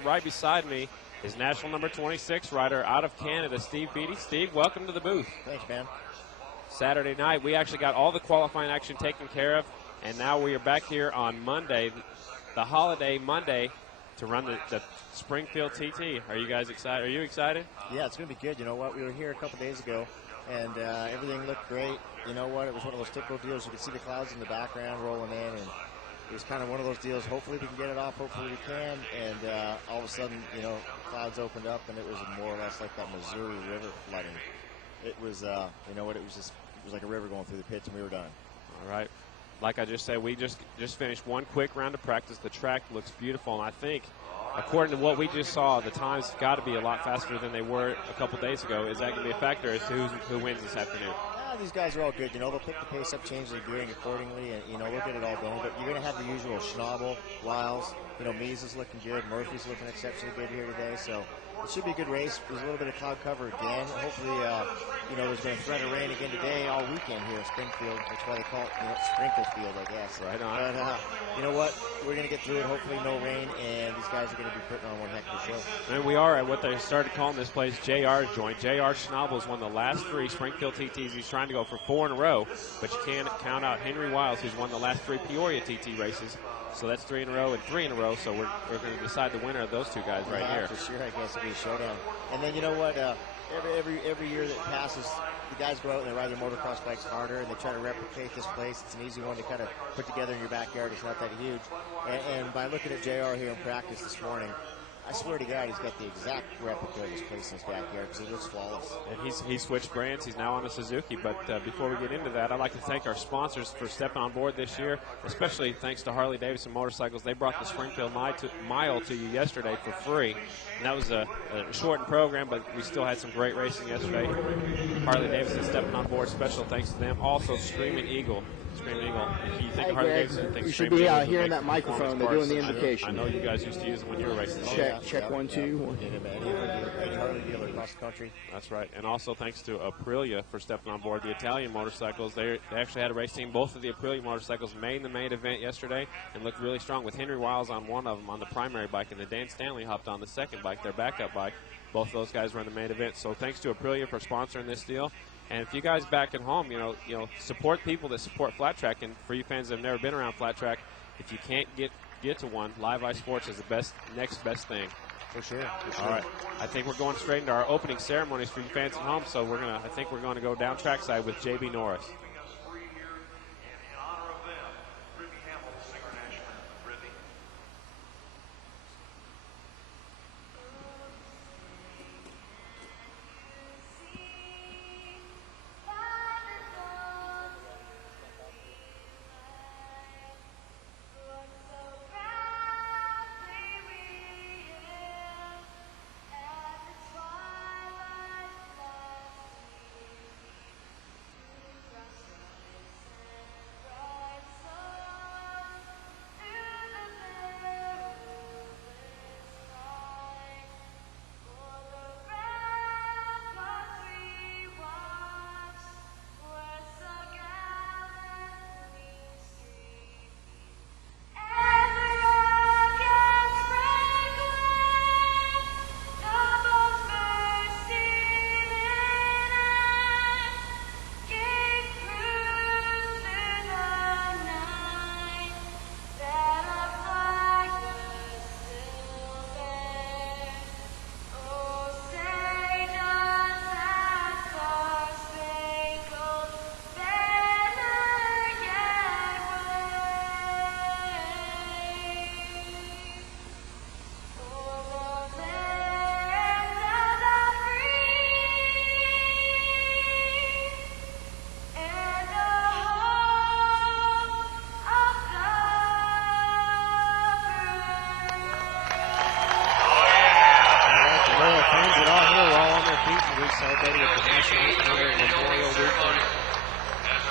Right beside me is national number 26 rider out of Canada, Steve Beatty. Steve, welcome to the booth. Thanks, man. Saturday night, we actually got all the qualifying action taken care of, and now we are back here on Monday, the holiday Monday, to run the Springfield TT. Are you guys excited? Are you excited? Yeah, it's going to be good. You know what? We were here a couple days ago, and everything looked great. You know what? It was one of those typical deals. You could see the clouds in the background rolling in, and it was kind of one of those deals. Hopefully we can get it off. Hopefully we can. And all of a sudden, you know, clouds opened up, and it was more or less like that Missouri River flooding. It was, you know what? It was like a river going through the pits, and we were done. All right. Like I just said, we just finished one quick round of practice. The track looks beautiful, and I think, according to what we just saw, the times have got to be a lot faster than they were a couple days ago. Is that going to be a factor as to who wins this afternoon? These guys are all good. You know, they'll pick the pace up, change their gearing accordingly, and, you know, we'll get it all done. But you're going to have the usual Schnabel, Lyles. You know, Mies is looking good. Murphy's looking exceptionally good here today. So it should be a good race. There's a little bit of cloud cover again. Hopefully, you know, there's been a threat of rain again today, all weekend here in Springfield. That's why they call it, you know, Sprinkle Field, I guess. Right on. But, you know what? We're going to get through it. Hopefully no rain, and these guys are going to be putting on one heck of a show. And we are at what they started calling this place JR's joint. JR Schnabel is one of the last 3 Springfield TTs. He's trying to go for 4 in a row, but you can't count out Henry Wiles, who's won the last 3 Peoria TT races. So that's 3 in a row and 3 in a row. So we're going to decide the winner of those 2 guys right here. For sure, I guess it'll be a showdown. And then you know what? Every year that passes, the guys go out and they ride their motocross bikes harder, and they try to replicate this place. It's an easy one to kind of put together in your backyard. It's not that huge. And by looking at JR here in practice this morning, I swear to God, he's got the exact replica of this place in his backyard because it looks flawless. And he's switched brands. He's now on a Suzuki. But before we get into that, I'd like to thank our sponsors for stepping on board this year, especially thanks to Harley-Davidson Motorcycles. They brought the Springfield Mile to you yesterday for free. And that was a shortened program, but we still had some great racing yesterday. Harley-Davidson stepping on board. Special thanks to them. Also, Screaming Eagle. Screaming Eagle. If you think of Harley-Davidson, think you should be out here in that microphone. They're doing the I invocation. know you guys used to use them when you were racing. Check 1, 2. Any Harley dealer across the country. That's right. And also thanks to Aprilia for stepping on board the Italian motorcycles. They actually had a race team. Both of the Aprilia motorcycles made the main event yesterday and looked really strong with Henry Wiles on one of them on the primary bike, and then Dan Stanley hopped on the second bike, their backup bike. Both of those guys were in the main event. So thanks to Aprilia for sponsoring this deal. And if you guys back at home, you know, support people that support flat track. And for you fans that have never been around flat track, if you can't get to one, Live Ice Sports is the next best thing. For sure. All right. I think we're going straight into our opening ceremonies for you fans at home. So I think we're going to go down trackside with JB Norris.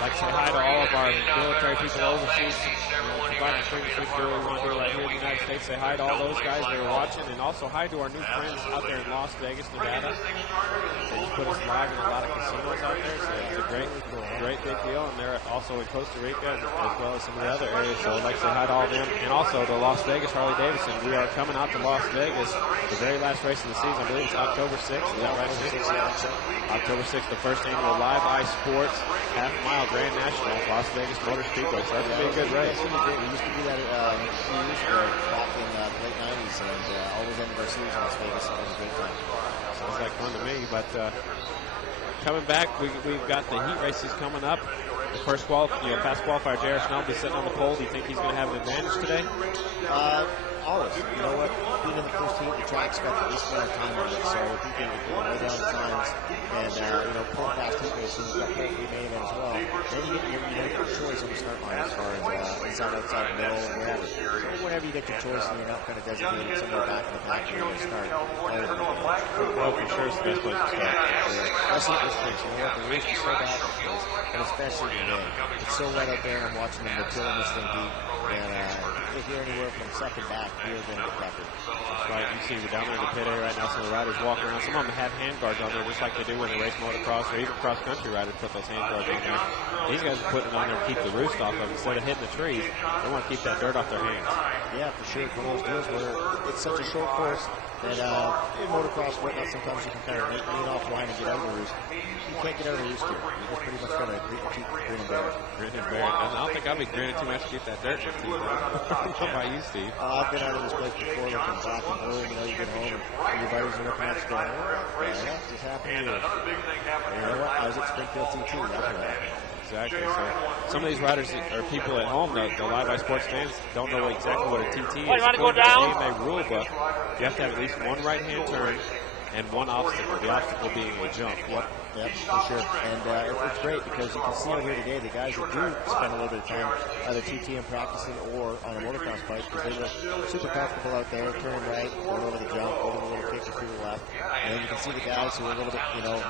like to say hi to all of our military people overseas. Providing free we want to do right here in the United States. Say hi to all those guys that are watching, and also hi to our new friends out there in Las Vegas, Nevada. They just put us live in a lot of casinos out there, so it's a great big deal. And they're also in Costa Rica as well as some of the other areas. So I'd like to say hi to all of them, and also the Las Vegas Harley Davidson. We are coming out to Las Vegas, the very last race of the season. I believe it's October 6th. Is that right? October 6th, the first annual Live Eye Sports half-mile Grand National, Las Vegas Motor Speedway. So that's going to be a good race. We used to do that a few years ago, back in the late 90s, and all those end of our series in Las Vegas. It was a great time. Sounds like fun to me, but coming back, we've got the heat races coming up. The first fast qualifier, Jared Snell, will be sitting on the pole. Do you think he's going to have an advantage today? Always. You know what? Being in the first heat, the track's got the least amount of time on it. So if you can lay down the times and pull fast heat races, you've got pole for the main event as well. Then you get your choice on the start line as far as inside, outside, middle, and wherever. So whenever you get your choice and you're not kind of designated somewhere back in the pack, you're going to start. Well, for sure, it's the best place to start. That's not this place. You know what? The race is so bad in this place, and especially today. It's so wet out there, and I'm watching them killing this thing deep. And if you're anywhere from second back, you're going to get peppered. That's right. You see, we're down there in the pit area right now. Some of the riders walking around. Some of them have hand guards on there, just like they do when they race motocross or even cross-country riders put those hand guards on there. These guys are putting it on there to keep the roost off of them. Instead of hitting the trees, they want to keep that dirt off their hands. Yeah, for sure. It's one of those deals where it's such a short course that in motocross, whatnot, sometimes you can kind of lean off line and get out of the roost. You can't get out of the roost here. You just pretty much got to keep grin and bear it. Grin and bear it. I don't think I'll be grinning too much to get that dirt from you. How about you, Steve? I've been out of this place before, looking back and boom, you get home and your buddies are looking at you going, what the heck just happened here? You know what? I was at Springfield TT after that. Exactly. So some of these riders or people at home, the Live Eye Sports fans, don't know exactly what a TT is. You want to go down? In the rule book, you have to have at least one right-hand turn and one obstacle. The obstacle being a jump. Yep, for sure. And it's great because you can see over here today the guys that do spend a little bit of time either TTing practicing or on a motocross bike because they were super comfortable out there, turning right, going over the jump, over the little kick to the left. And then you can see the guys who are a little bit,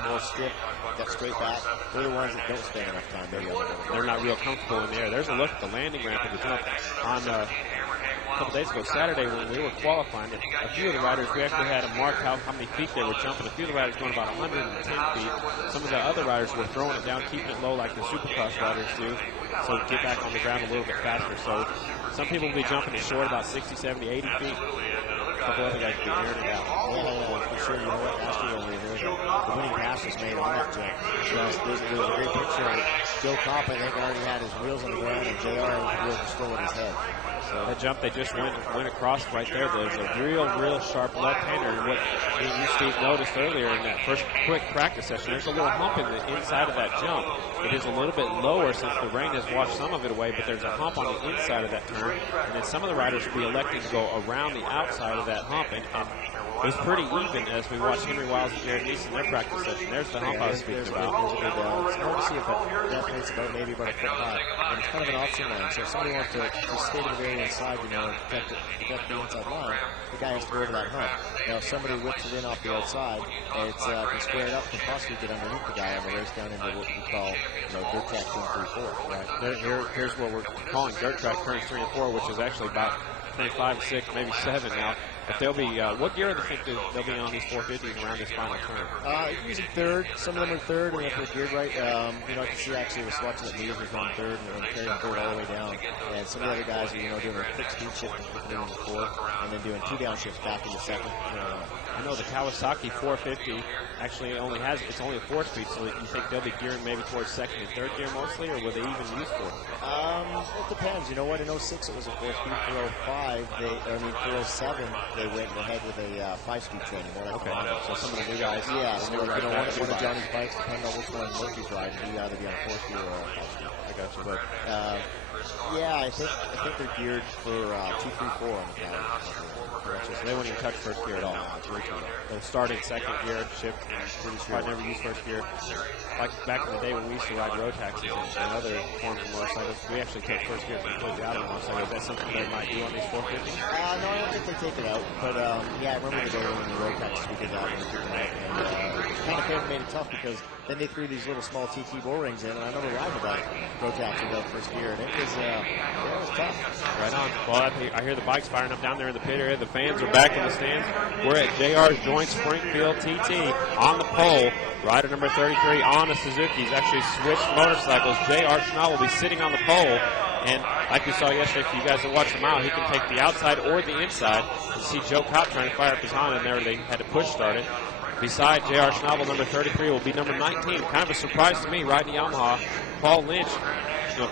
more stiff, got straight back. They're the ones that don't spend enough time maybe on the road. They're not real comfortable in the air. There's a look at the landing ramp of the jump on a couple days ago, Saturday, when we were qualifying, a few of the riders, we actually had to mark how many feet they were jumping. A few of the riders going about 110 feet. Some of the other riders were throwing it down, keeping it low like the Supercross riders do, so get back on the ground a little bit faster. So some people will be jumping it short, about 60, 70, 80 feet. A couple other guys will be airing it out. Yeah, for sure. You know what? Last year over here, the winning pass was made on that jump. There's a great picture of it. Joe Kopp, I think, already had his wheels on the ground, and JR his wheels were still in his head. So that jump they just went across right there, there's a real sharp left-hander. And what you, Steve, noticed earlier in that first quick practice session, there's a little hump in the inside of that jump. It is a little bit lower since the rain has washed some of it away, but there's a hump on the inside of that turn. And then some of the riders will be electing to go around the outside of that hump. And it was pretty even as we watched Henry Wiles and Jared Neeson in their practice session. There's the hump I was speaking about. It's hard to see if it definitely it's about maybe about a foot high. And it's kind of an option line. So if somebody wants to stay to the very inside, and protect the inside line, the guy has to go over that hump. Now, if somebody whips it in off the outside, and it's can square it up, can possibly get underneath the guy on the race down into what we call, dirt track 2, 3, 4. Right? Here's what we're calling dirt track turns 3 and 4, which is actually about 5, 6, maybe 7 now. But they'll be, what gear do you think they'll be on these 450s around this final turn? Usually third. Some of them are third, and if they're geared right, I can see actually was watching that Mears was going third and carrying third all the way down. And some of the other guys are, doing a quick speed shift and flipping into fourth, and then doing 2 downshifts back into second. I know the Kawasaki 450 actually only a 4-speed, so you think they'll be gearing maybe towards second and third gear mostly, or will they even use fourth? It depends. You know what? In 06 it was a 4-speed. For 07 they went ahead with a 5-speed training. Okay, so some of the new guys. Yeah, so one of Johnny's bikes, depending on which one Murphy's riding, he'd either be on a 4-speed or a 5-speed. I got you. But I think they're geared for 2, 3, 4 on the calendar. differential, so they wouldn't even touch first gear at all. They'll start in second gear, shift, and probably never use first gear. Like back in the day when we used to ride road taxis and other forms of motorcycles, we actually took first gear completely out of the motorcycle. Is that something they might do on these 450s? No, I don't think they take it out. But, yeah, I remember the day when the road taxis we did that when we took it out. And it kind of made it tough because then they threw these little small TT bull rings in, and I remember riding with that road taxi without first gear, and it was tough. Right on. Well, I hear the bikes firing up down there in the pit area. The fans are back in the stands. We're at JR's Joint Springfield TT on the pole. Rider number 33 on a Suzuki. He's actually switched motorcycles. JR Schnall will be sitting on the pole. And like we saw yesterday, for you guys that watched the mile, he can take the outside or the inside. You see Joe Kopp trying to fire up his Honda, and there they had to push start it. Beside J.R. Schnabel, number 33, will be number 19. Kind of a surprise to me, riding Yamaha. Paul Lynch,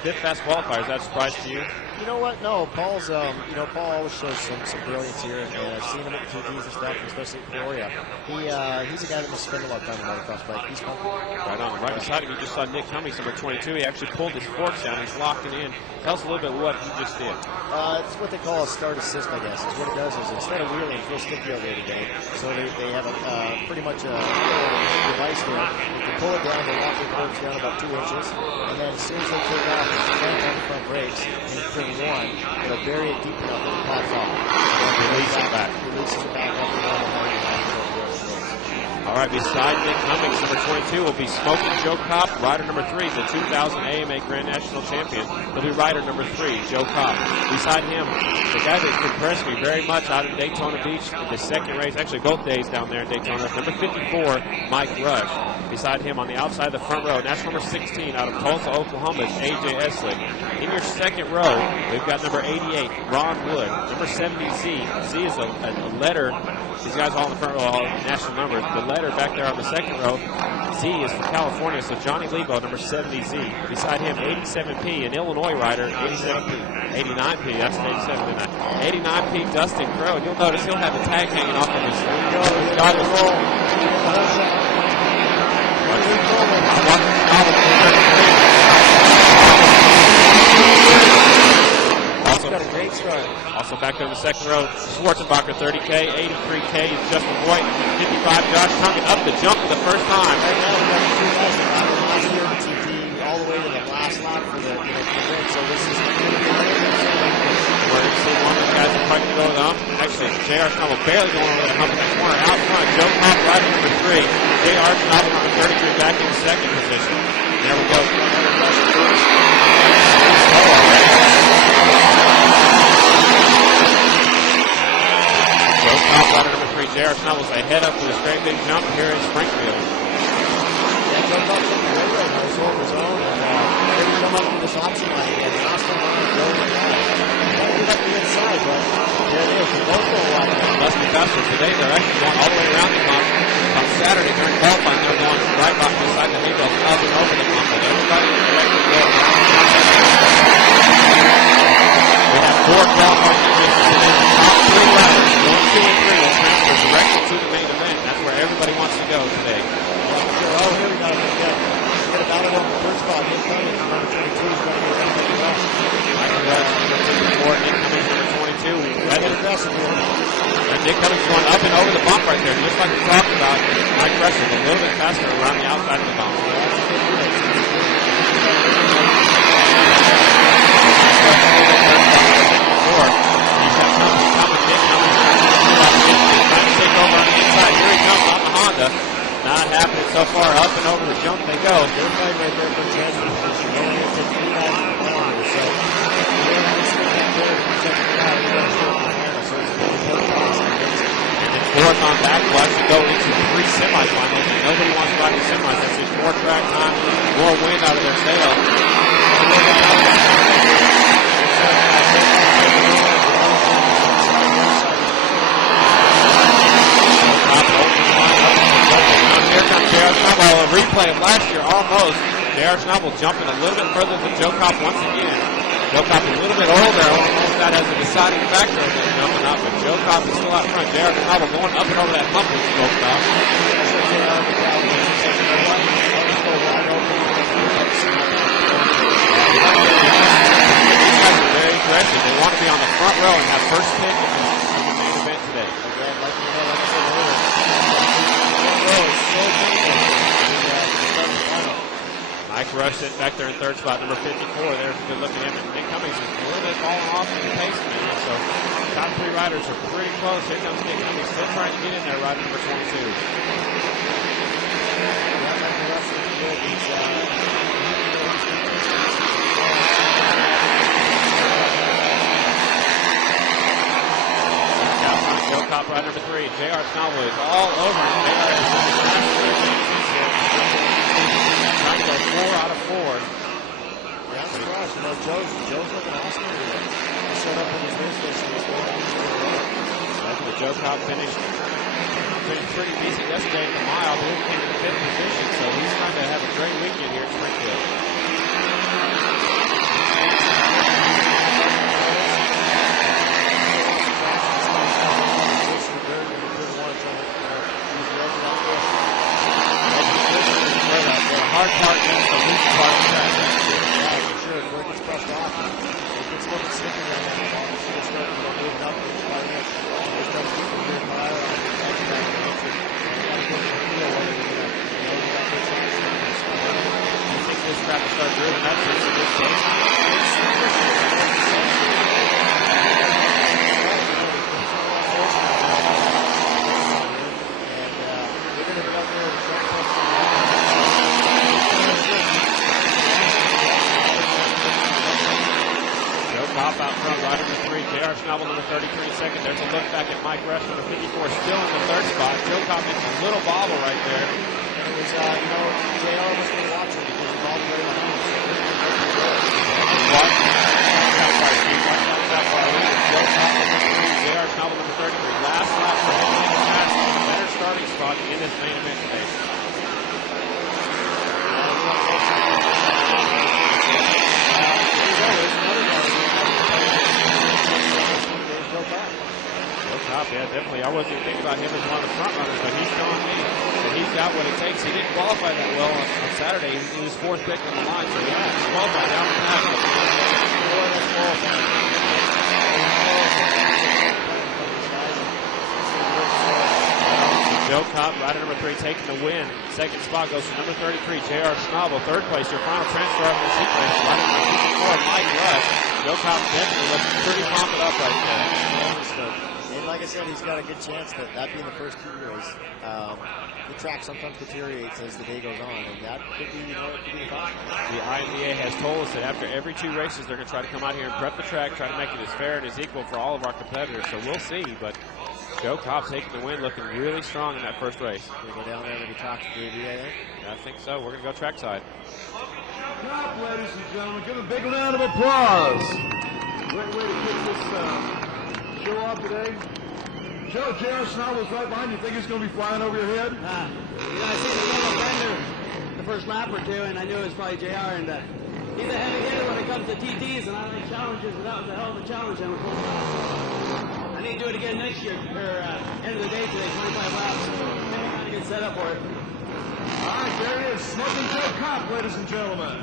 fifth fast qualifier. Is that a surprise to you? You know what? No, Paul's, Paul always shows some brilliance here, and I've seen him at the TVs and stuff, especially at Peoria. He's a guy that must spend a lot of time on motocross bike. He's pumping. Right on. Right beside him, you just saw Nick Cummings, number 22. He actually pulled his forks down. He's locked it in. Tell us a little bit what he just did. It's what they call a start assist, I guess. It's what it does is instead of wheeling, he'll stick the other today. So they have pretty much a device there. You can pull it down, they lock the curbs down about 2 inches, and then as soon as they take off, it's right on the front brakes, and you turn one, it'll bury it deep enough that it pops off. Release it back. Releases it back up to normal. All right, beside Nick Cummings, number 22, will be Smoking Joe Kopp, rider number 3, the 2000 AMA Grand National Champion. He'll be rider number 3, Joe Kopp. Beside him, the guy that's impressed me very much out of Daytona Beach, the second race, actually both days down there in Daytona, number 54, Mike Rush. Beside him on the outside of the front row, that's number 16 out of Tulsa, Oklahoma, is A.J. Eslick. In your second row, we've got number 88, Ron Wood. Number 70, Z. Z is a letter. These guys all in the front row, all national numbers. The letter back there on the second row, Z is from California, so Johnny Lego, number 70Z. Beside him, 87P, an Illinois rider, 87P, 89P, that's an 87, isn't it? 89P, Dustin Crow, and you'll notice he'll have the tag hanging off of his goggles. Got a great start. Also back there in the second row, Schwarzenbacher 30K, 83K is Justin Boyd, 55 Josh Tungan up the jump for the first time. Right now we've got 2 guys that got the last year in TT all the way to the last lap for the win. So this is where you see one of the guys that probably go to the hump. Actually, J.R. Schnabel barely going over the hump in the corner. Out front, Joe Kopp rider number 3. J.R. Schnabel number 33 back in second position. There we go. Joe Kopp, rider number 3. J.R. Schnabel's ahead up with a straight big jump here in Springfield. Yeah, Joe Kopp's looking great right now. He's holding his own. And they come up with this option line again. The last one on Joe and Kopp. We'd like the inside, but there it is. They both go wide. Must be faster. Today they're actually going all the way around the bump. On Saturday during qualifying, they're going right off beside the hay bales, up and over the bump. But everybody is directed to go around the bump. We have 4 qualifying races today. The top 3 riders, 1, 2, and 3, will transfer directly to the main event. That's where everybody wants to go today. Oh, here we go. Get a battle over the first spot. Nick Cummings, number 22, is going to go down to the rush. Michael Rush, number 54, Nick Cummings, number 22. Get aggressive here. And Nick Cummings going up and over the bump right there, just like we talked about. Mike Rush is a little bit faster around the outside of the bump. Not happening so far. Up and over the jump they go. They're fighting right there for 10 position. They only get to 3 guys in the calendar. So they're going to stay back there and check it out. They're going to show the final. So it's really important. And then fourth on back will actually go into 3 semifinals. And nobody wants to ride the semis. That's just more track time, more wind out of their sail. Here comes J.R. Schnabel, a replay of last year almost. J.R. Schnabel jumping a little bit further than Joe Kopp once again. Joe Kopp a little bit older, almost that has a deciding factor of him jumping up, but Joe Kopp is still out front. J.R. Schnabel going up and over that hump we spoke about. These guys are very aggressive. They want to be on the front row and have first pick in the main event Again, like I said earlier, one row is so painful to start the final. Mike Rush sitting back there in third spot, number 54. There's a good look at him. And Nick Cummings is a little bit falling off in the pace man. So top three riders are pretty close. Here comes Nick Cummings still trying to get in there, rider number 22. Joe Kopp, rider number 3. J.R. Snowball is all over him. J.R. is trying to go 4 out of 4. Yeah, I'm surprised. You know, Joe's looking awesome today. He showed up in his race yesterday. The Joe Kopp finished pretty decent yesterday in the mile. He came in 5th position, so he's trying to have a great weekend here at Springfield. The hard part is the loose part of the track. Yeah, for sure. Where it gets brushed off, it gets a little bit slippery around that ball. So you start moving up and sliding up. You start slipping your tire on the edge of that entry. You got to go to the feel whether you're going to put something slippery. You think this track will start grooving? That's just a good case. Out front, rider number 3, J.R. Schnabel, number 33 second. There's a look back at Mike Rush, number 54, still in the third spot. Joe Kopp makes a little bobble right there. And it was, J.R. was going to watch him because the ball was right behind him. Joe Kopp, number 3, J.R. Schnabel, number 33. Last lap for him in the fast, better starting spot in this main event today. Yeah, definitely. I wasn't even thinking about him as one of the front runners, but he's telling me that he's got what it takes. He didn't qualify that well on Saturday. He was 4th pick on the line, so yeah, he's qualified down the path. Joe Kopp, rider number 3, taking the win. Second spot goes to number 33, J.R. Schnabel. Third place, your final transfer of the sequence. Rider number 54, Mike Rush. Joe Kopp definitely looks pretty pumped up right there. And like I said, he's got a good chance that being the first T race. The track sometimes deteriorates as the day goes on, and that could be, it could be the cause. The IMDA has told us that after every 2 races, they're going to try to come out here and prep the track, try to make it as fair and as equal for all of our competitors. So we'll see, but Joe Kopp taking the win, looking really strong in that first race. We're going to go down there and talk to JB, I think. I think so. We're going to go trackside. Up, ladies and gentlemen, give a big round of applause. Great way to kick this show off today. Joe, J.R. Schnabel was right behind you. Think he's going to be flying over your head? I seen the little fender the first lap or 2, and I knew it was probably J.R. And he's a heavy hitter when it comes to TTs, and I like challenges, and that was a hell of a challenge. I need to do it again next year, or end of the day today, 25 laps. I'm trying to get set up for it. All right, there he is, Smoking Joe Kopp, ladies and gentlemen.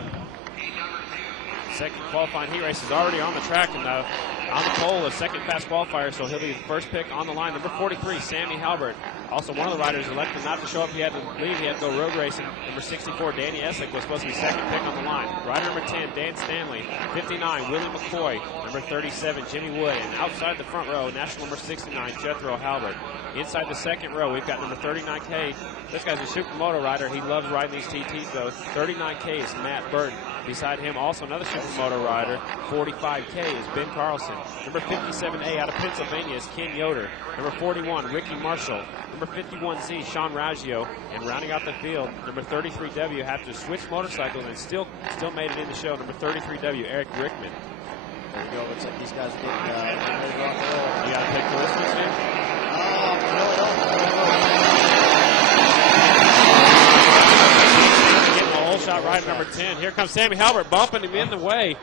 Second qualifying heat race is already on the track, and on the pole, a second fast qualifier, so he'll be the first pick on the line. Number 43, Sammy Halbert. Also, one of the riders elected not to show up. He had to leave. He had to go road racing. Number 64, Danny Essick, was supposed to be second pick on the line. Rider number 10, Dan Stanley. 59, Willie McCoy. Number 37, Jimmy Wood. And outside the front row, national number 69, Jethro Halbert. Inside the second row, we've got number 39K. This guy's a supermoto rider. He loves riding these TTs, though. 39K is Matt Burton. Beside him, also another supermoto rider, 45K, is Ben Carlson. Number 57A out of Pennsylvania is Ken Yoder. Number 41, Ricky Marshall. Number 51Z, Sean Raggio. And rounding out the field, number 33W had to switch motorcycles and still made it in the show. Number 33W, Eric Rickman. There you go. Looks like these guys are getting ready to rock and roll. You got to pick for this one, Steve? Shot rider number 10. Here comes Sammy Halbert bumping him in the way.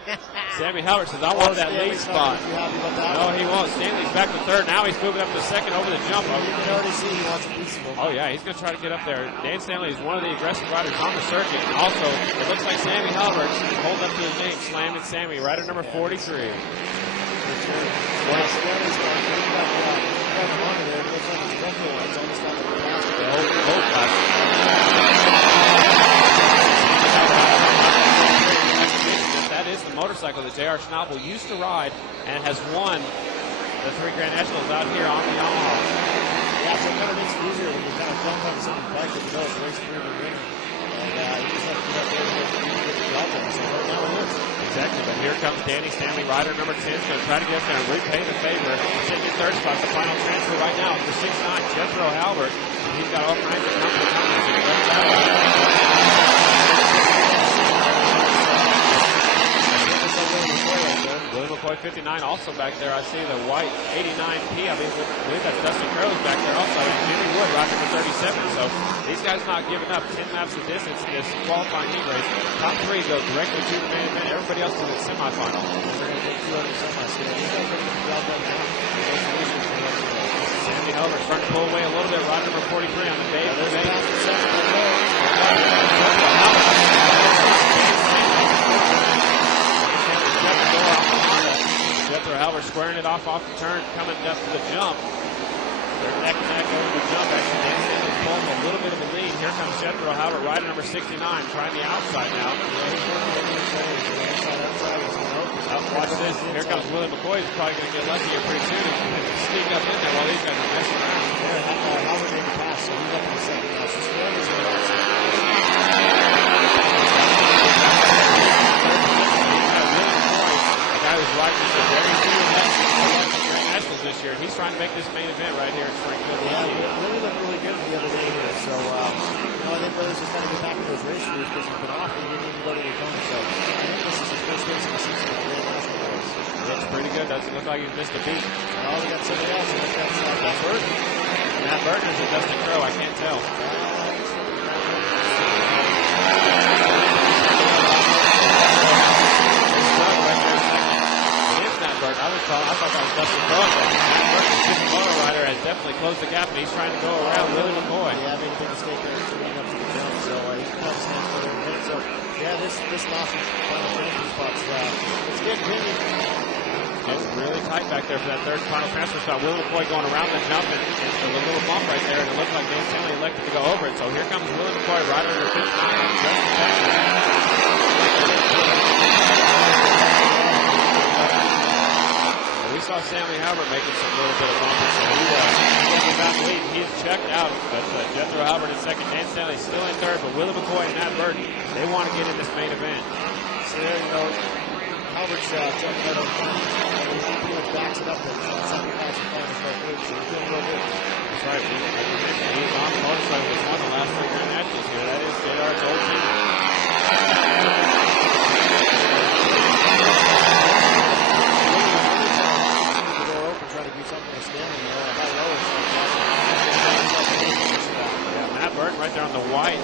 Sammy Halbert says, I wanted that lead spot. No, he won't. Stanley's back to third. Now he's moving up to second over the jump. You can already see he wants a piece of him. Oh, yeah, he's going to try to get up there. Dan Stanley is one of the aggressive riders on the circuit. Also, it looks like Sammy Halbert's holding up to his name, slamming Sammy. Rider number 43. Stanley's got one there. J.R. Schnabel used to ride and has won the 3 Grand Nationals out here on the Yamaha. Yeah, so it kind of makes it easier when you kind of jump on something bike that you know is race through the ring. And you just have to get up there and get the job done. So right now it is. Exactly, but here comes Danny Stanley, rider number 10, is going to try to get up there and repay the favor. Sitting in third spot, the final transfer right now for 6'9", Jethro Halbert. He's got all kinds of Willie McCoy 59 also back there. I see the white 89P. I believe that's Dustin Crow's back there also. And Jimmy Wood, ride number 37. So these guys not giving up 10 laps of distance in this qualifying heat race. Top 3 go directly to the main event. Everybody else to the semifinal. They're going to take 2 other semis. Sandy Halbert starting to pull away a little bit. Ride number 43 on the day. There's a pass for second. Jethro Halbert squaring it off the turn, coming up to the jump. They're neck and neck over the jump. Actually, Dan Stanley's pulling a little bit of a lead. Here comes Jethro Halbert, rider number 69, trying the outside now. Watch this. Here comes Willie McCoy. He's probably going to get lucky here pretty soon and sneak up in there while these guys are messing around. Halbert made the pass, so he's up in the second now. So Stanley's going to outside. Who's riding just a very few Grand Nationals this year. He's trying to make this main event right here at Springfield TT. Yeah, Willie looked really good the other day here. So, I think Willie's just got to get back to those race shoes because he's been off and he didn't even go to the corner. So, I think this is his first race in the season with the Grand National race. Looks pretty good. Doesn't look like he's missed a beat. Oh, we got somebody else. I think that's Burton. Matt Burton is a Dustin Crow. I can't tell. I thought that was Dustin Crow. Matt Burton, Supermoto rider, has definitely closed the gap, and he's trying to go around Willie McCoy. Yeah, made a big mistake there shooting up to the jump, so he's caught his hands further in. So, yeah, this last final transfer spot's it's getting really. It's really tight back there for that third final transfer spot. Willie McCoy going around the jump, and there's a little bump right there, and it looks like Dan Stanley elected to go over it. So here comes Willie McCoy, rider number 59 on Justin Texas. We saw Stanley Halbert making some little bit of bumping, so he was back lead. He's checked out, but Jethro Halbert in second. Dan Stanley still in third, but Willie McCoy and Matt Burton, they want to get in this main event. So there you go. Halbert's jumped right on front. He pretty much backs it up and sacrifice the final for third, so he's doing real good. That's right. He's on the motorcycle. He's won the last 3 Grand Nationals here. That is JR's old team. Matt Burton right there on the white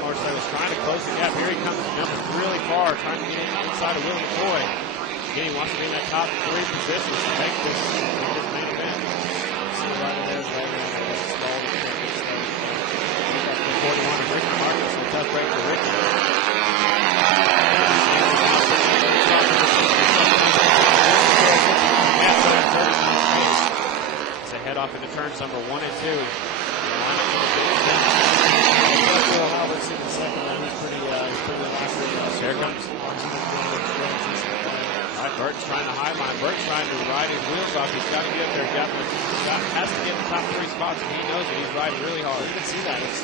motorcycle is trying to close the gap. Here he comes, jumping really far, trying to get inside of Willie McCoy. Again, he wants to be in that top 3 positions to make this main event. See the rider there is right now. That's stalled. He's got 41 and Ricky Martin, so tough break for Ricky. Head off into turns number 1 and 2. Here comes. Right, Burton's trying to highline. Burton's trying to ride his wheels off. He's got to get up there. Has to get in the top 3 spots, and he knows it. He's riding really hard. You can see that. It's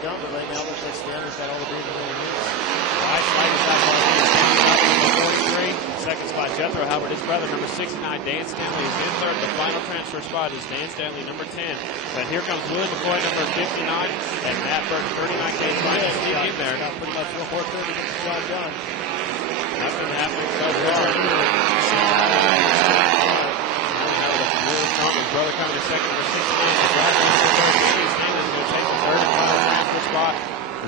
done, but right now looks like Stanley's got all the breathing room he needs. Second spot, Jethro Halbert, his brother, number 69, Dan Stanley, is in third. The final transfer spot is Dan Stanley, number 10. But here comes Willie McCoy, number 59, and Matt Burton, 39K, trying to sneak in there. Got pretty much 4:30 to get the job done. Nothing happening so far. Really strong. His brother coming to second, number 69. Stanley's going to take the third and final transfer spot.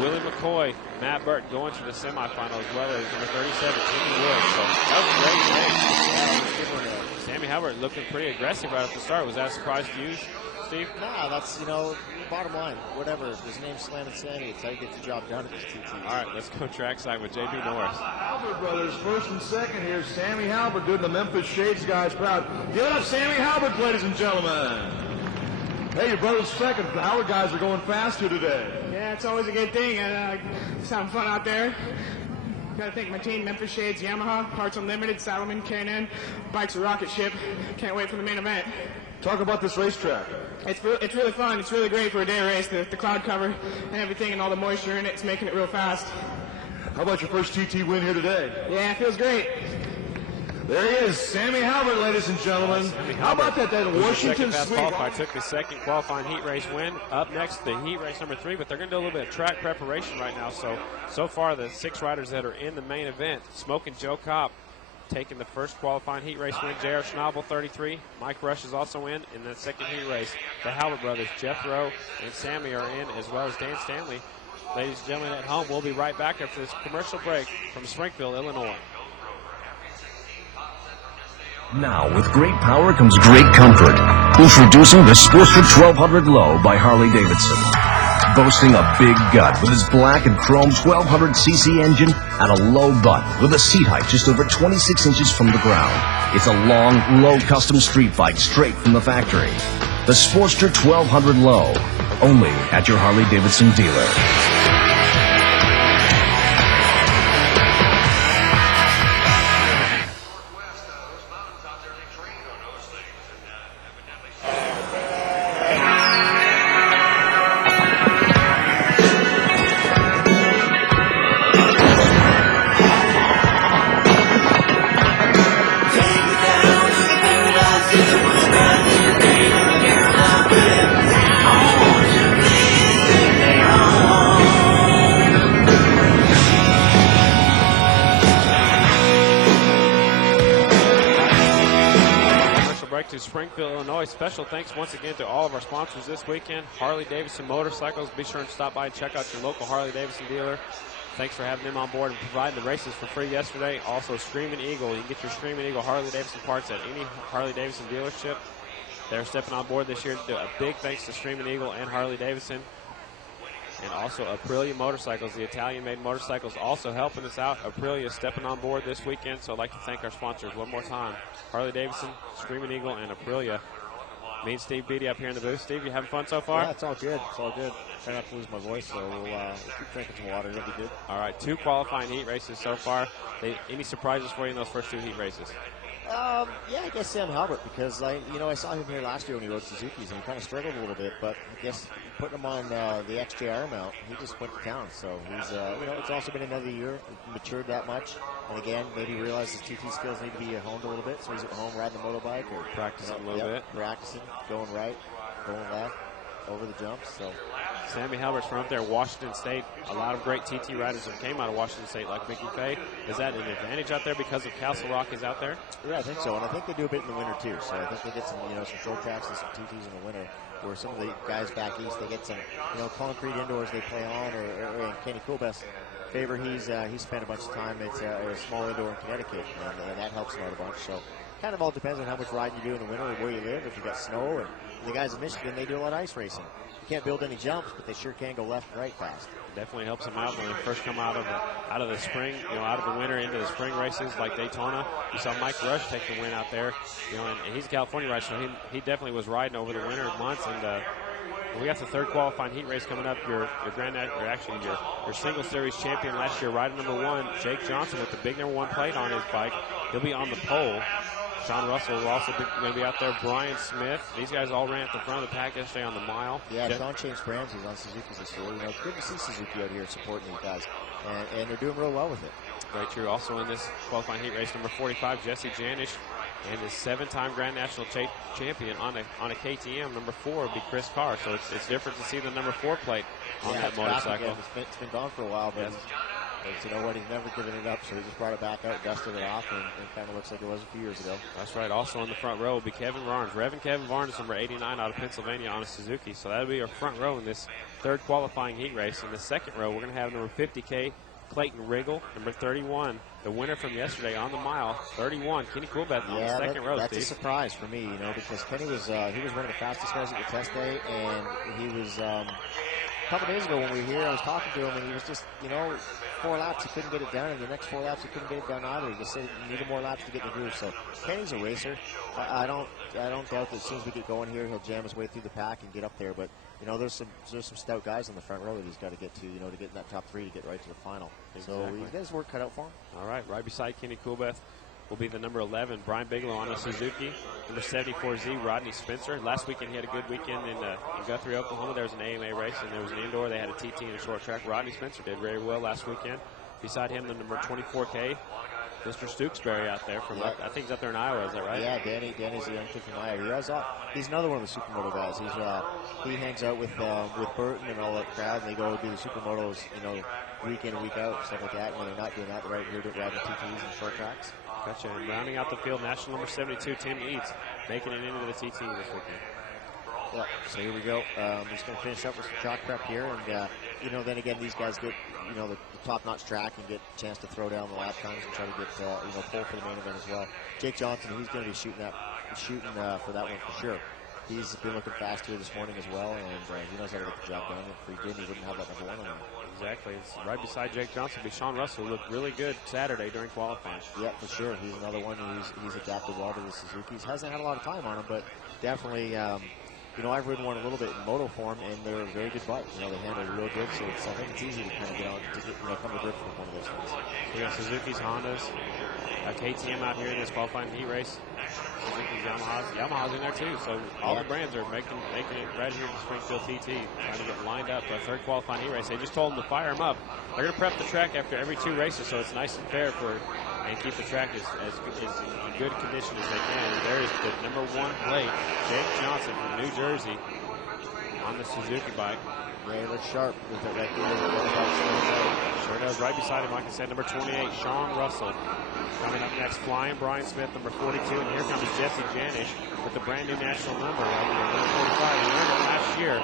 Willie McCoy, Matt Burton going to the semifinal as well as number 37, Jimmy Wood. So that was a great race. Sammy Halbert looking pretty aggressive right at the start. Was that a surprise to you? Steve? Nah, that's, bottom line. Whatever. If his name's Slam and Sammy, it's how you get the job done at this TT. All right, let's go trackside with J.B. Norris. Halbert brothers, first and second here. Sammy Halbert doing the Memphis Shades guys proud. Give it up, Sammy Halbert, ladies and gentlemen. Hey, your brother's second. The Howard guys are going faster today. Yeah, it's always a good thing, and it's having fun out there. Got to thank my team, Memphis Shades, Yamaha, Parts Unlimited, Saddleman, K&N, Bike's a rocket ship. Can't wait for the main event. Talk about this racetrack. It's really fun. It's really great for a day race. The cloud cover and everything and all the moisture in it's making it real fast. How about your first TT win here today? Yeah, it feels great. There he is, Sammy Halbert, ladies and gentlemen. How about that Washington sweep? Took the second qualifying heat race win. Up next, the heat race number 3, but they're going to do a little bit of track preparation right now. So far, the 6 riders that are in the main event, Smoking Joe Kopp taking the first qualifying heat race win. J.R. Schnabel, 33. Mike Rush is also in the second heat race. The Halbert brothers, Jeff Rowe and Sammy, are in, as well as Dan Stanley. Ladies and gentlemen at home, we'll be right back after this commercial break from Springfield, Illinois. Now, with great power comes great comfort. Introducing the Sportster 1200 Low by Harley-Davidson. Boasting a big gut with its black and chrome 1200cc engine and a low butt with a seat height just over 26 inches from the ground. It's a long, low custom street bike straight from the factory. The Sportster 1200 Low, only at your Harley-Davidson dealer. To Springfield, Illinois. Special thanks once again to all of our sponsors this weekend. Harley-Davidson Motorcycles. Be sure and stop by and check out your local Harley-Davidson dealer. Thanks for having them on board and providing the races for free yesterday. Also, Screaming Eagle. You can get your Screaming Eagle Harley-Davidson parts at any Harley-Davidson dealership. They're stepping on board this year to do a big thanks to Screaming Eagle and Harley-Davidson. And also Aprilia Motorcycles, the Italian-made motorcycles, also helping us out. Aprilia is stepping on board this weekend, so I'd like to thank our sponsors one more time. Harley-Davidson, Screaming Eagle, and Aprilia. Me and Steve Beatty up here in the booth. Steve, you having fun so far? Yeah, it's all good. It's all good. Try not to lose my voice, so we'll keep drinking some water. It'll be good. All right, 2 qualifying heat races so far. Any surprises for you in those first 2 heat races? Yeah, I guess Sam Halbert, because I saw him here last year when he rode Suzuki's, and he kind of struggled a little bit, but I guess putting him on the XJR mount, he just went to town. So he's, it's also been another year, matured that much, and again, maybe realized his TT skills need to be honed a little bit, so he's at home riding the motorbike or practicing a little bit, practicing, going right, going left, over the jumps. So Sammy Halbert's from up there, Washington State. A lot of great TT riders that came out of Washington State, like Mickey Fay. Is that an advantage out there because of Castle Rock is out there? Yeah, I think so, and I think they do a bit in the winter too. So I think they get some, some short tracks and some TTs in the winter. Where some of the guys back east, they get some, concrete indoors they play on, or in Kenny Coolbest's favor, he's spent a bunch of time at a small indoor in Connecticut, and that helps him out a bunch. So kind of all depends on how much riding you do in the winter, or where you live. If you got snow, and the guys in Michigan, they do a lot of ice racing. You can't build any jumps, but they sure can go left and right fast. Definitely helps them out when they first come out of the spring, out of the winter into the spring races like Daytona. You saw Mike Rush take the win out there, and he's a California rider, so he definitely was riding over the winter months. And we got the 3rd qualifying heat race coming up. Your single series champion last year, rider number 1, Jake Johnson, with the big number 1 plate on his bike. He'll be on the pole. Sean Russell will also going to be out there. Brian Smith. These guys all ran at the front of the pack yesterday on the mile. Yeah, Sean changed brands. He's on Suzuki's this year. Good to see Suzuki out here supporting these guys. And they're doing real well with it. Very true. Also in this qualifying heat race, number 45, Jesse Janish, and his 7-time Grand National champion on a KTM. Number 4 would be Chris Carr. So it's different to see the number 4 plate on that motorcycle. It's been gone for a while, but you know what? He's never given it up, so he just brought it back out, dusted it off, and it kind of looks like it was a few years ago. That's right. Also on the front row will be Kevin Varnes. Reverend Kevin Varnes, number 89 out of Pennsylvania on a Suzuki. So that'll be our front row in this 3rd qualifying heat race. In the 2nd row, we're going to have number 50K Clayton Riggle, number 31. The winner from yesterday on the mile, 31. Kenny Coolbeth on the second row. That's a surprise for me, because Kenny was he was one of the fastest guys at the test day, and he was a couple days ago when we were here, I was talking to him, and he was just 4 laps he couldn't get it done, and the next 4 laps he couldn't get it done either. He just said he needed more laps to get in the groove. So Kenny's a racer. I don't doubt that as soon as we get going here, he'll jam his way through the pack and get up there. But there's some stout guys in the front row that he's got to get to, to get in that top 3 to get right to the final. Exactly. So he's got his work cut out for him. All right, right beside Kenny Coolbeth will be the number 11, Brian Bigelow on a Suzuki. Number 74Z, Rodney Spencer. Last weekend he had a good weekend in Guthrie, Oklahoma. There was an AMA race, and there was an indoor. They had a TT and a short track. Rodney Spencer did very well last weekend. Beside him, the number 24K, Mr. Stooksbury out there from, I think he's up there in Iowa, is that right? Yeah, Danny's a young kid from Iowa. He's another one of the supermoto guys. He hangs out with Burton and all that crowd, and they go do the supermotos, week in and week out, stuff like that. And when they're not doing that, they're right here riding TTs and short tracks. Gotcha. And rounding out the field, national number 72, Tim Eads, making it into the TT this weekend. Yeah, so here we go. I'm just going to finish up with some track prep here, and then again, these guys get the top-notch track and get a chance to throw down the lap times and try to get pull for the main event as well. Jake Johnson, he's going to be shooting for that one for sure. He's been looking fast here this morning as well, and he knows how to get the job done. If he didn't, he wouldn't have that number 1 on him. Exactly. It's right beside Jake Johnson will be Sean Russell, who looked really good Saturday during qualifying. Yeah, for sure. He's another one he's adapted well to the Suzuki's. Hasn't had a lot of time on him, but definitely. I've ridden one a little bit in moto form, and they're a very good bike. They handle it real good, so I think it's easy to kind of get on to come to grips with one of those things. We got Suzuki's, Hondas, KTM out here in this qualifying heat race. Suzuki's, Yamaha's in there too. So all the brands are making it right here at the Springfield TT, trying to get lined up for a third qualifying heat race. They just told them to fire them up. They're going to prep the track after every 2 races, so it's nice and fair and keep the track as in good condition as they can. And there is the number 1 plate, Jake Johnson from New Jersey on the Suzuki bike. Yeah, he looks sharp with that right there. Sure does. Right beside him, like I said, number 28, Sean Russell. Coming up next, flying Brian Smith, number 42. And here comes Jesse Janish with the brand new national number, number 45. He earned it last year.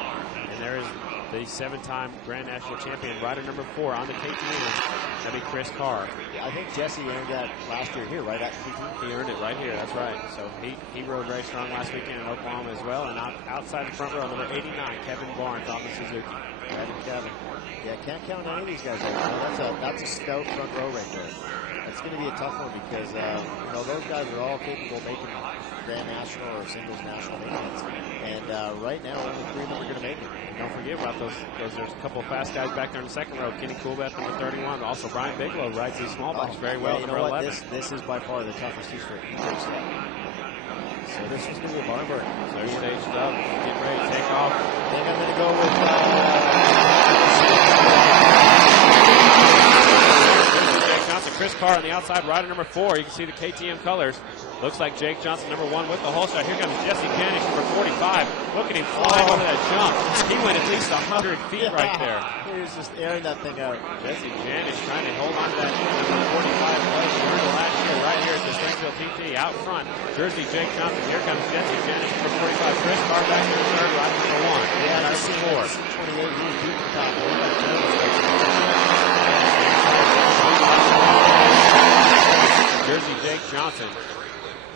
And there is the 7-time Grand National Champion, rider number 4 on the KTM. That'd be Chris Carr. I think Jesse earned that last year here, right at the TT. He earned it right here, that's right. So he rode very strong last weekend in Oklahoma as well. And outside the front row, number 89, Kevin Barnes on the Suzuki. Kevin. Yeah, can't count any of these guys out. That's a stout front row right there. It's going to be a tough one because those guys are all capable of making Grand National or singles national events. And right now, only 3 of them are going to make it. Don't forget about those. There's a couple of fast guys back there in the second row. Kenny Coolbeth, number 31. Also, Brian Bigelow rides these small bikes very well. Yeah, number 11. This is by far the toughest heat race. So this is going to be a barn burner. So they're staged up, getting ready to take off. I think I'm going to go with Jake Johnson. Chris Carr on the outside, rider number 4. You can see the KTM colors. Looks like Jake Johnson, number 1 with the holster. Here comes Jesse Janish, number 45. Look at him flying over that jump. He went at least 100 feet right there. He was just airing that thing out. Jesse Janish trying to hold on to that number 45 place last year right here at the Springfield TT. Out front, Jersey Jake Johnson. Here comes Jesse Janish, number 45. Chris Carr back there in third, rider number 1. Yeah, number 4. 28, he was deep in the top. Jersey Jake Johnson.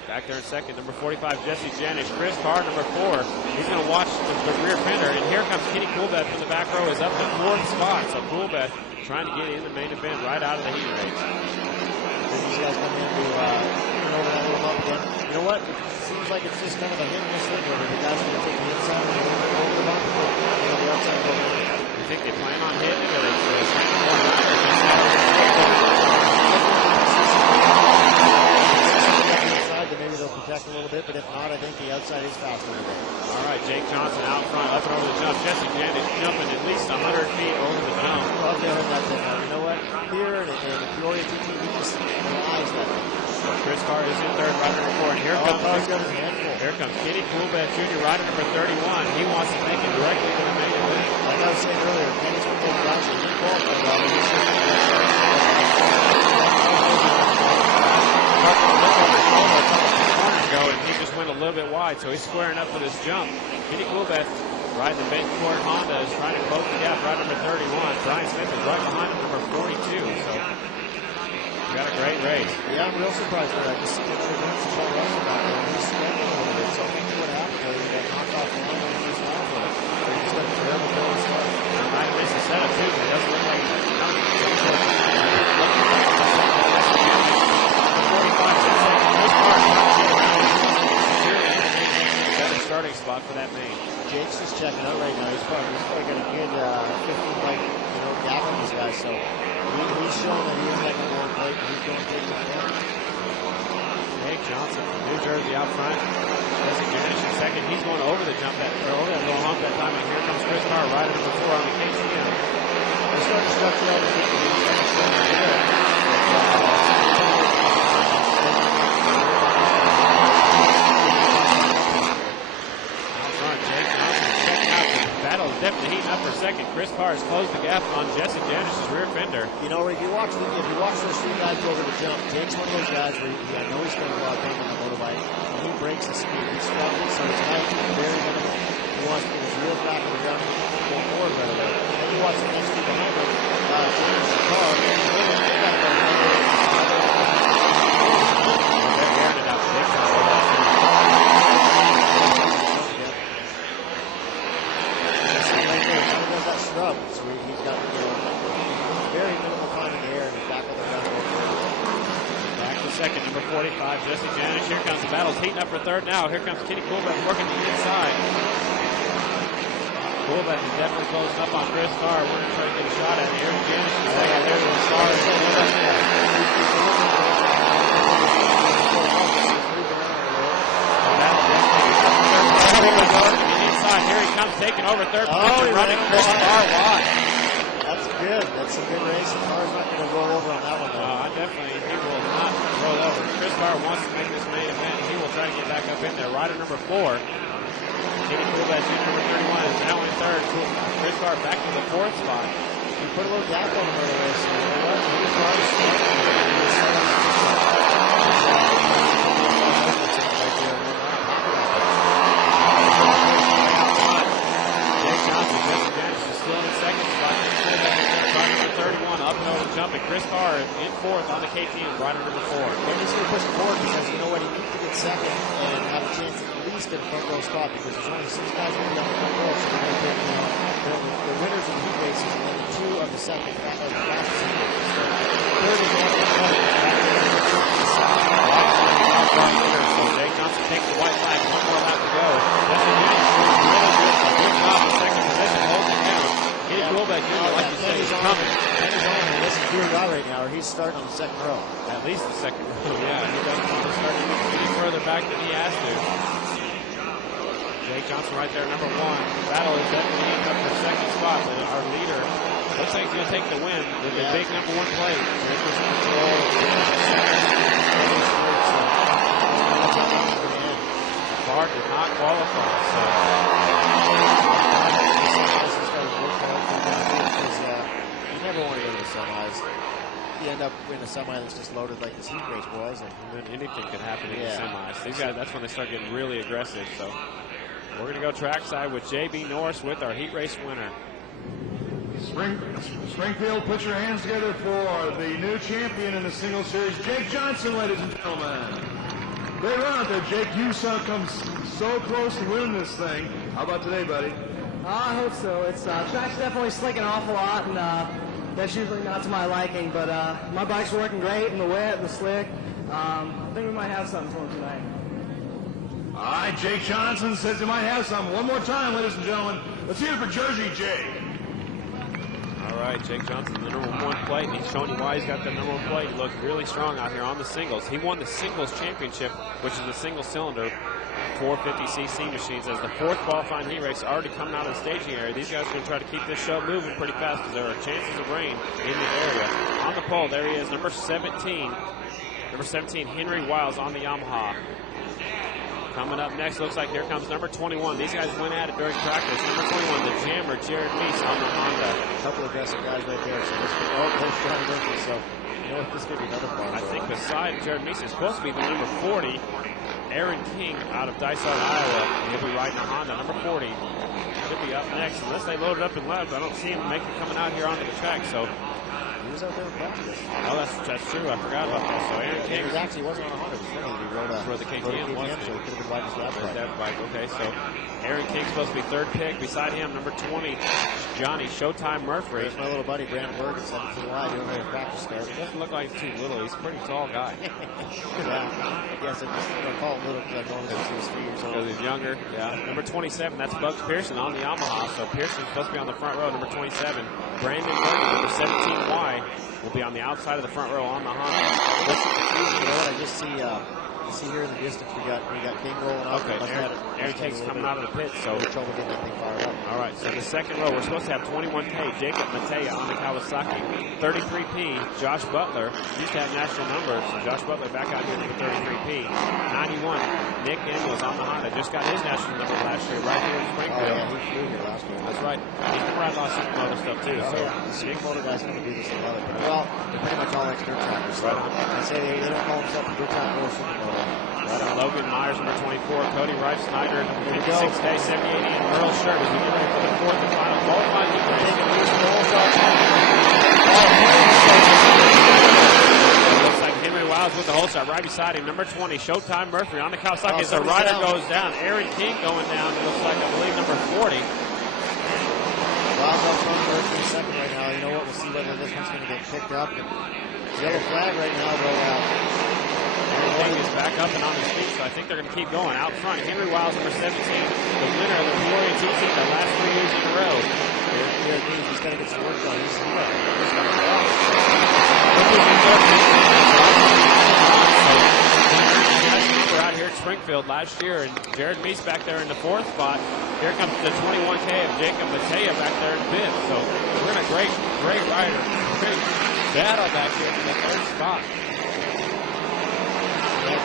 Back there in second, number 45, Jesse Janish. Chris Carr, number 4. He's going to watch the rear fender. And here comes Kenny Coolbeth from the back row. Is up to 4th spot. So Coolbeth trying to get in the main event right out of the heat race. These guys come in to over that little bump again. You know what? It seems like it's just kind of a hit and miss thing where the guys are going to take the inside and over the bump, the outside go in. You think they plan on hitting it, or they maybe they'll protect a little bit, but if not, I think the outside is faster today. All right, Jake Johnson out front, up and over the jump. Jesse Janish jumping at least 100 feet over the jump. Love to hit that thing out. You know what? Here in the Peoria TT, he just flies that thing. So Chris Carr is in third, rider number 4. And here comes Kenny Coolbeth Jr., rider number 31. He wants to make it directly to the main event. Like I was saying earlier, Kenny's one of those guys that didn't qualify well. And he just went a little bit wide, so he's squaring up with his jump. Kenny Coolbeth riding the Bencourt Honda is trying to close the gap, right number 31. Brian Smith is right behind him, number 42. So race. Yeah, I'm real surprised by that. Just doing some Paul Russell back there. He's struggling a little bit. So I think what happened there, he got knocked off the line on the first lap for it. So he just got a terrible start. He might have missed the setup too, but it doesn't look like he's coming. 45 starting spot for that main. Jake's just checking out right now. He's probably got a good 15 gap on these guys. So he's showing that he is making a long plate. He's going to take the front. Jake Johnson from New Jersey out front. Jesse Janish in second. He's going over the jump over that little hump that time. And here comes Chris Carr, rider number 4 on the KTM. They're starting to structure out the definitely heating up for second. Chris Carr has closed the gap on Jesse Janish's rear fender. You know, if you watch those three guys go over the jump, Jake's one of those guys where I know he's going to go out big on the motorbike. When he breaks the speed, he's struggling, so it's tight, very minimal. He wants to get his wheels back on the ground and go forward right away. Then you watch the next two behind him, Janish's car, they're wearing it out. Scrub, so he's got very minimal time in the air and he's back on the ground. Back to second, number 45, Jesse Janish. Here comes the battles, heating up for third now. Here comes Kenny Coolbeck working the inside. Coolbeck is definitely closing up on Chris Carr. We're going to try to get a shot at it. Here's Janish in second. There's the Carr. Here he comes, taking over third position, running Chris Carr wide. That's good. That's some good racing. Carr's not going to roll over on that one, though. He will not roll over. Chris Carr wants to make this main event. He will try to get back up in there. Rider number 4. Kenny Coolbeck, number 31, is now in third. Chris Carr back to the 4th spot. He put a little gap on him right away, so you know what? He was hard to jumping. Chris Carr in 4th on the KTM, rider number 4. And he's going to push forward because you know what? He needs to get second and have a chance at least at a front row spot because there's only 6 guys going to be on the front row. So we're going to pick the winners of the heat races and only 2 of the second fastest heat races. So third is one So Jake Johnson takes the white flag. 1 more lap to go. That's a good job in second position, holding it down. Kenny Coolbeck, like you say, he's coming. This is Drew right now, or he's starting on the second row. At least the second row, yeah. He doesn't want to start any further back than he has to. Jake Johnson right there, number 1. Battle is definitely heating up for second spot. Our leader looks like he's going to take the win with the big number 1 plate. Jake was in control. Carr did not qualify, so. Never want to go to the semis. You end up in a semi that's just loaded like this heat race was, and then anything could happen in the semis. These guys, that's when they start getting really aggressive. So we're going to go trackside with JB Norris with our heat race winner. Springfield, put your hands together for the new champion in the single series, Jake Johnson, ladies and gentlemen. Great run out there, Jake. You come so close to winning this thing. How about today, buddy? I hope so. It's track's definitely slicking an awful lot, and that's usually not to my liking. But my bike's working great in the wet and the slick. I think we might have something for him tonight. All right, Jake Johnson says he might have something. One more time, ladies and gentlemen. Let's hear it for Jersey Jake. All right, Jake Johnson, the number 1 plate, and he's showing you why he's got the number 1 plate. He looks really strong out here on the singles. He won the singles championship, which is the single cylinder 450cc machines, as the 4th qualifying heat race already coming out of the staging area. These guys are going to try to keep this show moving pretty fast because there are chances of rain in the area. On the pole, there he is, number 17. Number 17, Henry Wiles on the Yamaha. Coming up next, looks like here comes number 21. These guys went at it during practice. Number 21, the jammer, Jared Meese on the Honda. A couple of aggressive guys right there. So this could, coach Johnny Murphy. So you know what, this could be another fun. I think beside Jared Meese is supposed to be the number 40, Aaron King out of Dysart, Iowa. He'll be riding a Honda, number 40. Should be up next. Unless they load it up and left, I don't see him coming out here onto the track. So He was out there with practice. Oh, that's true. I forgot about that. So Aaron King He wasn't on a Honda. He rode the KTM, wasn't he? so he could have been riding his dad's bike. Okay, so Aaron King's supposed to be third pick. Beside him, number 20, Johnny Showtime Murphy. There's my little buddy Brandon Berg at 17 wide doing a practice start. He doesn't look like he's too little. He's a pretty tall guy. Yeah, I guess I call him little because I know him since he was 3 years old. Because he's younger. Yeah. Number 27, that's Bugs Pearson on the Yamaha. So Pearson's supposed to be on the front row. Number 27, Brandon Berg, number 17Y, will be on the outside of the front row on the Honda. You know what? I just see here in the distance we got King rolling up. Okay, Aaron King's coming out of the pit, so trouble getting that thing fired up. all right, so the second row, we're supposed to have 21K, Jacob Matea on the Kawasaki. 33P, Josh Butler. Used to have national numbers. So Josh Butler back out here for 33P. 91, Nick Daniels on the Honda. Just got his national number last year right here in Springfield. Oh, yeah, he flew here last year. That's right. He's going to ride a lot of supermoto stuff, too. Oh, So yeah. The supermoto guys going to do this a lot. Well, they're pretty much all ex-dirt trackers. So right on. I say they don't call themselves a dirt track or supermoto. Right on. Logan Myers, number 24, Cody Rice Snyder, number Here we go. 56K, 78, and Earl Shirt as we get ready for the fourth and final qualifying heat race. Looks like Henry Wiles with the hole shot right beside him. Number 20, Showtime Murphy on the Kawasaki as the rider goes down. Aaron King going down. It looks like, I believe, number 40. Wiles up front, Murphy in second right now. You know what? We'll see whether this one's going to get picked up. Yellow flag right now, but King is back up and on his feet, so I think they're going to keep going. Out front, Henry Wiles, number 17, the winner of the Peoria TT the last 3 years in a row. he's got to get some work done. He's got We're out here at Springfield last year, and Jared Meese back there in the fourth spot. Here comes the 21K of Jacob Matea back there in fifth. So we're in a great rider. Great battle back here for the third spot. Right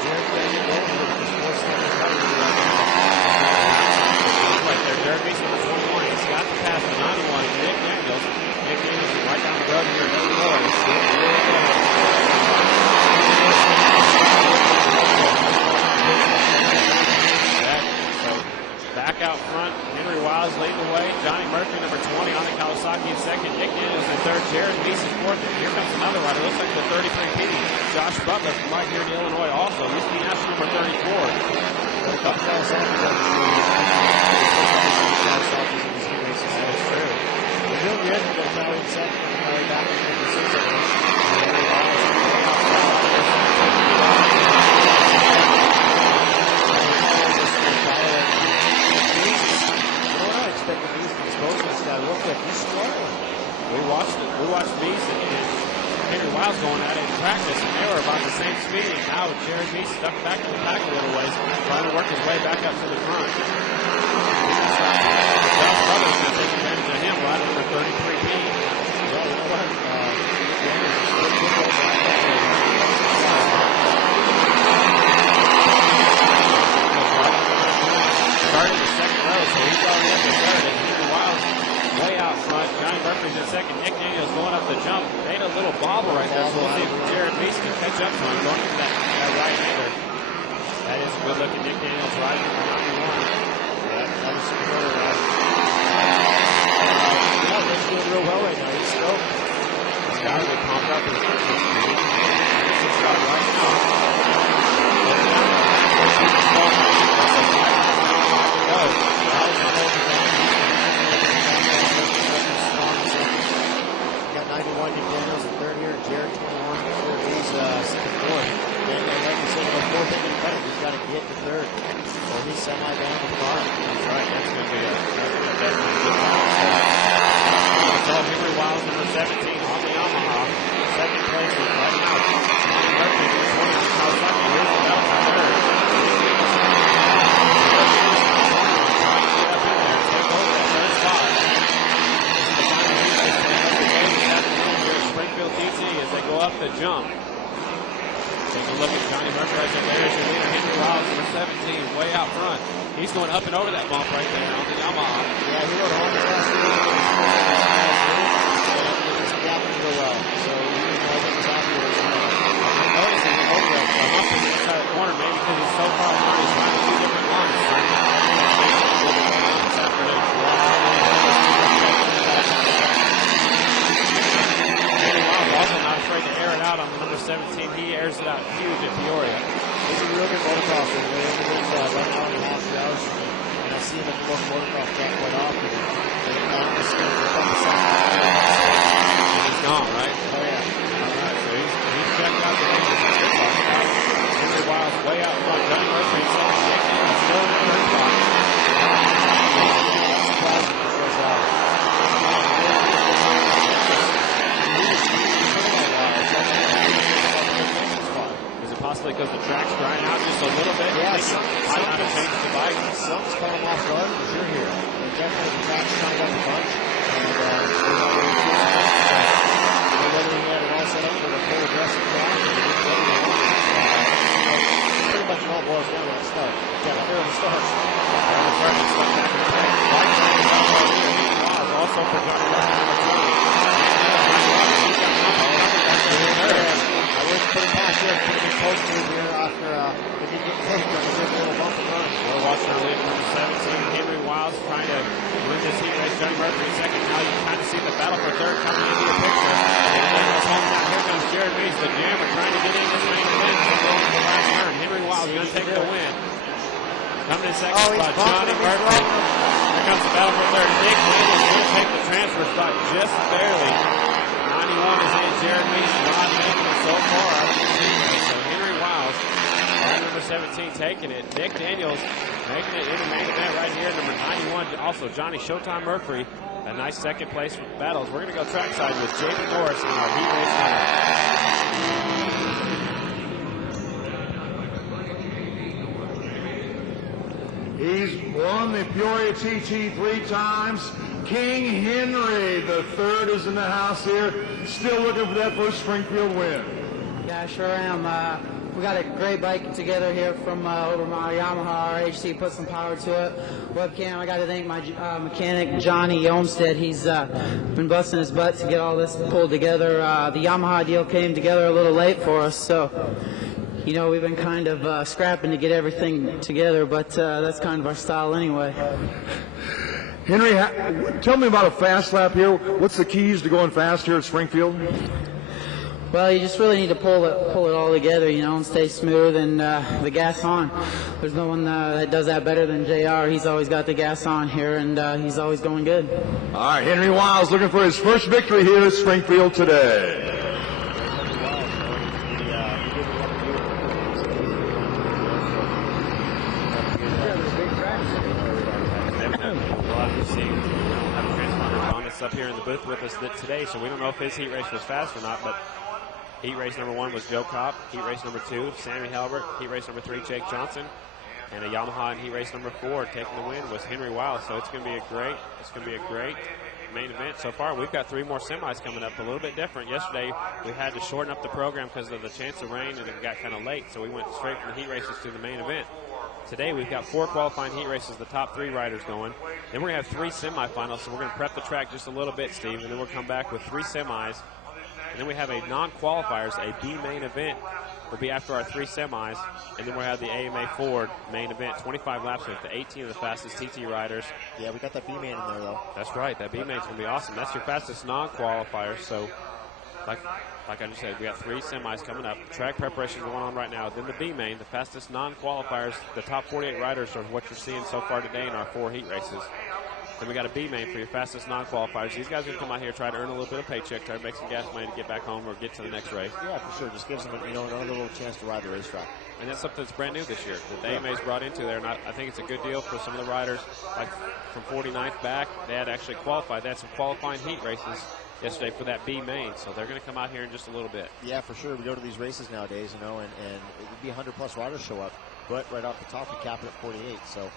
there, Jared Meese number 21. He's got the pass to 91. Nick Daniels. Nick Daniels is right down the road here in Illinois. Back out front, Henry Wiles leading the way. Johnny Murphy, number 20, on the Kawasaki in second. Nick Daniels in third. Jared Meese in fourth. Here comes another rider. Looks like the 33P. Josh Butler from right here in Illinois also. Used to be national number 34. a couple Kawasaki's on the That is true. They're doing good. They're going to try in second. They're back in the season. We watched Meese and Henry Wiles going at it in practice, and they were about the same speed. Now Jared Meese stuck back in the pack a little ways, trying to work his way back up to the front. Josh Butler's going to take advantage of him right over 33P. Well, you know what? Starting the second row, so he's already up to third, and Henry Wiles way out front. Johnny Murphy's in second. Nick Daniels going up the jump. Made a little bobble right there, so we'll see if Jared Meese can catch up to him going into that right-hander. That is a good looking Nick Daniels riding for 91. That was some good ride. He's doing real well right now. He's still. He's got to be pumped up. He's got right now. Got 91 Nick Daniels in third here. Jared 21. He's second, fourth. And like we said, the fourth thing in the cutting, he's got to get to third. So he's semi down the car. That's right. That's going to be definitely a good time. So Henry Wiles, number 17 on the Yamaha. Second place is right out. Johnny Murphy, number 20 on the Kawasaki. Here's the belt to third. Springfield TT as they go up the jump. Take a look at Johnny Murphy as there's your leader, Henry Wiles, number 17, way out front. He's going up and over that bump right there on the Yamaha. Yeah, he rode hard last week. It's happened to go well. So, I think he's happy with his I'm noticing the overall. I'm up in the inside corner, maybe because he's so far along. He's riding two different lines. This afternoon. Henry Wiles 17, he airs it out huge at Peoria. He's a real good motocrosser. He's right now in half the hours, and I see him at the local motocross track quite often. He's gone, right? Oh, yeah. All right, so he's checked out the ranges and pit-stop spots. Henry Wild's way out front. Johnny Murphy and Sam Nick Daniels still in the third spot. Is it possibly because the track's drying out just a little bit? Yeah, might not have changed the bike. Something's caught him off guard for sure here. Definitely the track's trying up a bunch, and they're whether he had it all set up for the full aggressive track, pretty much all boils down to that start. Yeah, here in the start. Also for Johnny Murphy. I wouldn't put him past here. Put him close to here after if he gets close to a little bump and run. We're watching our lead number 17, Henry Wiles, trying to win this heat race. Johnny Murphy in second. Now you can kind of see the battle for third coming into the picture. Here comes Jared Meese, the jammer, trying to get in this main event. Going to the last turn. Henry Wiles going to take the win. Coming in second spot, Johnny Murphy. Here comes the battle for third. Nick Daniels going to take the transfer spot just barely. 91 is in. Jared Meese not making it so far. So Henry Wiles, number 17, taking it. Nick Daniels making it in the main event right here. Number 91, also Johnny Showtime Murphy. A nice second place battles. We're going to go trackside with J.B. Morris in our heat race lineup. He's won the Peoria TT 3 times. King Henry the third is in the house here. Still looking for that first Springfield win. Yeah, I sure am. We got a great bike together here from over my Yamaha RHC, put some power to it. Webcam, I got to thank my mechanic, Johnny Olmstead. He's been busting his butt to get all this pulled together. The Yamaha deal came together a little late for us, so, you know, we've been kind of scrapping to get everything together, but that's kind of our style anyway. Henry, tell me about a fast lap here. What's the keys to going fast here at Springfield? Well, you just really need to pull it all together, you know, and stay smooth and the gas on. There's no one that does that better than JR. He's always got the gas on here, and he's always going good. All right, Henry Wiles looking for his first victory here at Springfield today. Up here in the booth with us today, so we don't know if his heat race was fast or not, but heat race number 1 was Joe Kopp, heat race number 2 Sammy Halbert, heat race number 3 Jake Johnson, and a Yamaha in heat race number 4 taking the win was Henry Wiles. So it's going to be a great main event so far. We've got 3 more semis coming up, a little bit different. Yesterday we had to shorten up the program because of the chance of rain, and it got kind of late, so we went straight from the heat races to the main event. Today we've got 4 qualifying heat races, the top 3 riders going. Then we're going to have 3 semifinals, so we're going to prep the track just a little bit, Steve, and then we'll come back with 3 semis. And then we have a non-qualifiers, a B main event will be after our 3 semis. And then we'll have the AMA Ford main event, 25 laps with the 18 of the fastest TT riders. Yeah, we got that B main in there, though. That's right, that B main's going to be awesome. That's your fastest non-qualifiers, so like I just said, we got 3 semis coming up. Track preparation going on right now. Then the B main, the fastest non-qualifiers, the top 48 riders are what you're seeing so far today in our 4 heat races. Then we got a B main for your fastest non-qualifiers. These guys are going to come out here, try to earn a little bit of paycheck, try to make some gas money to get back home or get to the next race. Yeah, for sure. Just gives them another little chance to ride the racetrack. And that's something that's brand new this year that the AMA's brought into there. And I think it's a good deal for some of the riders. Like from 49th back, they had actually qualified. They had some qualifying heat races yesterday for that B main, so they're going to come out here in just a little bit. Yeah, for sure. We go to these races nowadays, and it would be 100-plus riders show up, but right off the top, we cap it at 48. So,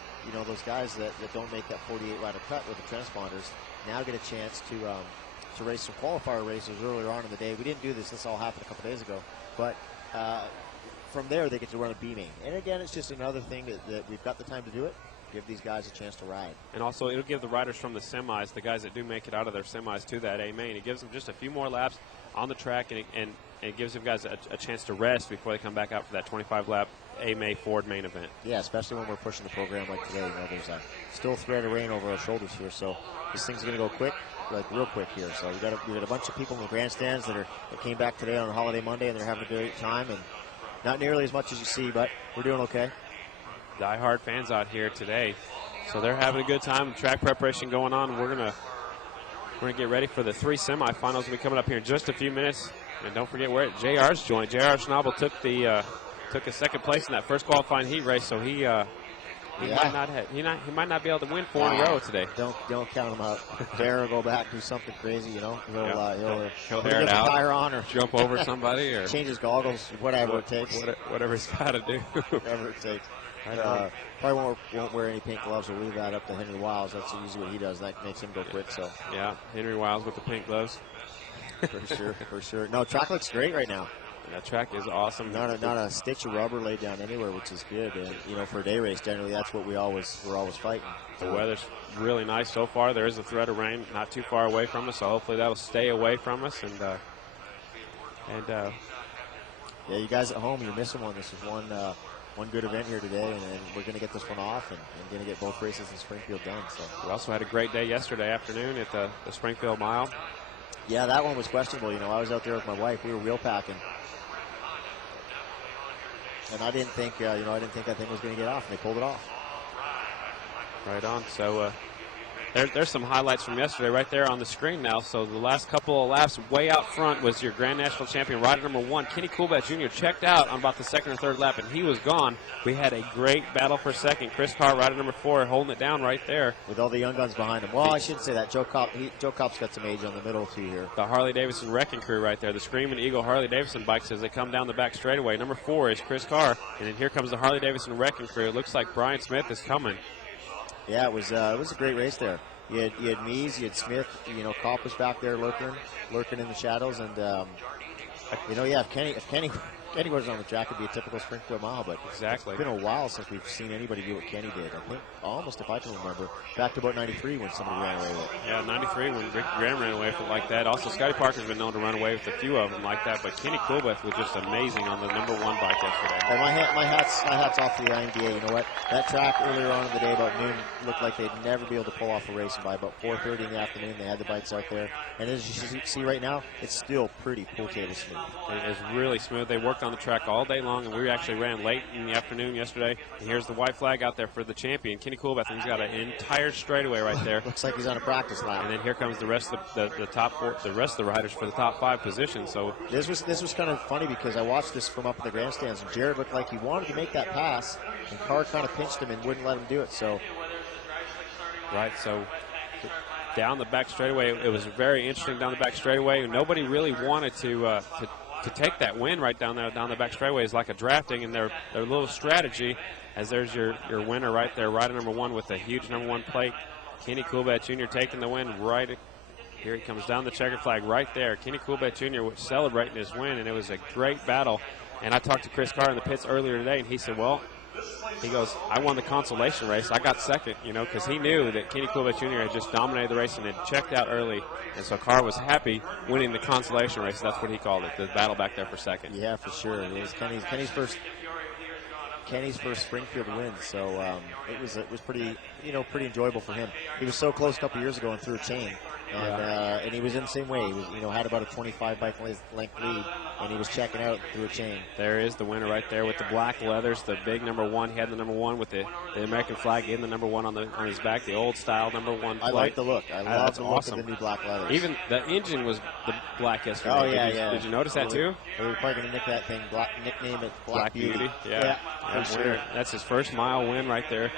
those guys that don't make that 48-rider cut with the transponders now get a chance to race some qualifier races earlier on in the day. We didn't do this. This all happened a couple days ago, but from there, they get to run a B main. And again, it's just another thing that we've got the time to do it. Give these guys a chance to ride. And also, it'll give the riders from the semis, the guys that do make it out of their semis to that A main, it gives them just a few more laps on the track, and it gives them guys a chance to rest before they come back out for that 25-lap AMA Ford main event. Yeah, especially when we're pushing the program like today. There's still a threat of rain over our shoulders here, so this thing's going to go quick. like real quick here. So we got a bunch of people in the grandstands that came back today on a holiday Monday, and they're having a great time. And not nearly as much as you see, but we're doing okay. Die-hard fans out here today, so they're having a good time. Track preparation going on. We're gonna get ready for the 3 semifinals. Will be coming up here in just a few minutes. And don't forget where JR's joined. JR Schnabel took a second place in that first qualifying heat race, so he might not be able to win 4 in a row today. Don't count him out. JR will go back, do something crazy, you know. He'll air it out, tire on, or jump over somebody, or change his goggles, whatever it takes. Whatever he's got to do. Whatever it takes. Probably won't wear any pink gloves. We'll leave that up to Henry Wiles. That's usually what he does. That makes him go quick. So yeah, Henry Wiles with the pink gloves. For sure. No, track looks great right now. That track is awesome. Not a stitch of rubber laid down anywhere, which is good. And you know, for a day race, generally that's what we're always fighting. The weather's really nice so far. There is a threat of rain not too far away from us, so hopefully that'll stay away from us. And yeah, you guys at home, you're missing one. This is one good event here today, and we're going to get this one off and going to get both races in Springfield done. So we also had a great day yesterday afternoon at the Springfield Mile. Yeah, that one was questionable. You know, I was out there with my wife. We were wheel packing. And I didn't think that thing was going to get off, and they pulled it off. Right on. So there's some highlights from yesterday right there on the screen now. So the last couple of laps way out front was your Grand National champion, rider number 1, Kenny Coolbeth Jr. checked out on about the second or third lap, and he was gone. We had a great battle for second. Chris Carr, rider number 4, holding it down right there. With all the young guns behind him. Well, I shouldn't say that. Joe Kopp's got some age on the middle, too, here. The Harley-Davidson wrecking crew right there. The Screaming Eagle Harley-Davidson bikes as they come down the back straightaway. Number 4 is Chris Carr, and then here comes the Harley-Davidson wrecking crew. It looks like Brian Smith is coming. Yeah, it was a great race there. You had Mees, you had Smith, you know, Kopp was back there lurking in the shadows, and if Kenny wasn't on the track, it'd be a typical Springfield Mile, but exactly. It's been a while since we've seen anybody do what Kenny did. I think almost, if I can remember, back to about 93 when somebody ran away with it. Yeah, 93 when Rick Graham ran away with it like that. Also, Scotty Parker's been known to run away with a few of them like that, but Kenny Coolbeth was just amazing on the number 1 bike yesterday. Oh, my hat's off to the IMDA. You know what? That track earlier on in the day, about noon, looked like they'd never be able to pull off a race, and by about 4:30 in the afternoon, they had the bikes out there. And as you see right now, it's still pretty pool table smooth. It is really smooth. They worked on the track all day long, and we actually ran late in the afternoon yesterday. And here's the white flag out there for the champion, Kenny Coolbeth, and he's got an entire straightaway right there. Looks like he's on a practice lap. And then here comes the rest of the top 4, the rest of the riders for the top 5 positions. So this was kind of funny because I watched this from up in the grandstands, and Jared looked like he wanted to make that pass, and Carr kind of pinched him and wouldn't let him do it. So down the back straightaway, it was very interesting down the back straightaway. Nobody really wanted to take that win right down the back straightaway is like a drafting, and their little strategy, as there's your winner right there, rider number 1 with a huge number 1 plate, Kenny Coolbeth Jr. taking the win right here. He comes down the checkered flag right there. Kenny Coolbeth Jr. was celebrating his win, and it was a great battle. And I talked to Chris Carr in the pits earlier today, and he said, he goes, I won the consolation race. I got second, because he knew that Kenny Coolbeth Jr. had just dominated the race and had checked out early. And so Carr was happy winning the consolation race. That's what he called it, the battle back there for second. Yeah, for sure. It was Kenny's first Springfield win, so it was pretty enjoyable for him. He was so close a couple years ago and threw a chain. And he was in the same way. He was, had about a 25 bike length lead, and he was checking out through a chain. There is the winner right there with the black leathers, the big number 1. He had the number 1 with the American flag in the number 1 on his back, the old style number 1 plate. I like the look. I love the look awesome. of the new black leathers. Even the engine was the black yesterday. Oh, yeah, Did you notice that too? We were probably going to nickname it Black Beauty. Yeah, for sure. That's his first mile win right there.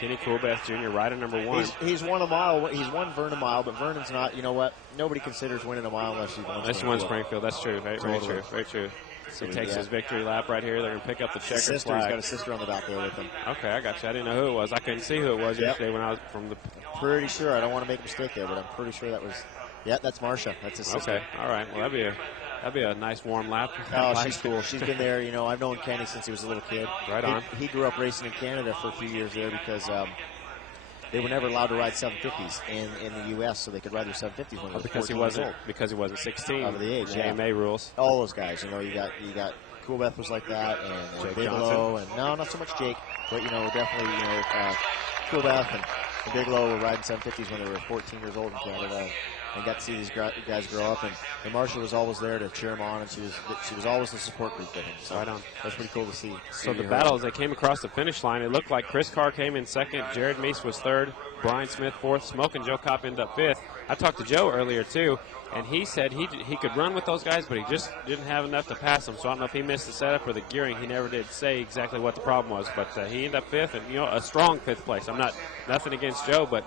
Kenny Coolbeth Jr., rider number 1. He's won a mile. He's won Vernon mile, but Vernon's not. You know what? Nobody considers winning a mile unless you've won. Unless you won Springfield. That's true. Very true. So he takes his victory lap right here. They're going to pick up the checkered flag. He's got a sister on the back there with him. Okay, I got you. I didn't know who it was. I couldn't see who it was yesterday when I was from the. Pretty sure. I don't want to make a mistake there, but I'm pretty sure that was. Yeah, that's Marcia. That's his sister. Okay. All right. Well, that'd be a nice warm lap. Oh, she's cool. She's been there. I've known Kenny since he was a little kid. Right on. He grew up racing in Canada for a few years there because they were never allowed to ride 750s in the U.S., so they could ride their 750s when they were because he wasn't 16. Out of the age, AMA rules. All those guys, you got Coolbeth was like that, and Bigelow, and no, not so much Jake, but definitely Coolbeth and Bigelow were riding 750s when they were 14 years old in Canada. and got to see these guys grow up. And Marcia was always there to cheer them on, and she was always the support group with him. So right on. that's pretty cool to see. So the battle as they came across the finish line, it looked like Chris Carr came in second, Jared Meese was third, Brian Smith fourth, Smoke and Joe Kopp ended up fifth. I talked to Joe earlier too, and he said he could run with those guys, but he just didn't have enough to pass them. So I don't know if he missed the setup or the gearing. He never did say exactly what the problem was, but he ended up fifth, and a strong fifth place. I'm nothing against Joe, but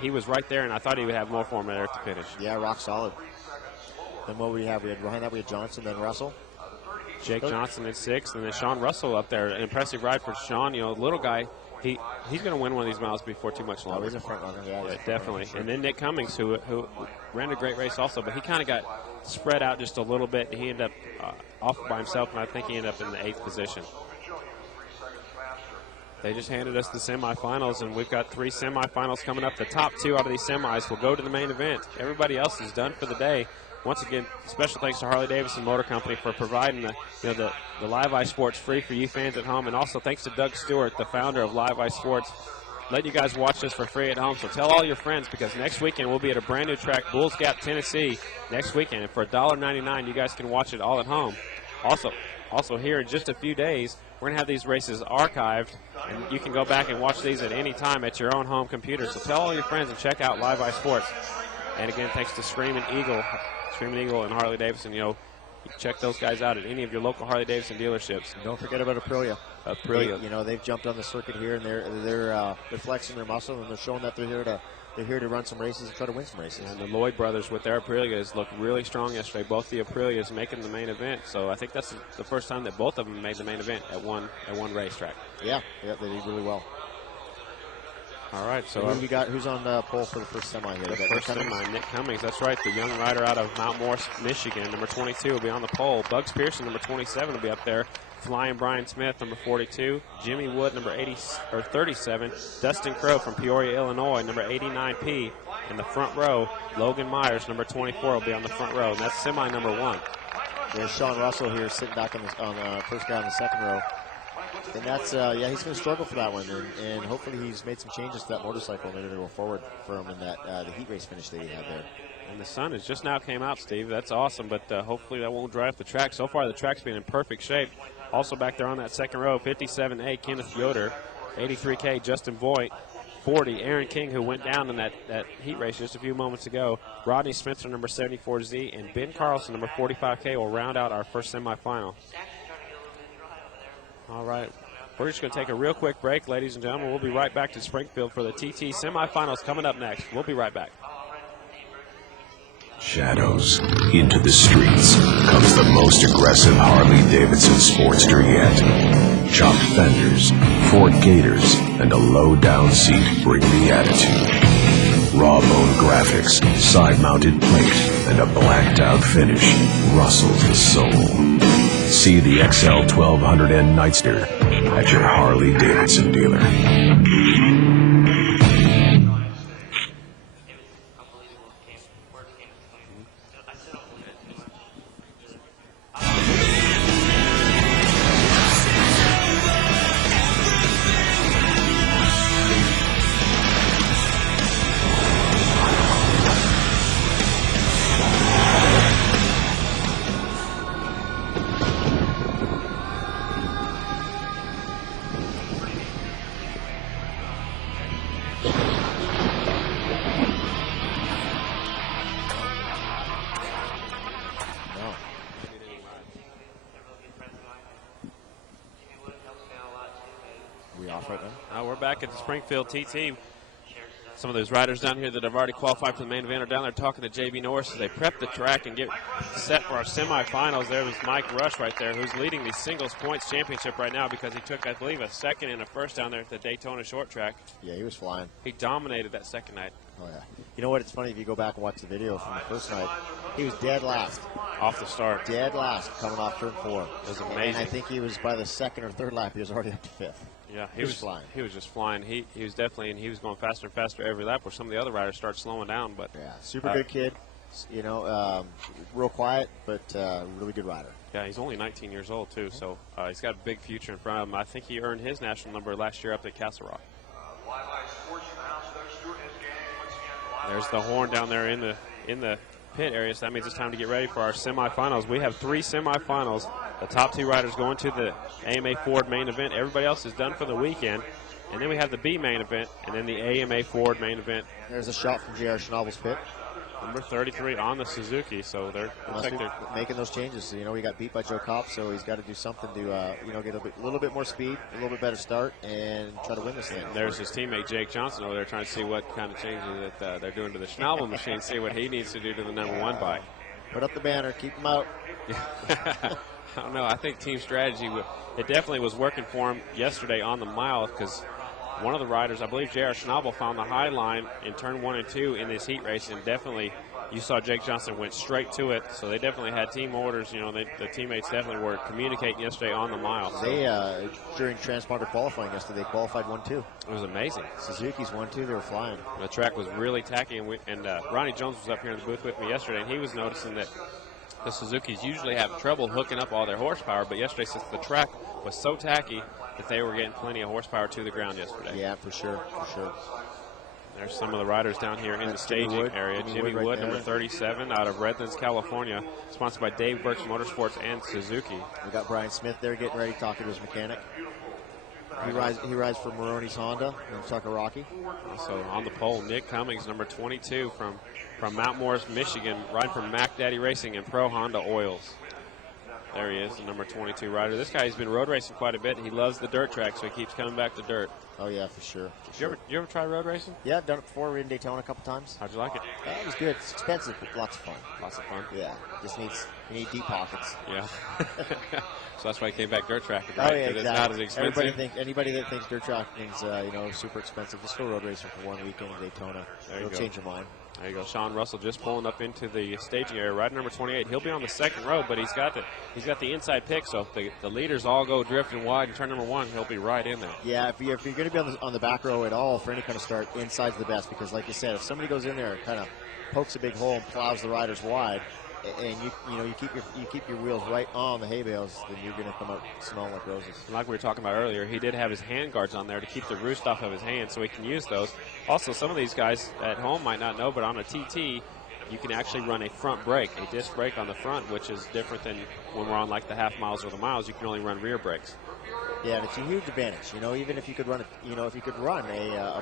he was right there, and I thought he would have more for him there to finish. Yeah, rock solid. Then what we had behind that we had Johnson, then Russell. Jake Johnson in sixth, and then Sean Russell up there. An impressive ride for Sean. Little guy. He's going to win one of these miles before too much longer. Oh, he's a front runner, yeah definitely. Sure. And then Nick Cummings, who ran a great race also, but he kind of got spread out just a little bit. He ended up off by himself, and I think he ended up in the 8th position. They just handed us the semifinals, and we've got 3 semifinals coming up. The top 2 out of these semis will go to the main event. Everybody else is done for the day. Once again, special thanks to Harley-Davidson Motor Company for providing the Live Ice Sports free for you fans at home, and also thanks to Doug Stewart, the founder of Live Ice Sports, letting you guys watch this for free at home. So tell all your friends, because next weekend we'll be at a brand new track, Bulls Gap, Tennessee, next weekend, and for $1.99 you guys can watch it all at home. Also here in just a few days, we're going to have these races archived, and you can go back and watch these at any time at your own home computer. So tell all your friends and check out Live Ice Sports. And again, thanks to Screaming Eagle and Harley-Davidson. You check those guys out at any of your local Harley-Davidson dealerships. Don't forget about Aprilia. They've jumped on the circuit here, and they're flexing their muscle, and they're showing that they're here to run some races and try to win some races. And the Lloyd brothers with their Aprilias looked really strong yesterday. Both the Aprilias making the main event. So I think that's the first time that both of them made the main event at one racetrack. Yeah, they did really well. All right, so we got who's on pole for the first semi here? The first semi, Nick Cummings. That's right, the young rider out of Mount Morris, Michigan. Number 22 will be on the pole. Bugs Pearson, number 27, will be up there. Flying Brian Smith, number 42. Jimmy Wood, number 37. Dustin Crow from Peoria, Illinois, number 89P. In the front row, Logan Myers, number 24, will be on the front row, and that's semi number 1. There's Sean Russell here sitting back on the first guy on the second row. And that's, he's going to struggle for that one. And hopefully he's made some changes to that motorcycle in order to go forward for him in that the heat race finish that he had there. And the sun has just now came out, Steve. That's awesome, but hopefully that won't dry up the track. So far, the track's been in perfect shape. Also back there on that second row, 57A, Kenneth Yoder. 83K, Justin Voigt. 40, Aaron King, who went down in that heat race just a few moments ago. Rodney Spencer, number 74Z, and Ben Carlson, number 45K, will round out our first semifinal. All right, we're just going to take a real quick break, ladies and gentlemen. We'll be right back to Springfield for the TT semifinals coming up next. We'll be right back. Shadows. Into the streets comes the most aggressive Harley-Davidson Sportster yet. Chopped fenders, Ford Gators, and a low-down seat bring the attitude. Raw bone graphics, side-mounted plate, and a blacked-out finish rustles the soul. See the XL 1200N Nightster at your Harley-Davidson dealer. At the Springfield TT. Some of those riders down here that have already qualified for the main event are down there talking to JB Norris as they prep the track and get set for our semifinals. There was Mike Rush right there, who's leading the singles points championship right now because he took, I believe, a second and a first down there at the Daytona short track. Yeah, he was flying. He dominated that second night. Oh, yeah. You know what? It's funny if you go back and watch the video from the first night. He was dead last. Off the start. Dead last coming off turn 4. It was amazing. And I think he was by the second or third lap, he was already up to 5th. Yeah, he was flying. He was just flying. He was definitely, and he was going faster and faster every lap where some of the other riders start slowing down. But yeah, super good kid. You know, real quiet, but really good rider. Yeah, he's only 19 years old, too, so he's got a big future in front of him. I think he earned his national number last year up at Castle Rock. There's the horn down there in in the pit area, so that means it's time to get ready for our semifinals. We have 3 semifinals. The top 2 riders going to the AMA Ford main event. Everybody else is done for the weekend. And then we have the B main event, and then the AMA Ford main event. There's a shot from J.R. Schnabel's pit. Number 33 on the Suzuki, so they're making those changes. So, he got beat by Joe Kopp, so he's got to do something to, get a little bit more speed, a little bit better start, and try to win this thing. There's his teammate Jake Johnson over there trying to see what kind of changes that they're doing to the Schnabel machine, see what he needs to do to the number 1 bike. Put up the banner, keep him out. I don't know. I think team strategy, it definitely was working for him yesterday on the mile, because one of the riders, I believe J.R. Schnabel, found the high line in turn 1 and 2 in this heat race, and definitely you saw Jake Johnson went straight to it, so they definitely had team orders. The teammates definitely were communicating yesterday on the mile. So. They, during transponder qualifying yesterday, they qualified 1-2. It was amazing. Suzuki's 1-2, they were flying. The track was really tacky, and Ronnie Jones was up here in the booth with me yesterday, and he was noticing that the Suzukis usually have trouble hooking up all their horsepower, but yesterday, since the track was so tacky, that they were getting plenty of horsepower to the ground yesterday. Yeah, for sure. There's some of the riders down here in the staging area. Jimmy Wood, number 37, out of Redlands, California, sponsored by Dave Burks Motorsports and Suzuki. We got Brian Smith there getting ready, talking to his mechanic. He rides for Maroney's Honda in Tuckeraki. Also on the pole, Nick Cummings, number 22, from Mount Morris, Michigan, riding for Mac Daddy Racing and Pro Honda Oils. There he is, the number 22 rider. This guy's been road racing quite a bit. He loves the dirt track, so he keeps coming back to dirt. Oh, yeah, for sure. You ever try road racing? Yeah, I've done it before. We're in Daytona a couple times. How'd you like it? It was good. It's expensive, but lots of fun. Lots of fun? Yeah. You need deep pockets. Yeah. So that's why he came back dirt tracking, right? Oh, yeah, exactly. It's not as expensive. Anybody that thinks dirt tracking's super expensive, just go road racing for 1 weekend in Daytona. It'll change your mind. There you go. Sean Russell just pulling up into the staging area. Rider number 28. He'll be on the second row, but he's got the inside pick. So if the leaders all go drifting wide in turn number 1, he'll be right in there. Yeah, if you're going to be on the back row at all for any kind of start, inside's the best, because like you said, if somebody goes in there and kind of pokes a big hole and plows the riders wide, and you keep your wheels right on the hay bales, then you're going to come out smelling like roses. Like we were talking about earlier, he did have his hand guards on there to keep the roost off of his hands, so he can use those. Also, some of these guys at home might not know, but on a TT, you can actually run a front brake, a disc brake on the front, which is different than when we're on like the half miles or the miles. You can only run rear brakes. Yeah, and it's a huge advantage. Even if you could run a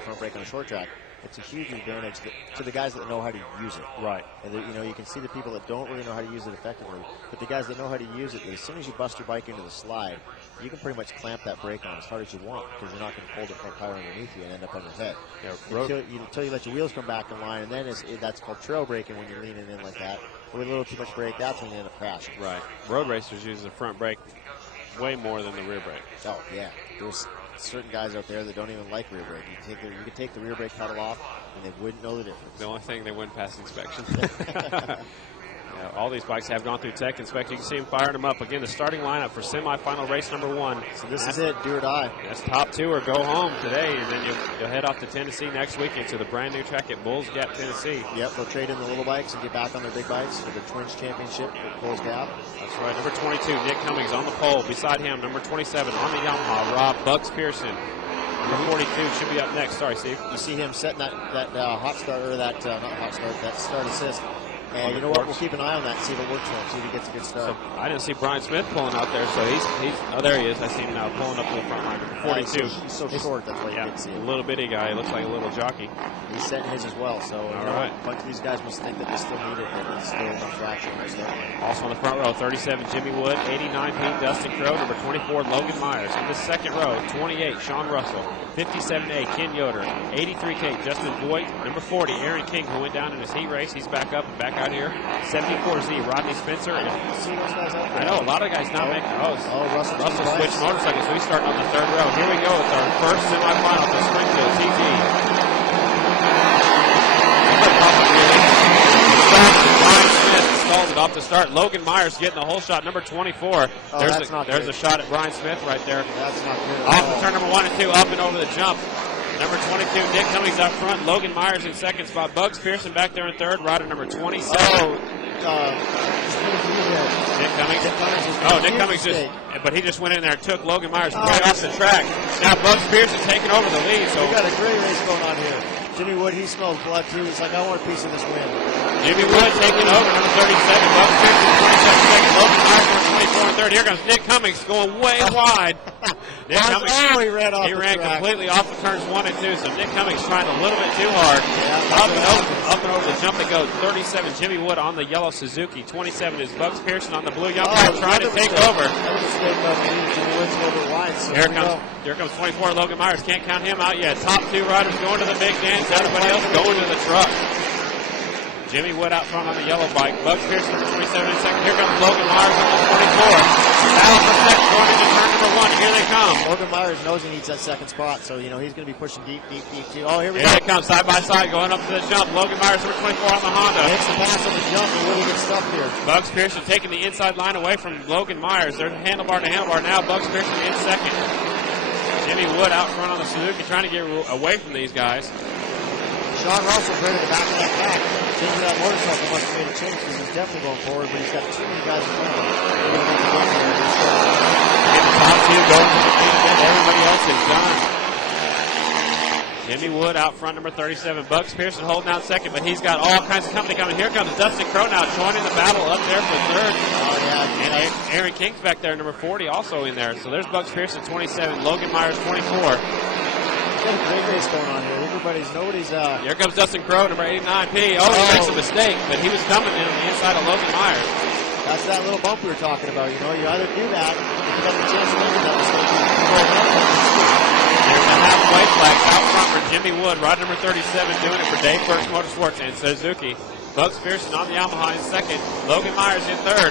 front brake on a short track, it's a huge advantage to the guys that know how to use it. Right. And you can see the people that don't really know how to use it effectively, but the guys that know how to use it, as soon as you bust your bike into the slide, you can pretty much clamp that brake on as hard as you want, because you're not going to hold the front tire underneath you and end up on your head. Yeah, until you let your wheels come back in line, and then that's called trail braking when you're leaning in like that. With a little too much brake, that's when you end up crashing. Right. Road racers use the front brake way more than the rear brake. Oh, yeah. There's certain guys out there that don't even like rear brake. You could take the rear brake pedal off, and they wouldn't know the difference. The only thing, they wouldn't pass inspection. All these bikes have gone through tech inspection. You can see them firing them up. Again, the starting lineup for semifinal race number 1. So this is it, do or die. That's top 2 or go home today, and then you'll head off to Tennessee next weekend to the brand new track at Bulls Gap, Tennessee. Yep, they'll trade in the little bikes and get back on their big bikes for the Twins Championship at Bulls Gap. That's right. Number 22, Nick Cummings on the pole. Beside him, number 27 on the Yamaha, Rob Bucks Pearson. Number 42 should be up next. Sorry, Steve. You see him setting that hot start, or that start assist. And you know what? We'll keep an eye on that and see if it works for him, see if he gets a good start. So I didn't see Brian Smith pulling out there, so he's oh, there he is. I see him now pulling up to the front line. Number 42. He's so short, that's why you didn't see him. A little bitty guy. He looks like a little jockey. He's setting his as well, so right. A bunch of these guys must think that they still need it, and it's still a fraction of their start. Also on the front row, 37, Jimmy Wood, 89, Pete Dustin Crow, number 24, Logan Myers. In the second row, 28, Sean Russell, 57A, Ken Yoder, 83K, Justin Voigt, number 40, Aaron King, who went down in his heat race. He's back up and back out here. 74Z, Rodney Spencer. I didn't see those guys out there. I know, a lot of guys not making those. Oh, Russell switched motorcycles, so he's starting on the third row. Here we go with our first semifinal for Springfield TT. Brian Smith stalls it off the start. Logan Myers getting the whole shot. Number 24. There's a shot at Brian Smith right there. That's not good. Off of turn number 1 and 2, up and over the jump. Number 22, Nick Cummings up front. Logan Myers in second spot. Bugs Pearson back there in third. Rider number 27. Nick Cummings but he just went in there and took Logan Myers right off the track. Now Bugs Pearson taking over the lead. So we got a great race going on here. Jimmy Wood, he smells blood too. He's like, I want a piece of this win. Jimmy Wood taking over, number 37. Buck Pearson, 27 seconds. Logan Myers, number 24 and 30. Here comes Nick Cummings going way wide. Nick Cummings, he ran off the track. Completely off of turns 1 and 2, so Nick Cummings trying a little bit too hard. Up and over the jump it goes. 37, Jimmy Wood on the yellow Suzuki. 27 is Bucks Pearson on the blue Yamaha trying to take over. Here comes 24, Logan Myers. Can't count him out yet. Top 2 riders going to the big dance. Everybody else going to the truck. Jimmy Wood out front on the yellow bike. Bucks Pearson number 27 in second. Here comes Logan Myers on the 24. Battle for second going into turn number 1. Here they come. Logan Myers knows he needs that second spot, so he's going to be pushing deep too. Oh, here we go. Here they come side by side going up to the jump. Logan Myers number 24 on the Honda. Makes the pass on the jump and really gets stuck here. Bucks Pearson taking the inside line away from Logan Myers. They're handlebar to handlebar now. Bucks Pearson in second. Jimmy Wood out front on the Suzuki trying to get away from these guys. Sean Russell right at the back of that pack. Changing that motorcycle must have made a change because he's definitely going forward, but he's got too many guys in front of him. Get the top 2 going to the main event. Everybody else is done. Jimmy Wood out front, number 37. Bucks Pearson holding out second, but he's got all kinds of company coming. Here comes Dustin Crow now joining the battle up there for third. Oh, yeah. And Aaron King's back there, number 40, also in there. So there's Bucks Pearson, 27. Logan Myers, 24. Got a great race going on here. Nobody's. Here comes Dustin Crow, number 89P. Oh, he makes a mistake, but he was coming in on the inside of Logan Myers. That's that little bump we were talking about. You either do that, you got the chance of making that mistake. Here's the halfway flag out front for Jimmy Wood, ride number 37, doing it for Dave Burks Motorsports and Suzuki. Bucks Pearson on the Yamaha in second. Logan Myers in third.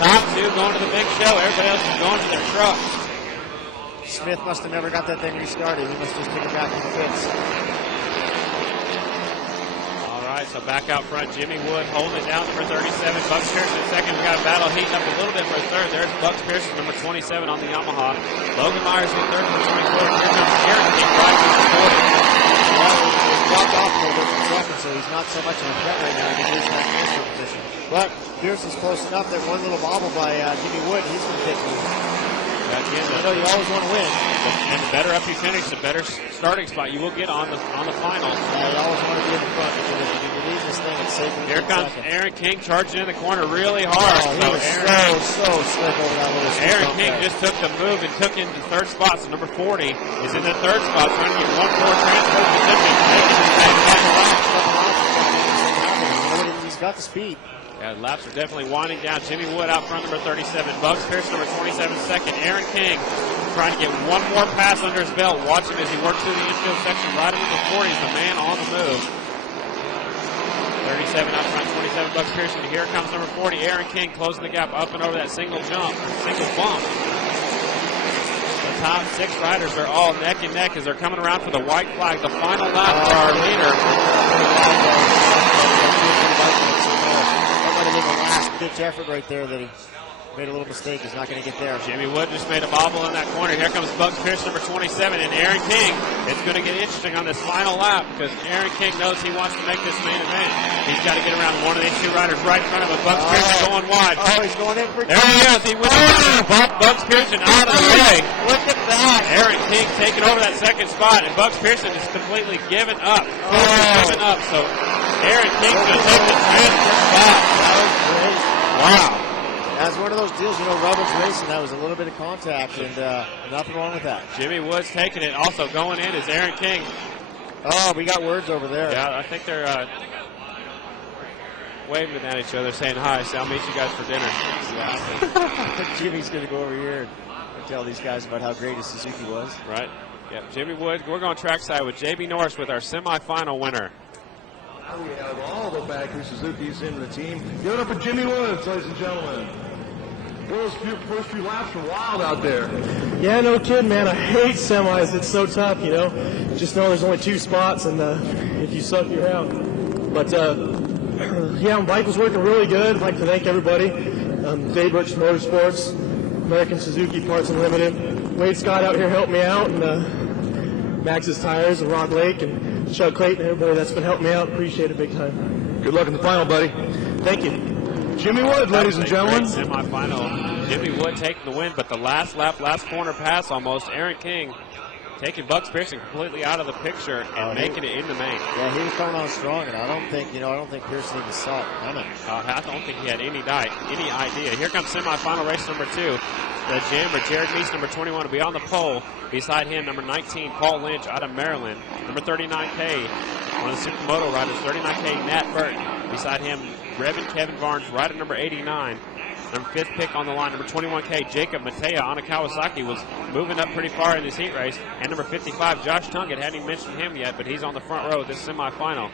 Top 2 going to the big show. Everybody else is going to their truck. Smith must have never got that thing restarted. He must just take it back in the pits. All right, so back out front, Jimmy Wood holding it down, number 37. Bucks Pearson in second. We got a battle heating up a little bit for third. There's Bucks Pearson, number 27 on the Yamaha. Logan Myers in third for 24. Here comes Aaron King riding number 40. He's dropped off a little bit from second, so he's not so much in a threat right now. He's losing that transfer position. But Pearson's close enough that one little bobble by Jimmy Wood, he's going to take the I know you always want to win. And the better up you finish, the better starting spot you will get on the final. You always want to be in the front because if you leave this thing, it's safe. Here comes Aaron King charging in the corner really hard. He was so slick over that little Aaron King just took the move and took into third spot. So number 40 is in the third spot trying to get one more transfer position. He's got the speed. Yeah, laps are definitely winding down. Jimmy Wood out front, number 37. Bucks Pearson, number 27, second. Aaron King trying to get one more pass under his belt. Watch him as he works through the infield section. Right number 40 is the man on the move. 37 out front, 27. Bucks Pearson. Here comes number 40. Aaron King closing the gap up and over that single jump, single bump. The top 6 riders are all neck and neck as they're coming around for the white flag. The final lap for our leader. The last ditch effort right there that he made a little mistake. He's not going to get there. Jimmy Wood just made a bobble in that corner. Here comes Bucks Pearson, number 27, and Aaron King. It's going to get interesting on this final lap because Aaron King knows he wants to make this main event. He's got to get around one of these 2 riders right in front of him. Bucks Pearson going wide. Oh, he's going in for there he is. He went Bucks Pearson out of the way. Look at that. Aaron King taking over that second spot, and Bucks Pearson is completely given up. Given up. So Aaron King's going to take the transfer spot. That was great. Wow. That's one of those deals, Roberts racing, that was a little bit of contact, and nothing wrong with that. Jimmy Wood's taking it. Also going in is Aaron King. Oh, we got words over there. Yeah, I think they're waving at each other, saying hi. So I'll meet you guys for dinner. Yeah. Jimmy's going to go over here and tell these guys about how great his Suzuki was. Right. Yeah, Jimmy Wood. We're going trackside with J.B. Norris with our semifinal winner. We have all the factory Suzukis in the team. Give it up for Jimmy Woods, ladies and gentlemen. Those first few laps were wild out there. Yeah, no kidding, man. I hate semis. It's so tough, Just know there's only 2 spots, and if you suck, you're out. But, yeah, my bike was working really good. I'd like to thank everybody. Dave Burks Motorsports, American Suzuki Parts Unlimited. Wade Scott out here helped me out, and Max's Tires, and Rock Lake, and Chuck Clayton, everybody that's been helping me out. Appreciate it big time. Good luck in the final, buddy. Thank you. Jimmy Wood, ladies and gentlemen. Semifinal. Jimmy Wood taking the win, but the last lap, last corner pass almost. Aaron King taking Bucks Pearson completely out of the picture and making it in the main. Yeah, he was coming on strong, and I don't think Pearson even saw it coming. I don't think he had any idea. Here comes semifinal race number 2. The jammer, Jared Meese, number 21, will be on the pole. Beside him, number 19, Paul Lynch out of Maryland. Number 39K, one of the supermoto riders, 39K, Nat Burton. Beside him, Revan Kevin Barnes, rider number 89. Number 5th pick on the line, number 21K, Jacob Matea on a Kawasaki, was moving up pretty far in this heat race. And number 55, Josh Tungett, hadn't even mentioned him yet, but he's on the front row of this semifinal.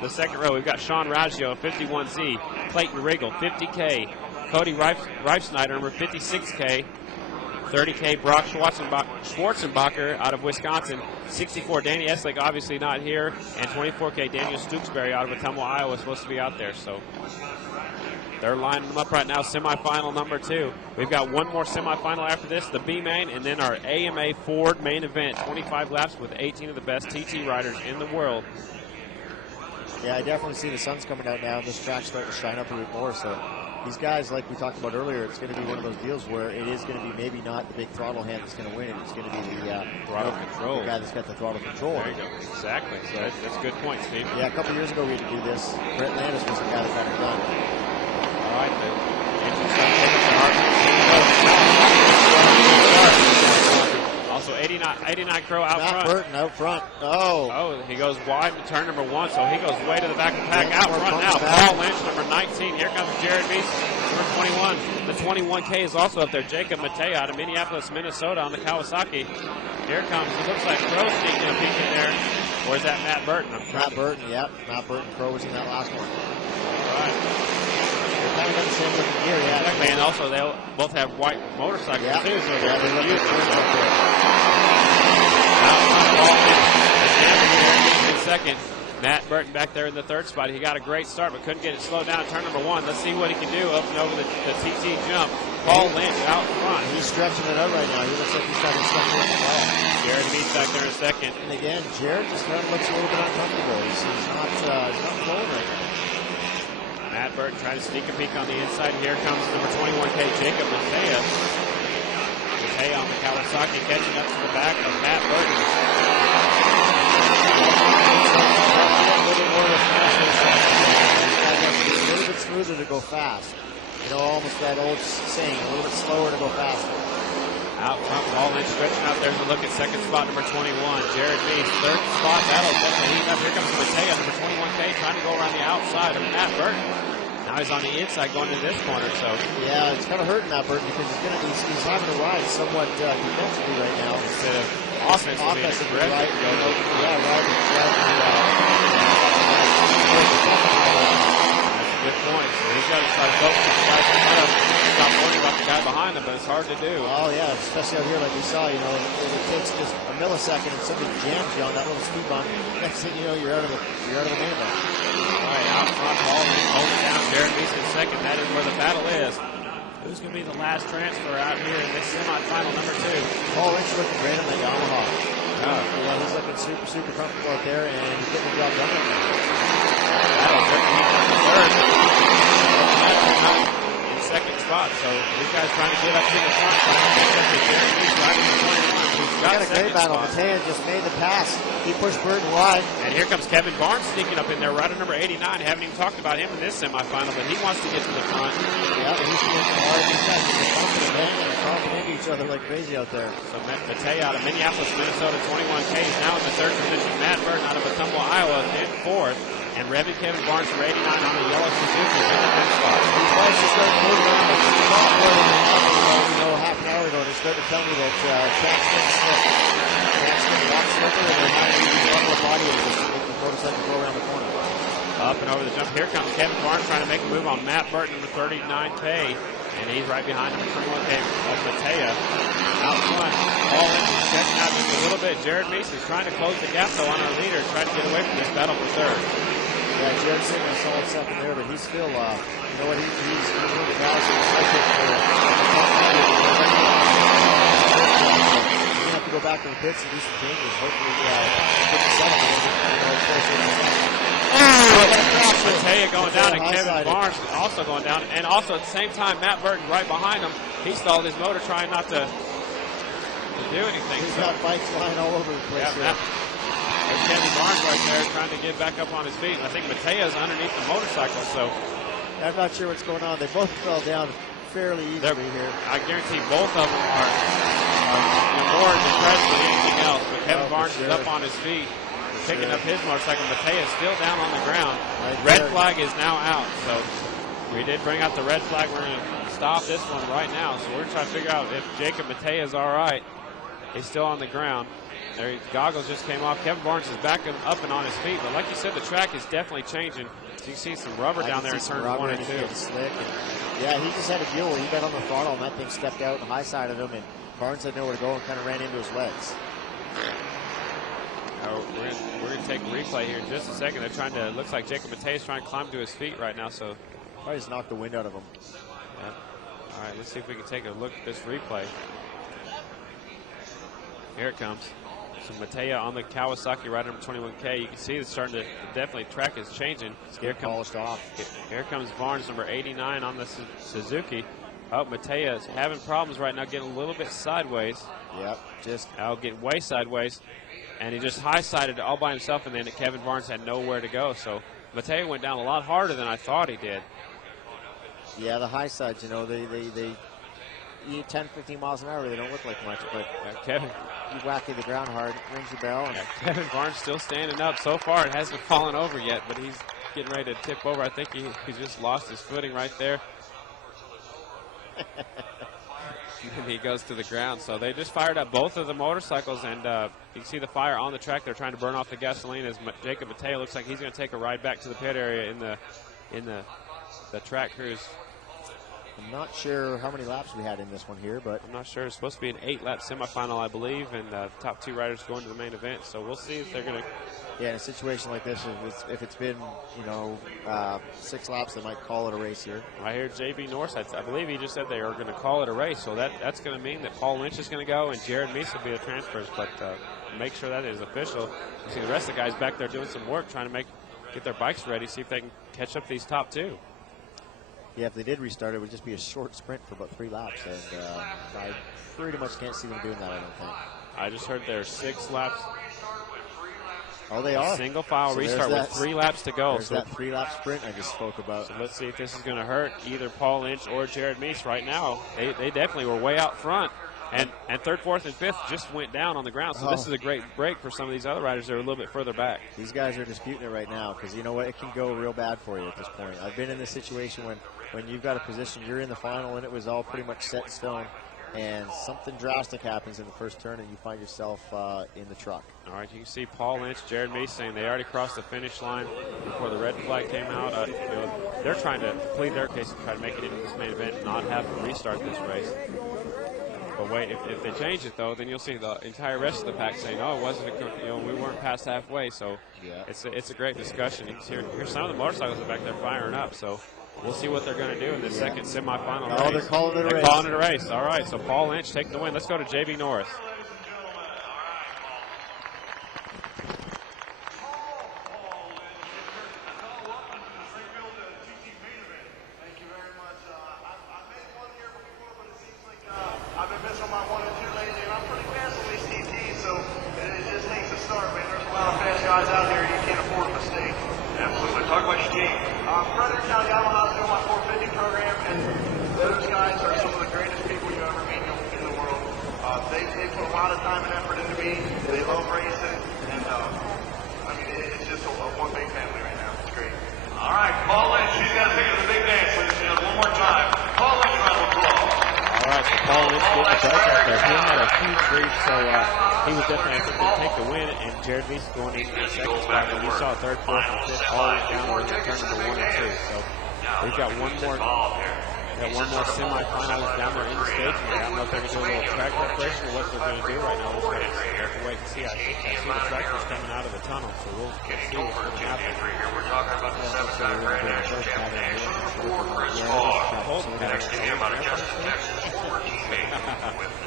The second row, we've got Sean Raggio, 51Z, Clayton Riggle, 50K, Cody Reifsnyder, number 56K, 30K, Brock Schwarzenbacher out of Wisconsin, 64, Danny Eslick, obviously not here, and 24K, Daniel Stooksbury out of Ottumwa, Iowa, supposed to be out there. So they're lining them up right now, semifinal number 2. We've got one more semifinal after this, the B main, and then our AMA Ford main event, 25 laps with 18 of the best TT riders in the world. Yeah, I definitely see the sun's coming out now, and this track's starting to shine up a bit more. So these guys, like we talked about earlier, it's going to be one of those deals where it is going to be maybe not the big throttle hand that's going to win it. It's going to be the throttle control. The guy that's got the throttle control. There you go. Exactly. So that's a good point, Steve. Yeah, a couple years ago we had to do this. Brett Landis was the guy that got it done. All right, the engine's also 89 Crow out front. Matt Burton out front. Oh, he goes wide in turn number 1, so he goes way to the back of the pack. Out front now, Paul Lynch, number 19. Here comes Jared Meese, number 21. The 21K is also up there. Jacob Matea out of Minneapolis, Minnesota on the Kawasaki. Here comes, it looks like Crow sneaking a peek in there. Or is that Matt Burton? Matt Burton, yep. Matt Burton, Crow was in that last one. All right. Kind of got the same looking gear, yeah. Exactly, and also they both have white motorcycles too, so they're used to it. In second. Matt Burton back there in the third spot. He got a great start, but couldn't get it slowed down. Turn number 1. Let's see what he can do up and over the TT jump. Paul Lynch out front. He's stretching it out right now. He looks like he's trying to stretch it well. Jared Meese back there in second. And again, Jared just kind of looks a little bit uncomfortable. He's not flowing right now. Matt Burton trying to sneak a peek on the inside. Here comes number 21K, Jacob Matea. Matea on the Kawasaki, catching up to the back of Matt Burton. It's a little bit smoother to go fast. You know, almost that old saying, a little bit slower to go faster. Out front, Paul Lynch stretching out. There's a look at second spot, number 21. Jared Meese, third spot. That'll definitely heat up. Here comes Matea, number 21K, trying to go around the outside of Matt Burton. Now he's on the inside going to this corner, so. Yeah, it's kind of hurting Matt Burton because he's having to ride somewhat defensively right now. Instead of offensively right. Good point. So he's got to try to focus on the guys in front of him. Stop worrying about the guy behind him, but it's hard to do. Oh, yeah, especially out here like we saw, you know, it takes just a millisecond and somebody jams you on that little speed bump. Next thing you know, you're out of the main event. All right, out front, Paul Lynch holding down. Jared Meese in second. That is where the battle is. Who's going to be the last transfer out here in this semifinal number 2? Paul Lynch looking great on that Yamaha. Yeah, he's looking super, super comfortable out there, and he's getting the job done right now. That'll certainly be the third. In second spot, so these guys trying to get up to the front. Got a great battle. Matea just made the pass. He pushed Burton wide. And here comes Kevin Barnes sneaking up in there, rider number 89. Haven't even talked about him in this semifinal, but he wants to get to the front. Yeah, he's getting hard. These guys are bumping and banging and bumping into each other like crazy out there. So Matea out of Minneapolis, Minnesota, 21K is now in the third position. Matt Burton out of Ottumwa, Iowa, in fourth. And Revan Kevin Barnes from 89 on the yellow Suzuki in the fifth spot. These guys just started moving around like a lot more than half an hour ago. They started to tell me that Jackson walks slipper and they're not using one more body and just make the motorcycle go around the corner. Up and over the jump. Here comes Kevin Barnes trying to make a move on Matt Burton, number 39K. And he's right behind number 21K of Matea. Out front, Paul Lynch is checking out just a little bit. Jared Meese is trying to close the gap, though, on our leader, trying to get away from this battle for third. Yeah, Jared's sitting a solid second there, but he's still, you know what, he's one of the guys who's like it for he's going to have to go back to the pits and do some changes. Hopefully, get the setup a little bit, Matea going down and Kevin Barnes also going down. And also at the same time, Matt Burton right behind him. He stalled his motor trying not to to do anything. He's got bikes flying all over the place. Yeah, there's Kevin Barnes right there trying to get back up on his feet. I think Matea's underneath the motorcycle, so I'm not sure what's going on. They both fell down fairly easily here. I guarantee both of them are more impressed with anything else. But Kevin Barnes is up on his feet, picking up his motorcycle. Matea's still down on the ground. Red flag is now out, so we did bring out the red flag. We're going to stop this one right now. So we're trying to figure out if Jacob Matea is all right. He's still on the ground. There, goggles just came off. Kevin Barnes is back up and on his feet. But like you said, the track is definitely changing. So you can see some rubber down there in turns 1 and 2. Slick. Yeah, he just had a deal where he got on the throttle and that thing stepped out and high-sided him, and Barnes had nowhere to go and kind of ran into his legs. We're going to take a replay here in just a second. They're trying to, looks like Jacob Matea is trying to climb to his feet right now. So probably just knocked the wind out of him. Yeah. All right, let's see if we can take a look at this replay. Here it comes. So Matea on the Kawasaki rider number 21K. You can see it's starting to definitely track is changing. Here comes off. Here comes Barnes number 89 on the Suzuki. Oh, Matea is having problems right now, getting a little bit sideways. Yep, just getting way sideways, and he just high-sided all by himself, and then Kevin Barnes had nowhere to go. So Matea went down a lot harder than I thought he did. Yeah, the high sides, you know, they 10, 15 miles an hour, they don't look like much, but Kevin, you whack the ground hard, rings the bell. And Kevin Barnes still standing up. So far, it hasn't fallen over yet, but he's getting ready to tip over. I think he just lost his footing right there. And he goes to the ground. So they just fired up both of the motorcycles, and you can see the fire on the track. They're trying to burn off the gasoline as Jacob Matea looks like he's going to take a ride back to the pit area in the track crews. I'm not sure how many laps we had in this one here, but I'm not sure. It's supposed to be an 8-lap semifinal, I believe, and the top 2 riders going to the main event. So we'll see if they're going to. Yeah, in a situation like this, if it's been 6 laps, they might call it a race here. I hear JB Norris. I believe he just said they are going to call it a race. So that's going to mean that Paul Lynch is going to go and Jared Meese will be the transfers. But make sure that is official. You see the rest of the guys back there doing some work, trying to get their bikes ready, see if they can catch up these top 2. Yeah, if they did restart, it would just be a short sprint for about 3 laps, and I pretty much can't see them doing that, I don't think. I just heard there's 6 laps. Oh, they are? Single file restart with 3 laps to go. There's that 3-lap sprint I just spoke about. So let's see if this is going to hurt either Paul Lynch or Jared Meese right now. They definitely were way out front. And 3rd, 4th, and 5th just went down on the ground. So this is a great break for some of these other riders that are a little bit further back. These guys are disputing it right now because you know what? It can go real bad for you at this point. I've been in this situation when you've got a position, you're in the final, and it was all pretty much set in stone, and something drastic happens in the first turn, and you find yourself in the truck. All right, you can see Paul Lynch, Jared Meese saying they already crossed the finish line before the red flag came out. They're trying to plead their case and try to make it into this main event and not have to restart this race. But wait, if they change it though, then you'll see the entire rest of the pack saying, "Oh, it wasn't we weren't past halfway." So yeah, it's a great discussion. You can hear some of the motorcycles are back there firing up. So we'll see what they're going to do in this second semifinal race. Oh, they're calling it a race. They're calling it a race. All right, so Paul Lynch taking the win. Let's go to JB Norris.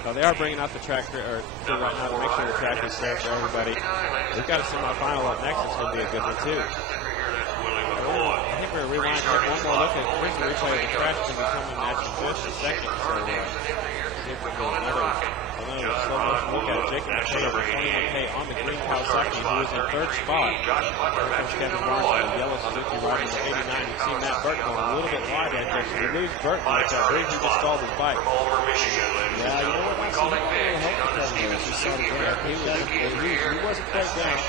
So they are bringing out the track right now to make sure the track is fair for everybody. We've got a semifinal up next. It's going to be a good one too. I think we're going to rewind and take one more look at the replay of the track. It's going to be coming at you just a second. So see if we can get another slow motion 21K over 21K on the green Kawasaki, who is in third spot. There comes Kevin Barnes in the yellow Suzuki riding number 89. You can see Matt Burton going a little bit wide right there. So we lose Burton, which I believe he just stalled his bike. Yeah, you know what? He had a little help from there. As we saw it again. He wasn't quite down.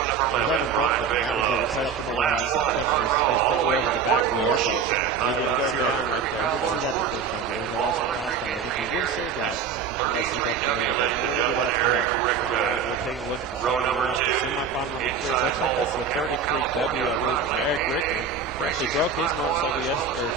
Kevin Burton, that was set up in the line. Sometimes he's put away with the back wheel. And he got third down right there. You can see that in the first time. And also last time. I think he would say that. We're taking a look at row number 2. Semi-final number 3. That's the 33W at least. Eric Rickman actually broke his motorcycle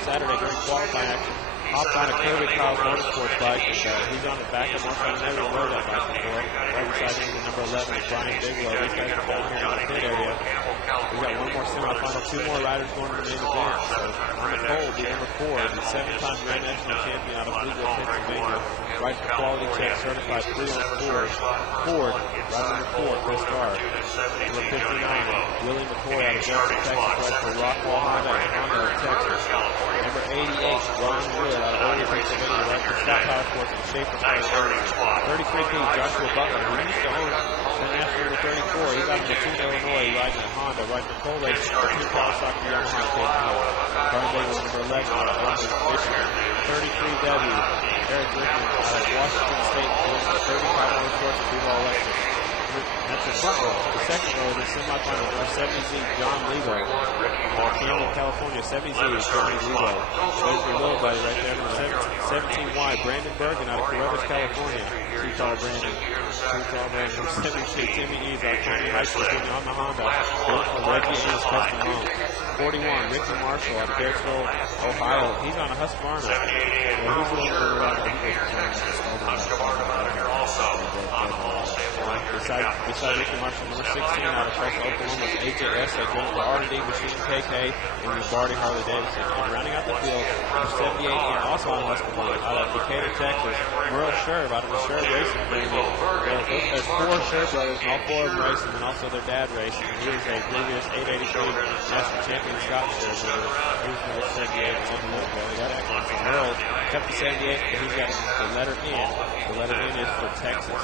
Saturday during qualifying action. Hopped on a curve at Kyle's Motorsports bike, and he's on the back of motorcycle. Never rode that bike before. Right beside him, number 11 is Brian Bigelow. These guys are down here in the pit area. We got one more semifinal, 2 more riders going to the main event. So on the pole will be number 4, the 7-time Grand National Champion out of Bluegill, Pennsylvania. Right for quality check, certified 3 on Ford. Ford, ride number 4, Chris Carr. Number 59, Willie McCoy out of Jackson, Texas, right for Rockwall Honda, Texas. Number 88, Ron Wood out of Early, Pennsylvania, right for Scott Power Sports and Schaefer. 33P, Joshua Butler, who used to own the National number 34. He's out of Matsuda, Illinois, riding at Honda, right for Cole Racing, the 2 Kawasaki Yamaha KTM. Carnegie number 11 out of Orange, Michigan. 33W, Eric Rickman out of Washington State, 35 Motorsports and Duval Electric. That's the front row. The second row is the semifinal for 70Z John Lebo. Campbell, California, 70Z Johnny Lebo. There's your little buddy right there, number 17Y, Brandon Bergen out of Carruthers, California. Two-tall Brandon. 72, Timmy Eves out of County Heights, Virginia on the Honda. Built for Reggie Eves Custom Home. 41, Ricky Marshall out of Garrettsville, Ohio. He's on a Husqvarna. Well, he's a little bit around. Beside Ricky Marshall, number 16 out of Tulsa, Oklahoma, is AJS, a joint for R&D Machine KK, and the Barty Harley Davidson. And rounding out the field, number 78, and also on Husqvarna, out of Decatur, Texas, Merle Sherb out of the Sherb Racing family. There's 4 Sherb brothers, and all 4 of them racing, and also their dad racing. And he was a previous 883 national champion Scott Sherb. He was number 78, and on the look, well, he got excellent. So Merle kept the 78, but he's got the letter N. The letter N is for Texas.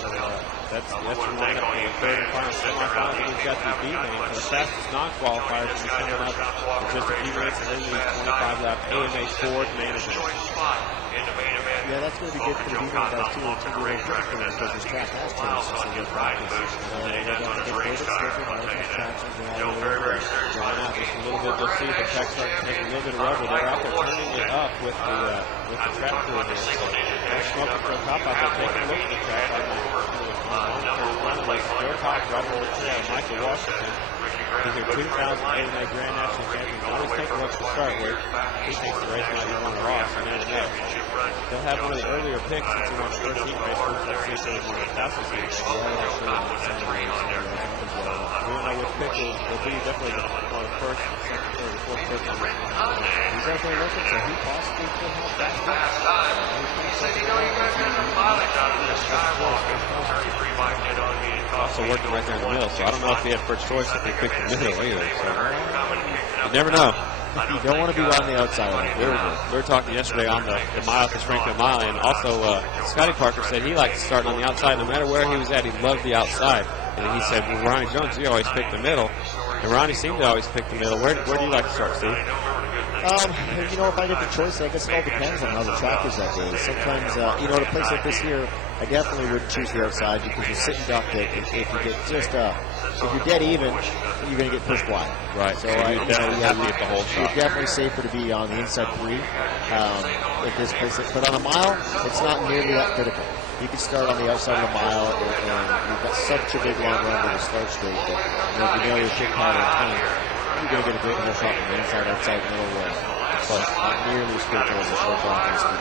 So that's your lineup for the third and final semifinal. We've got the B main for the fastest non-qualifiers to be coming up in just a few minutes, and then the 25-lap AMA Ford main event. Yeah, that's going to be good for the B main guys too. It's going to be really good for them because this track has changed since they get practice. They're going to get great exposure, not as much traction, and all the way to drawing out just a little bit. You'll see the track starting to take a little bit of rubber. They're out there turning it up with the track crew here. So they're smoking from the top out there, taking a look at the track right now. Joe Cox riding over to Michael Washington. He's a 2008 Grand National Champion. Always take a look to start with. He thinks the race might be won or lost. You never know. They'll have one of the earlier picks since he won the first heat race. Let's see if they won the fastest heat race. We don't know which pick will be. Definitely the first, second, or the fourth pick on the he's definitely looking, so he possibly could have that. Also working right there in the middle, so I don't know if he had first choice if he picked the middle either. So you never know. You don't want to be on the outside. We were talking yesterday on the mile at the Springfield Mile, and also Scotty Parker said he liked to start on the outside. No matter where he was at, he loved the outside. And he said, well, Ronnie Jones, he always picked the middle. And Ronnie seemed to always pick the middle. Where do you like to start, Steve? You know, if I get the choice, I guess it all depends on how the track is that day. Sometimes, you know, at a place like this here, I definitely would choose the outside because you're sitting duck that if you get just, if you're dead even, you're going to get pushed wide. Right. So you definitely have to get the whole shot. You're definitely safer to be on the inside 3 at this place. But on a mile, it's not nearly that critical. You can start on the outside of the mile, and you've got such a big long run with a start straight that if you know your shit pattern tank, you're going to get a great whole shot from the inside, outside, middle way. But not nearly as critical as a short block and speed.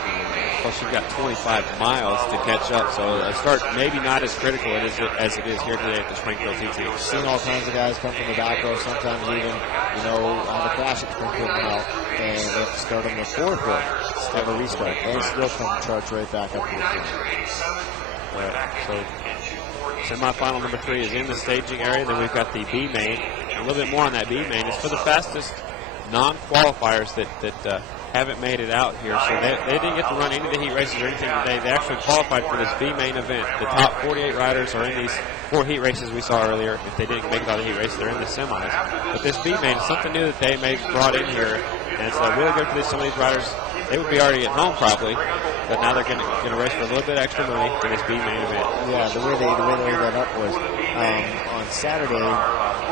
Plus, you've got 25 miles to catch up, so a start maybe not as critical as it is here today at the Springfield TT. We've seen all kinds of guys come from the back row, sometimes even, have a crash at Springfield Mile, and they have to start on the 4th row, have a restart, and still come charge right back up to the field. So, semifinal number 3 is in the staging area. Then we've got the B main. A little bit more on that B main. It's for the fastest non-qualifiers that haven't made it out here, so they didn't get to run any of the heat races or anything today. They actually qualified for this B main event. The top 48 riders are in these 4 heat races we saw earlier. If they didn't make it out of the heat race, they're in the semis. But this B main is something new that they brought in here, and it's really good for some of these riders. They would be already at home probably, but now they're going to race for a little bit extra money for this B main event. Yeah, the way they laid that up was on Saturday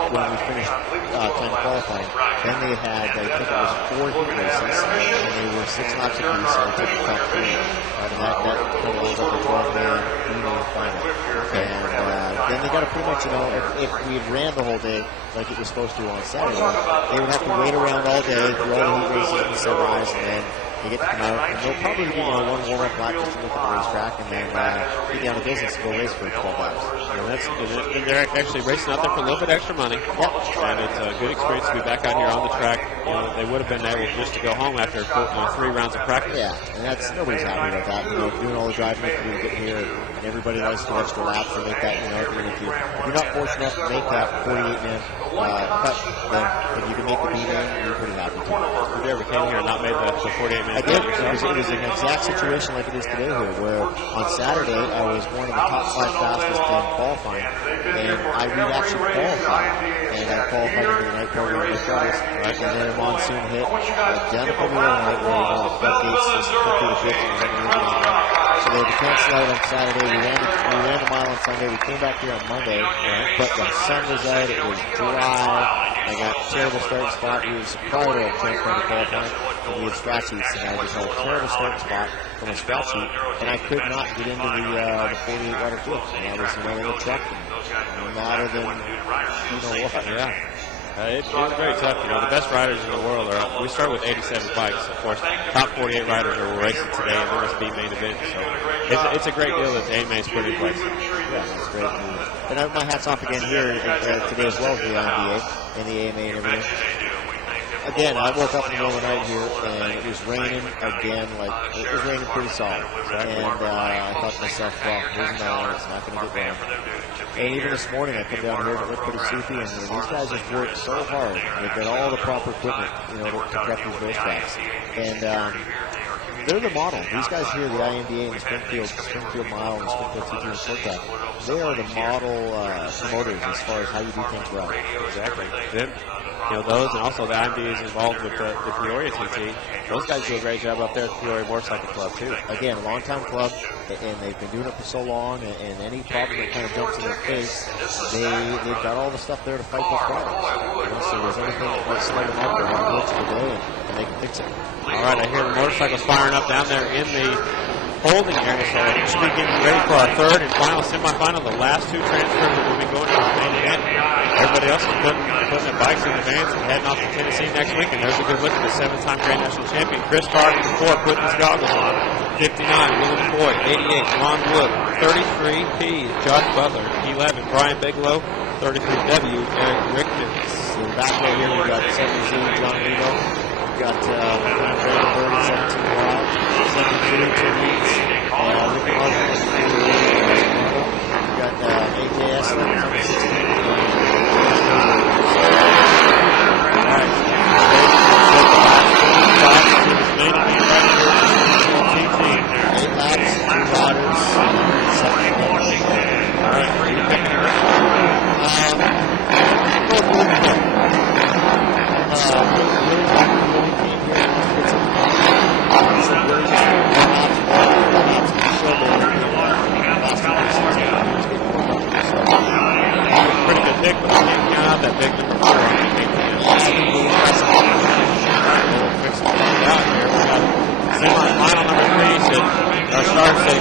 when we finished time qualifying, then they had, I think it was 4 heat races, and they were 6 laps apiece, and they took the top 3. And that totals up to 12-man B-main final. And then they got to pretty much, if we had ran the whole day like it was supposed to on Saturday, they would have to wait around all day through all the heat races and semis, and then they get to come out, and they'll probably do one warm-up lap just to look at the racetrack, and then get down to business and go race for 12 hours. And they're actually racing out there for a little bit extra money. Yep. And it's a good experience to be back out here on the track. They would have been able just to go home after 3 rounds of practice. Yeah, and nobody's happy about that. Doing all the driving to get here, and everybody likes to do extra laps and make that. If you're not fortunate enough to make that 48-man cut, then if you can make the B-man, you're pretty happy too. Have you ever came here and not made the 48-man? I did. It was an exact situation like it is today here, where on Saturday I was one of the top 5 fastest in qualifying, and we'd actually qualified, and I qualified for the night program with guys, and then a monsoon hit, identical to the night where the floodgates just took through the pitch and so they had to cancel out on Saturday. We ran the mile on Sunday. We came back here on Monday, but the sun was out. It was dry. I got a terrible starting spot. We was prior to qualifying, and we had scratch heats, and I just had a terrible starting spot from a scratch heat, and I could not get into the 48 water field. And I was in the truck, no matter than what. Yeah. It's very tough. The best riders in the world we start with 87 bikes. Of course, top 48 riders are racing today in the MSB main event. So it's a great deal that the AMA's put in place. Yeah, that's great. And my hat's off again here today as well as the IMBA and the AMA and everything. Again, I woke up in the middle of the night here, and it was raining again. It was raining pretty solid. And I thought to myself, well, here's another one. It's not going to get down. And even this morning, I come down here and it looked pretty soupy. And these guys have worked so hard. They've got all the proper equipment, to prep these racetracks. And they're the model. These guys here, the IMBA and the Springfield Mile and the Springfield TT and Sport Track, they are the model promoters as far as how you do things right. Exactly. Then, those, and also the IMBA is involved with the Peoria TT. Those guys do a great job up there at the Peoria Motorcycle Club, too. Again, long-time club, and they've been doing it for so long, and any problem that kind of jumps in their face, they've got all the stuff there to fight those problems. So there's anything that might slow them up or have a glitch in the day, and they can fix it. All right, I hear the motorcycles firing up down there in the holding area, so we should be getting ready for our third and final semifinal, the last 2 transfers that will be going to the main event. Everybody else is putting their bikes in the vans and heading off to Tennessee next week, and there's a good look at the 7-time Grand National Champion, Chris Carter, 4, putting his goggles on. 59, William McCoy. 88, Ron Wood. 33, P, Josh Butler. 11, Brian Bigelow. 33W, Eric Richter. So back right here, we've got 17, John Reno. We've got Brandon Bird, 17, Wild. 72, Tim Leeds. Ricky Martin, 23. We've got AKS, number 16.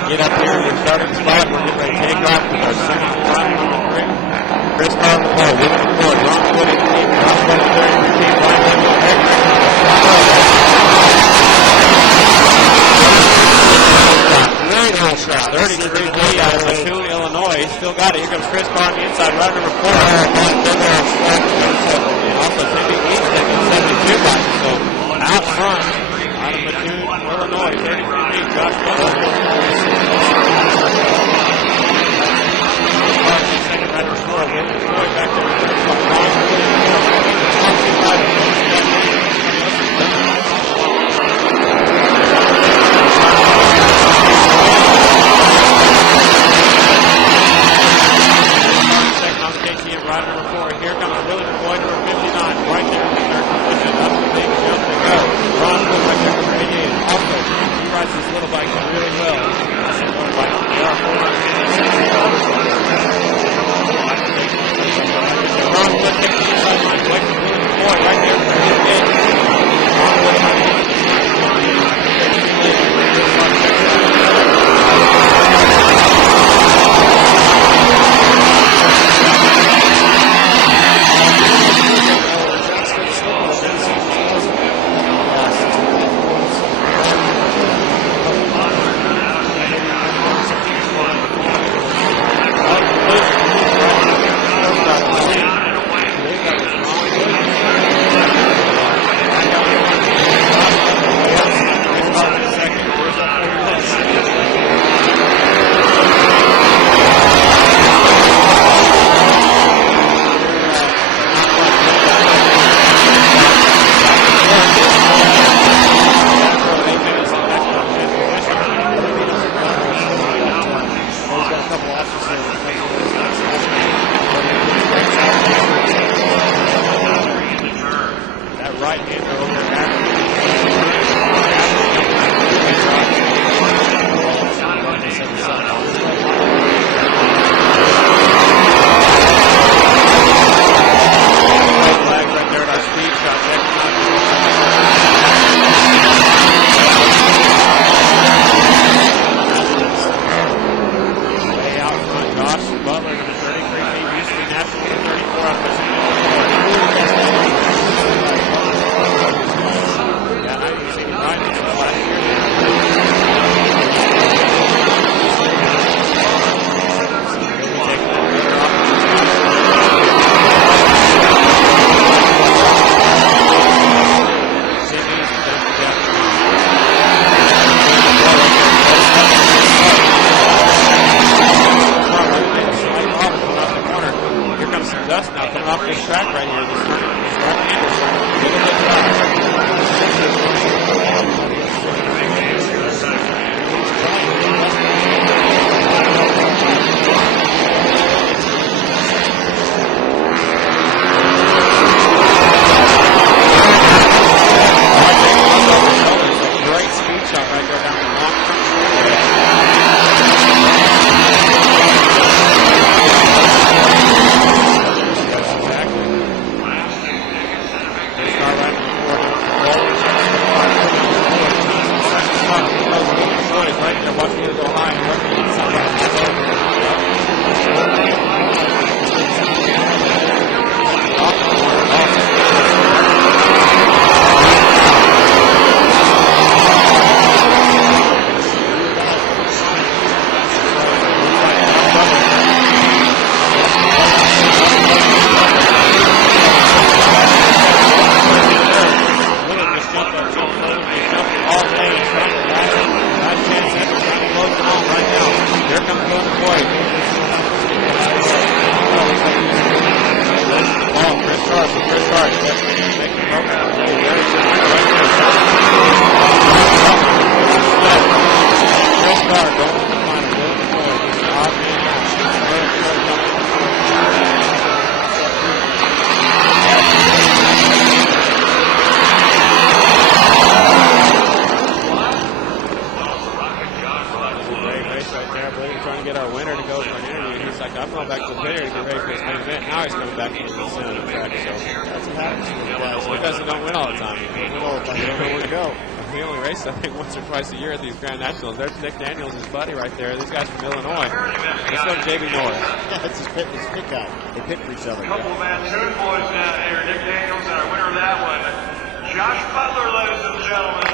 Get up here in your starting spot. We're getting ready to take off with our semi-final number 3. Chris Carter, William McCoy, Ron Wood in the team, Josh Butler in the team, Brian Bigelow. Great hole shot. 33 lead out of Mattoon, Illinois. He's still got it. Here comes Chris Carter on the inside, right number 4. And also Timmy East taking 72 bikes. So out front, out of Mattoon, Illinois, 33 lead, Josh Butler. the bikes really well. They are right there. There's Nick Daniels, his buddy right there. These guys from Illinois. Let's go to JB Norris. That's his pit guy. They pit for each other. Couple of Mansoon boys down here. Nick Daniels and our winner of that one, Josh Butler, ladies and gentlemen.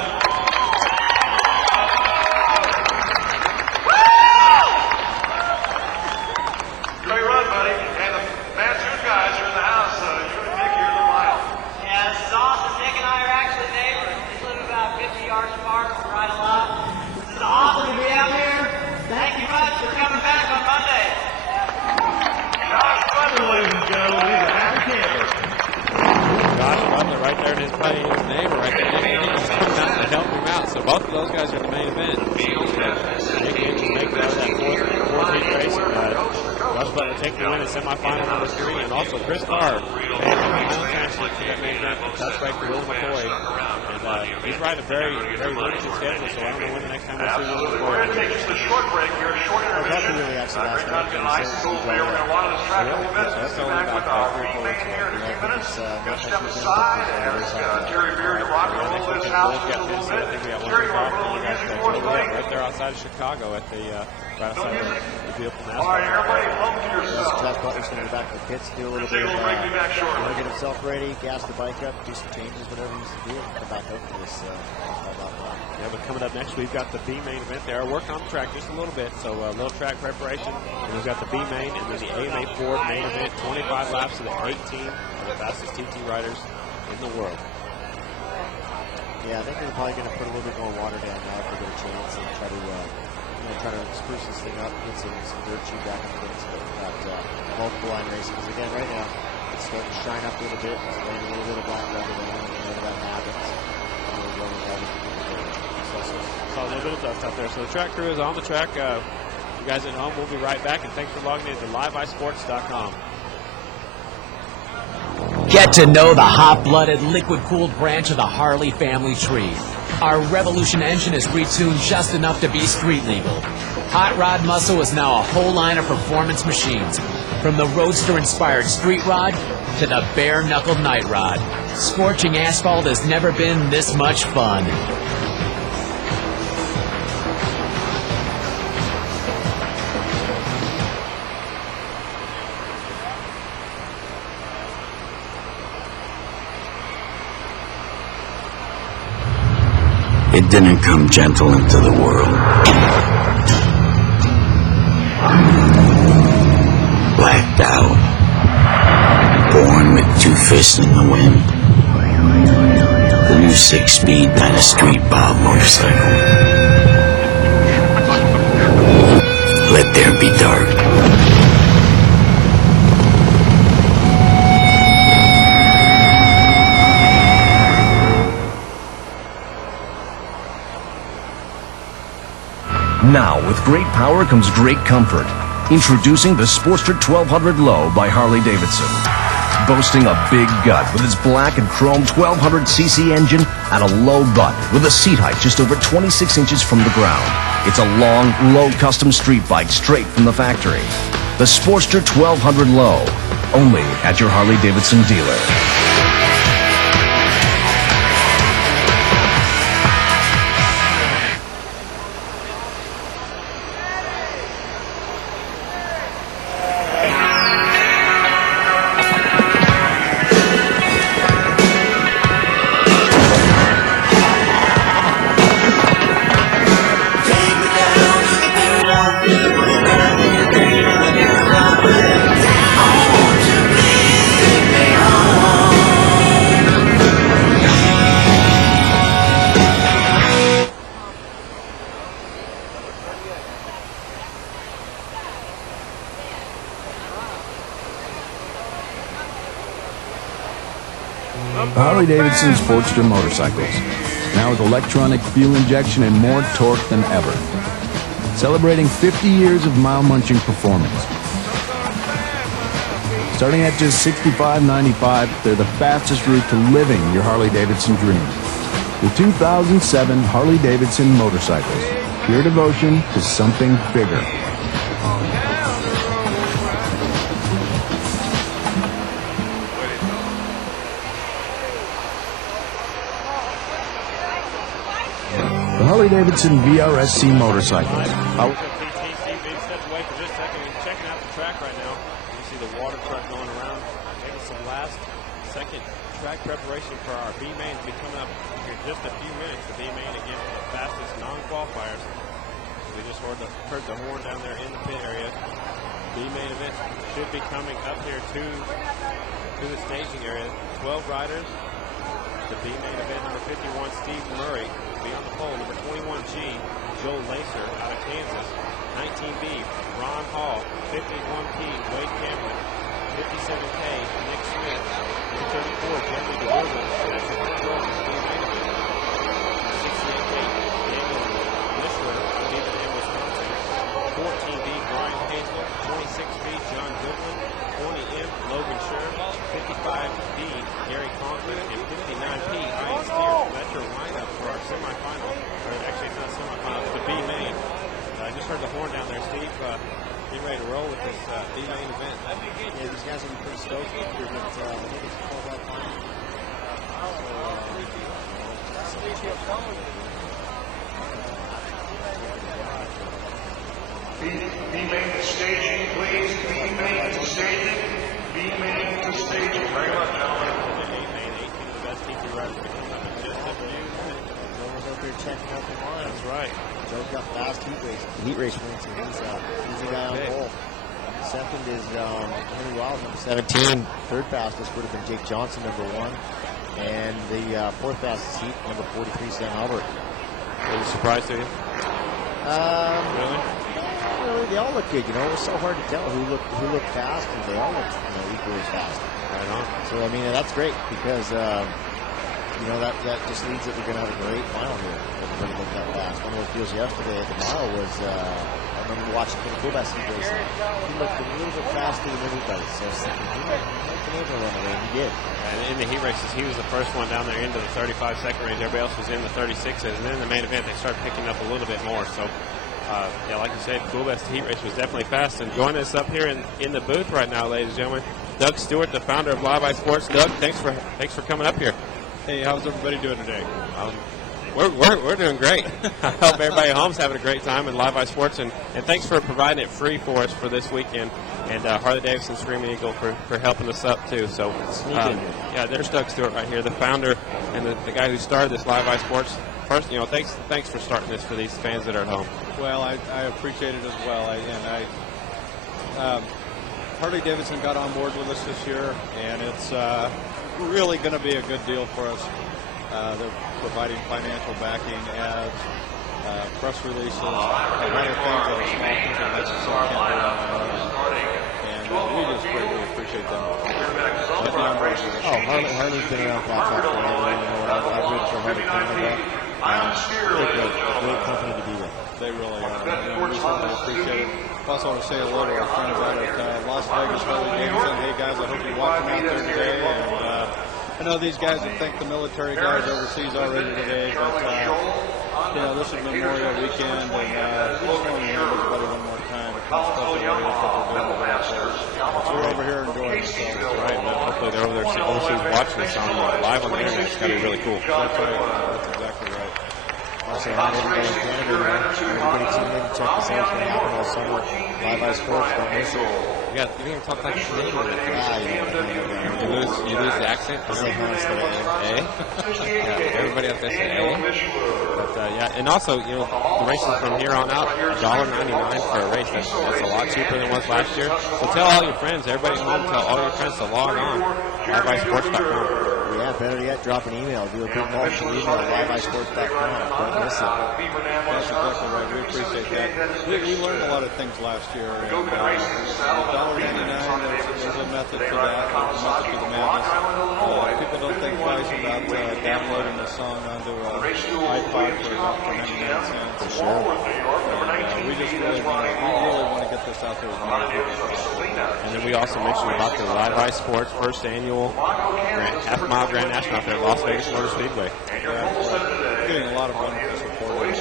Great run, buddy. And the Mansoon guys are in the house. You and Nick, you're in the mile. Yeah, this is awesome. Nick and I are actually neighbors. We live about 50 yards apart. We ride a lot. This is awesome to be out here. Thank you much for coming back on Monday. Josh Butler, ladies and gentlemen, he's a happy camper. Josh Butler right there, and his buddy, his neighbor right there. Nick Daniels coming out to help him out. So both of those guys are in the main event. Nick Daniels makes out of that fourth heat race. Josh Butler takes the win in semifinal number 3, and also Chris Carr made the final transfer to that main event. Touch break for Will McCoy. And he's riding a very, very limited schedule, so I don't know when the next time we'll see him. We're going to take just a short break here, a short intermission. Very good tonight. We're going to want to distract a little bit. We'll be back with our main man here in a few minutes. Going to step aside and ask Jerry Beard to rock and roll this house just a little bit. Jerry, you want to put a little music for us, buddy? Right there outside of Chicago at the right outside of the beautiful NASCAR. All right, everybody, home to yourself. Josh Butler's going to go back to the pits, do a little bit of get himself ready, gas the bike up, do some changes, whatever he needs to do, and come back out for this. Yeah, but coming up next, we've got the B main event there. We're working on the track just a little bit, so a little track preparation. And we've got the B main and then the AMA Ford main event, 25 laps of the 18 of the fastest TT riders in the world. Yeah, I think they're probably going to put a little bit more water down now if they get a chance and try to spruce this thing up, get some dirt cheap back in the bits, but multiple line racing. Because again, right now, it's starting to shine up a little bit. It's getting a little bit of black rubber down, whenever that happens. Saw a little bit of dust out there. So the track crew is on the track. You guys at home, we'll be right back, and thanks for logging in to liveisports.com. Get to know the hot-blooded, liquid-cooled branch of the Harley family tree. Our Revolution engine is retuned just enough to be street legal. Hot Rod Muscle is now a whole line of performance machines, from the Roadster-inspired Street Rod to the bare-knuckled Night Rod. Scorching asphalt has never been this much fun. It didn't come gentle into the world. Blacked out. Born with 2 fists in the wind. The new 6-speed Dynastreet Bob motorcycle. Let there be dark. Now, with great power comes great comfort. Introducing the Sportster 1200 Low by Harley-Davidson. Boasting a big gut with its black and chrome 1200cc engine and a low butt with a seat height just over 26 inches from the ground. It's a long, low custom street bike straight from the factory. The Sportster 1200 Low, only at your Harley-Davidson dealer. Harley-Davidson Sportster motorcycles, now with electronic fuel injection and more torque than ever. Celebrating 50 years of mile-munching performance. Starting at just $65.95, they're the fastest route to living your Harley-Davidson dream. The 2007 Harley-Davidson motorcycles, pure devotion to something bigger. The Harley-Davidson VRSC motorcycles. Step away for just a second. He's checking out the track right now. You see the water truck going around. Maybe some last second track preparation for our B main to be coming up here in just a few minutes. The B main again for the fastest non-qualifiers. We just heard the horn down there in the pit area. B main event should be coming up here to the staging area. 12 riders. The B main event, number 51, Steve Murray, will be on the pole. Number 21G, Joe Lacer out of Kansas. 19B, Ron Hall. 51P, Wade Cameron. 57K, Nick Smith. 34, Jeremy DeWilder. That's the first row of the B main event. 68K, Daniel Mishler, out of Beaverton, Wisconsin. 14B, Brian Hazel. 26B, John Goodwin. 20M, Logan Sher. 55B, Gary Conklin. And 59P, Ian Steers. That's your line just heard the horn down there, Steve. Getting ready to roll with this B-main event. Yeah, these guys will be pretty stoked because I think it's called that time. B-main to staging, please. B-main to staging. B-main to staging. Bring them up, gentlemen. A-main, 18 of the best TT riders are coming up in just a few minutes. Joe's out there checking out the line. That's right. Joe's got fast heat race wins, and he's the guy on pole. Second is Henry Wiles, number 17. Third fastest would have been Jake Johnson, number 1. And the fourth fastest heat, number 43, Sam Albert. Was it a surprise to you? Really? Really, they all look good. You know, it was so hard to tell who looked fast, and they all looked equally as fast. Right on. So I mean, that's great because that just leads that we're going to have a great final here. Everybody looked that fast. One of those deals yesterday at the mile was I remember watching Kenny Kobass race. He looked a little bit faster than everybody. So I was thinking he might be able to run away. He did. And in the heat races, he was the first one down there into the 35-second range. Everybody else was in the 36s. And then in the main event, they started picking up a little bit more. So, like you said, Coolbest heat race was definitely fast. And joining us up here in the booth right now, ladies and gentlemen, Doug Stewart, the founder of Live Eye Sports. Doug, thanks for coming up here. Hey, how's everybody doing today? We're doing great. I hope everybody at home's having a great time in Live Eye Sports, and thanks for providing it free for us for this weekend. And Harley-Davidson Screaming Eagle for helping us up too. So, there's Doug Stewart right here, the founder and the guy who started this Live Eye Sports. First, thanks for starting this for these fans that are at home. Well, I appreciate it as well. Harley-Davidson got on board with us this year, and it's really going to be a good deal for us. They're providing financial backing, ads, press releases, and other things that a small company like us can't do on our own. And we just greatly appreciate them. Harley's been around Fox forever. I've rooted for Harley Canada. They're a great company to be with. They really are. And we certainly appreciate it. I also want to say hello to our friends out at Las Vegas Harley-Davidson. Hey guys, I hope you're watching out there today. And I know these guys have thanked the military guys overseas already today, but this is Memorial Weekend, and I just want to hear everybody one more time. So we're over here enjoying ourselves. Right, but hopefully they're over there overseas watching us on live on the internet. It's got to be really cool. That's right. That's exactly right. Also, not everybody in Canada, everybody tune in, check this out. It's going to happen all summer. Live Eye Sports, don't miss it. You didn't even talk like Canadian. You lose the accent. It's like everybody up there say A. But and also, the races from here on out, $1.99 for a race. That's a lot cheaper than it was last year. So tell all your friends, everybody at home, tell all your friends to log on, liveeyesports.com. Yeah, better yet, drop an email. Do a big marketing email at liveeyesports.com. Don't miss it. That's exactly right. We appreciate that. We learned a lot of things last year. $1.99, there's a method to that. There's a method to the madness. People don't think twice about downloading a song onto an iPod for 99 cents. For sure. We just really want to get this out there as much as possible. And then we also mentioned about the Live Eye Sports first annual half-mile Grand National out there at Las Vegas Motor Speedway. We're getting a lot of wonderful support. The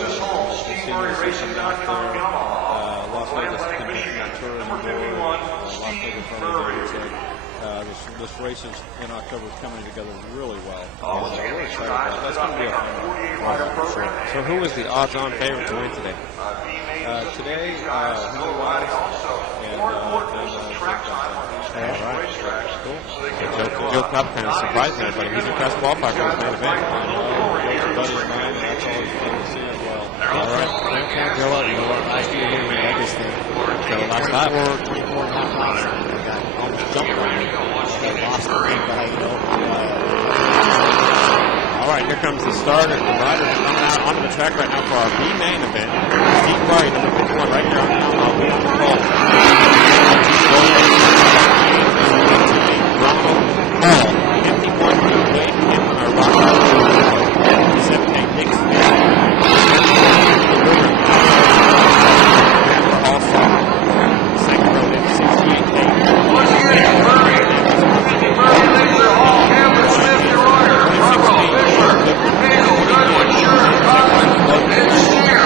senior system out there, Las Vegas Convention Touring Board, Las Vegas Harley-Davidson. This race is in October is coming together really well. We're excited about it. That's going to be a fun one. So who was the odds-on favorite to win today? Today, Henry Wiles and Cool. Joe Cup kind of surprised everybody. He's a best qualifier for this main event. He's a buddy of mine, and that's always fun to see as well. All right. Can't go up. You know what? Last year we had this thing. So last lap. 24 and a half laps. We got almost jumped on it. Got lost the big guy, All right, here comes the starter. The riders are coming out onto the track right now for our B-main event. Steve Murray, number 51, right here on the pole. Empty point to Wade Kim, our rock 7 Nick Smith. Also, second row in 68 Once again, Murray. Laser, Hall, Cameron, Smith, your order. Bravo, Fisher, Neal, Goodwin, Sherman, Cochran, and Steer.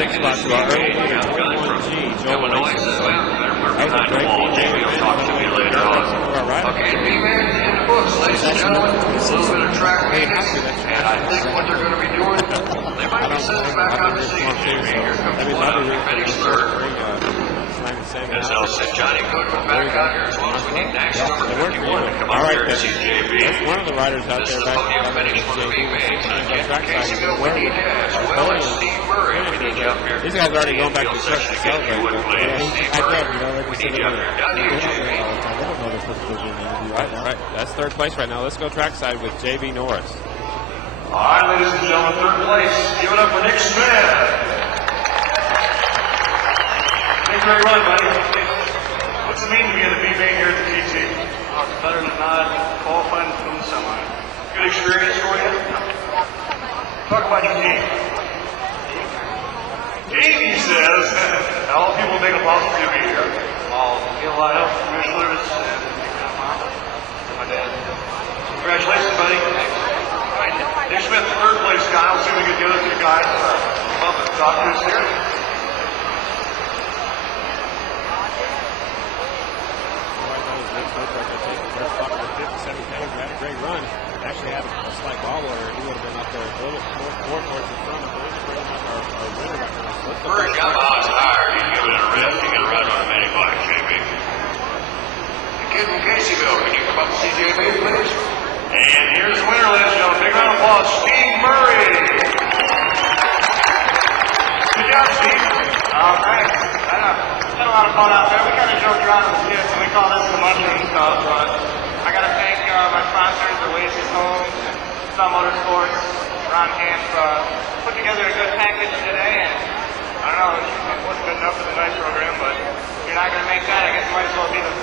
6 spot to our early leader, 21G, Joe Illinois says, that was a great BJ event. Talk to me later on. Okay, B-Man in the books, ladies and gentlemen. A little bit of track maintenance, and I think what they're going to be doing, they might be sitting back on the scene. Here comes one out, finished third. And so said Johnny Goodman back out here as well as we need next number 51 to come up here to see JB. That's one of the riders out there back there. Finish for the B-Man. Casey Mill, we need as well as Steve Murray. We need you up here. These guys are already going back to church to celebrate. We need you up here. Down to you, JB. Right. That's third place right now. Let's go trackside with JB Norris. All right, ladies and gentlemen, third place. Give it up for Nick Smith. Great run, buddy. What's it mean to be in the B-Main here at the TT? Oh, it's better than not qualifying from the semi. Good experience for you? Talk about your team. Team, he says. All people make a positive to be here. Well, get a lot of help from Michelers and my dad. Congratulations, buddy. Nick Smith, third place guy. We'll see if we can get the other two guys up at the top of this here. Had a great run. Actually had a slight ball order. He would have been up there a little bit more towards the front. But we're pretty much our winner right now. So First Yamaha's tired. He's giving it a rest. He's going to run on a mini bike, JB. The kid from Caseyville, can you come up and see JB, please? And here's the winner, ladies and gentlemen. Big round of applause, Steve Murray. Good job, Steve. Thanks. Had a lot of fun out there. We kind of joked around with the kids, and we call this the mushroom stuff, but I got to thank my sponsors, Oasis Homes, Sun Motorsports, Ron Camp, put together a good package today, and I don't know, it wasn't good enough for the night program, but if you're not going to make that, I guess you might as well be the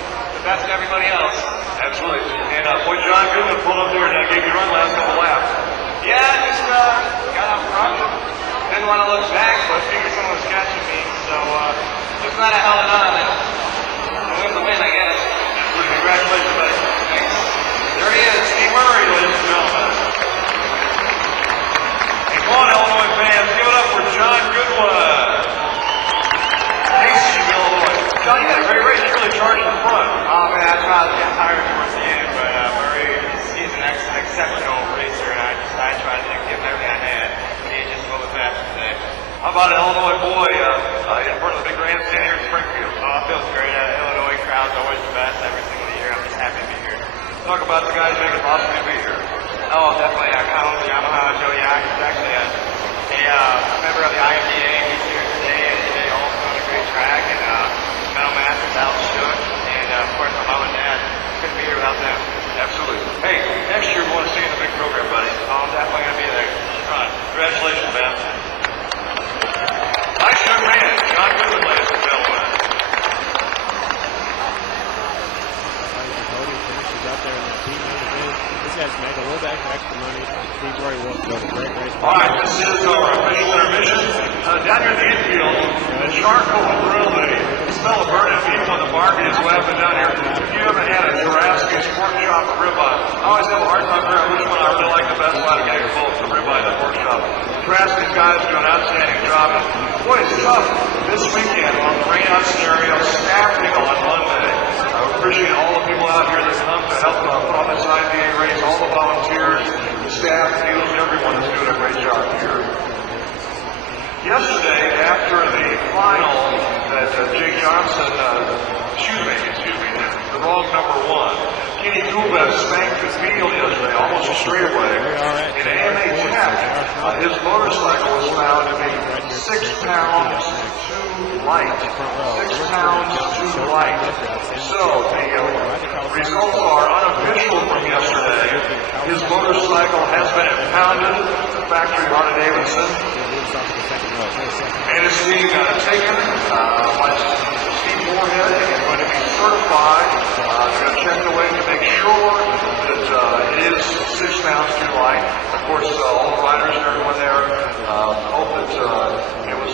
best of everybody else. Absolutely. And boy, John Goodman pulled up there and gave you a run last couple laps. Yeah, just got up front. Didn't want to look back, but figured someone was catching me, so just glad I held it on and win the win, I guess. Absolutely. Congratulations, buddy. Thanks. There he is, Steve Murray, ladies and gentlemen. And come on, Illinois fans, give it up for John Goodwin. Casey, Illinois. John, you had a great race. You really charged in front. Oh, man, I tried to get tired towards the end, but Murray, he's an exceptional racer, and I tried to give him everything I had. But he just a little bit faster today. How about an Illinois boy in front of the big grandstand here in Springfield? Oh, it feels great. Illinois crowd's always the best every single year. I'm just happy to be here. Talk about the guys making it possible to be here. Oh, definitely. Colin, Yamaha, Joe Yak. He's actually a member of the IMDA. He's here today, and they all on a great track. And Metal Masters, Alex Shook, and of course my mom and dad. Couldn't be here without them. Absolutely. Hey, next year we want to see you in the big program, buddy. Oh, I'm definitely going to be there. Right. Congratulations, man. Nice young man, John Goodman, ladies and gentlemen. This guy's made a little bit extra money. Steve Murray will go to great race. All right, this is our official intermission. Down here in the infield, the charcoal grill, the smell of burning beef on the market is what happened down here. If you haven't had a Jurassic pork chop or ribeye, I always have a hard time figuring out which one I really like the best out of getting both, the ribeye and the pork chop. Jurassic guys do an outstanding job. And boy, it's tough this weekend on the rain-out scenario, staffing on Monday. I appreciate all the people out here that come to help put on this IPA race, all the volunteers, the staff, the dealers, everyone is doing a great job here. Yesterday, after the final that Jake Johnson, excuse me, the wrong number one, Kenny Kuba spanked the field yesterday, almost a straightaway. In AMA Tech, his motorcycle was found to be 6 pounds too light. 6 pounds too light. So the results are unofficial from yesterday. His motorcycle has been impounded at the factory Harley-Davidson. And it's being taken by Steve Moorhead and going to be certified. They're going to check the weight to make sure that it is 6 pounds too light. Of course, all the riders and everyone there hope that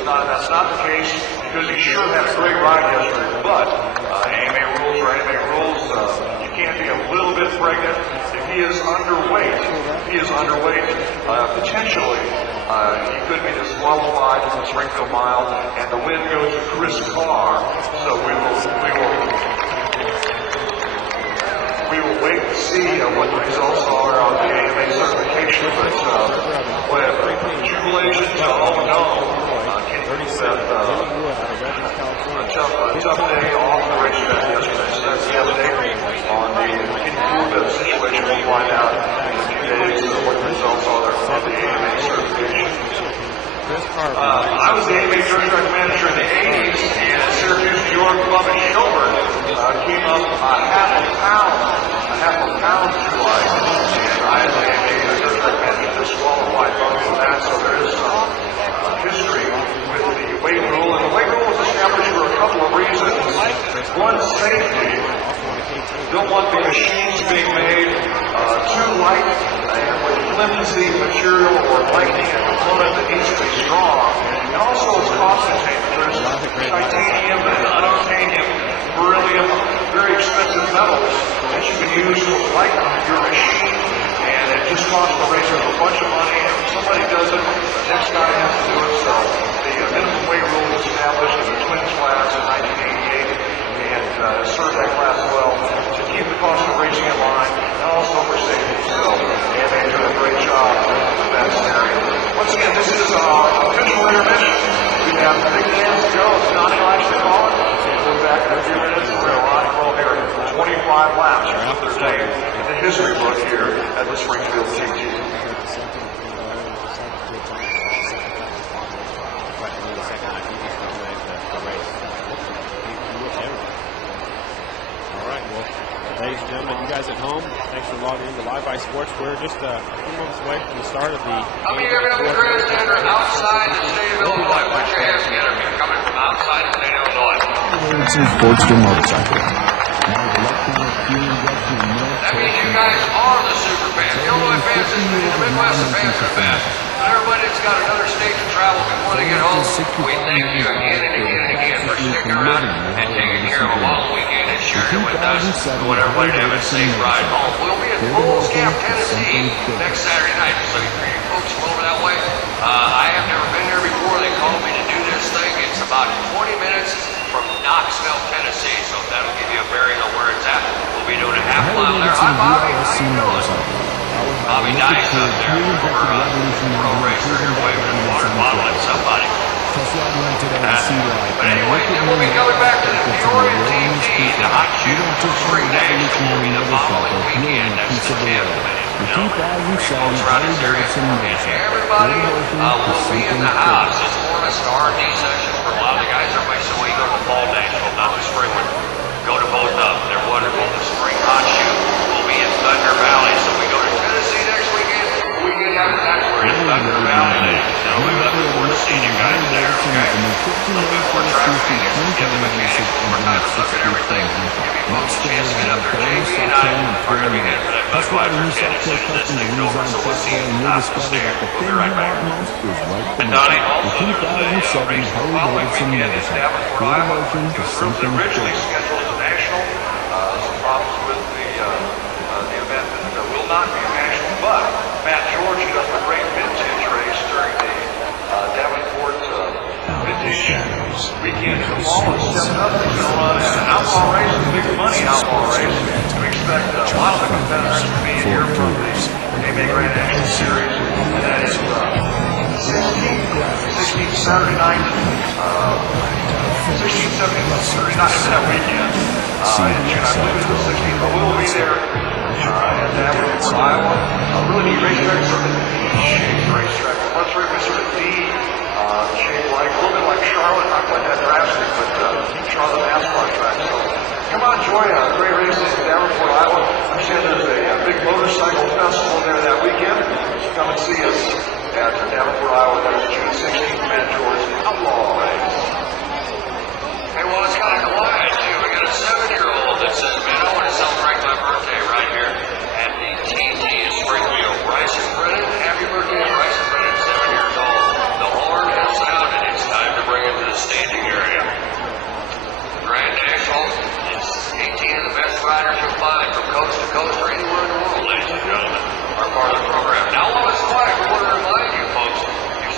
that's not the case, because he sure had a great ride yesterday. But AMA rules are AMA rules. You can't be a little bit pregnant. If he is underweight, potentially he could be disqualified from the Springfield Mile, and the win goes to Chris Carr. So we will wait to see what the results are on the AMA certification. But jubilation to all know. A tough day off the racetrack yesterday. So that's the update on the situation. We'll find out in a few days what the results are on the AMA certification. I was the AMA dirt track manager in the 80s, and Syracuse, New York, Bubba Schilbert came up a half a pound too light, and I had the AMA dirt track manager disqualified Bubba for that. So there is some history with the weight rule, and the weight rule was established for a couple of reasons. One, safety. Don't want the machines being made too light and with flimsy material or lightning a component that needs to be strong. And also it's cost containment. There's titanium and unobtainium, beryllium, very expensive metals that you can use to lighten your machine, and it just costs the racers a bunch of money. If somebody does it, the next guy has to do it. So the minimum weight rule was established in the twins class in 1988, and served that class well to keep the cost of racing in line, and also for safety. So they did a great job with that scenario. Once again, this is our official intermission. We have big dance to go. It's Donnie likes to call it. We'll be back in a few minutes. We're going to rock and roll here. 25 laps for the day in the history book here at the Springfield TT. Ladies and gentlemen, you guys at home, thanks for logging into Live by Sports. We're just a few moments away from the start of the How many of you have the grandstander outside the state of Illinois? Put your hands together if you're coming from outside the state of Illinois. Davidson Sportster motorcycle. That means you guys are the super fans. The Illinois fans and the Midwest fans are fans. But everybody that's got another state to travel before they get home, we thank you again and again and again for sticking around and taking care of a long weekend and sharing it with us. We want everybody to have a safe ride home. We'll be at Bullscap, Tennessee next Saturday night. So if you folks go over that way, I have never been there before. They called me to do this thing. It's about 20 minutes from Knoxville, Tennessee. So that'll give you a bearing on where it's at. We'll be doing a half mile there. Hi, Bobby. How you doing? Bobby Dice up there, former pro racer here, waving a water bottle at somebody. But anyway, then we'll be coming back to the Peoria TT, the Hot Shoe Spring Days, will be the following weekend. That's the 10th, ladies and gentlemen. Folks around this area, and everybody will be in the house. This morning is an R&D session for a lot of the guys. Everybody said, well, you go to the fall Nashville, not the spring one. Go to both of them. They're wonderful. The spring Hot Shoe will be in Thunder Valley, so we go to Tennessee next weekend. Weekend after that, we're in Thunder Valley, ladies and gentlemen. We look forward to seeing you guys there, okay? Looking forward to traveling against Kevin McCann. We're kind of looking at everything. Give you folks a chance to get up there. JB and I are going to be heading for that Budweiser tent as soon as this thing's over, so we'll see you at the top of the stairs. We'll be right back. And Donnie, also, there's a race for the following weekend in Davenport, Iowa. It was originally scheduled as a national. Some problems with the event that will not be a national, but Matt George does a great vintage race during the Davenport vintage weekend in the fall. And stepping up, he's going to run an outlaw race, a big money outlaw race. We expect a lot of the competitors to be here from the AMA Grand National Series, and that is 16th Saturday night, 16th, 17th, Saturday night that weekend. In June, I believe it's the 16th, but we will be there at Davenport, Iowa. A really neat racetrack, sort of a D-shaped racetrack. Let's sort of D-shaped, like a little bit like Charlotte, not quite that drastic, but Charlotte NASCAR track. So come on, enjoy a great race in Davenport, Iowa. I understand there's a big motorcycle festival there that weekend. So come and see us at Davenport, Iowa. That is June 16th, Matt George Outlaw Race. Hey, well, it's kind of quiet, too. We got a 7-year-old that says, man, I want to celebrate my birthday right here at the TT in Springfield. Bryson Brennan, happy birthday, Bryson Brennan, 7 years old. The horn has sounded. It's time to bring him to the staging area. Grand National is 18 of the best riders you'll find from coast to coast or anywhere in the world, ladies and gentlemen, are part of the program. Now, while it's quiet, we want to remind you folks,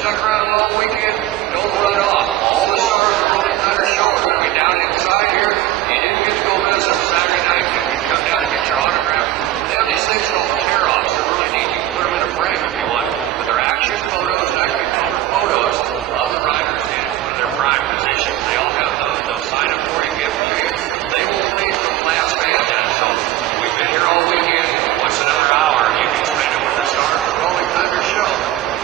stuck around all weekend, don't run off. All the stars are really kind of showing. We're going to be down inside here. You didn't get to go visit Saturday night. You can come down and get your autograph. They have these things called tear-offs. They're really neat. You can put them in a frame if you want. But they're action photos, actually color photos of the riders in one of their prime positions. They all have those sign-up for you gift to you. They will pay for class band. So we've been here all weekend. Once another hour, you can spend it with the stars. The Rolling Thunder Show.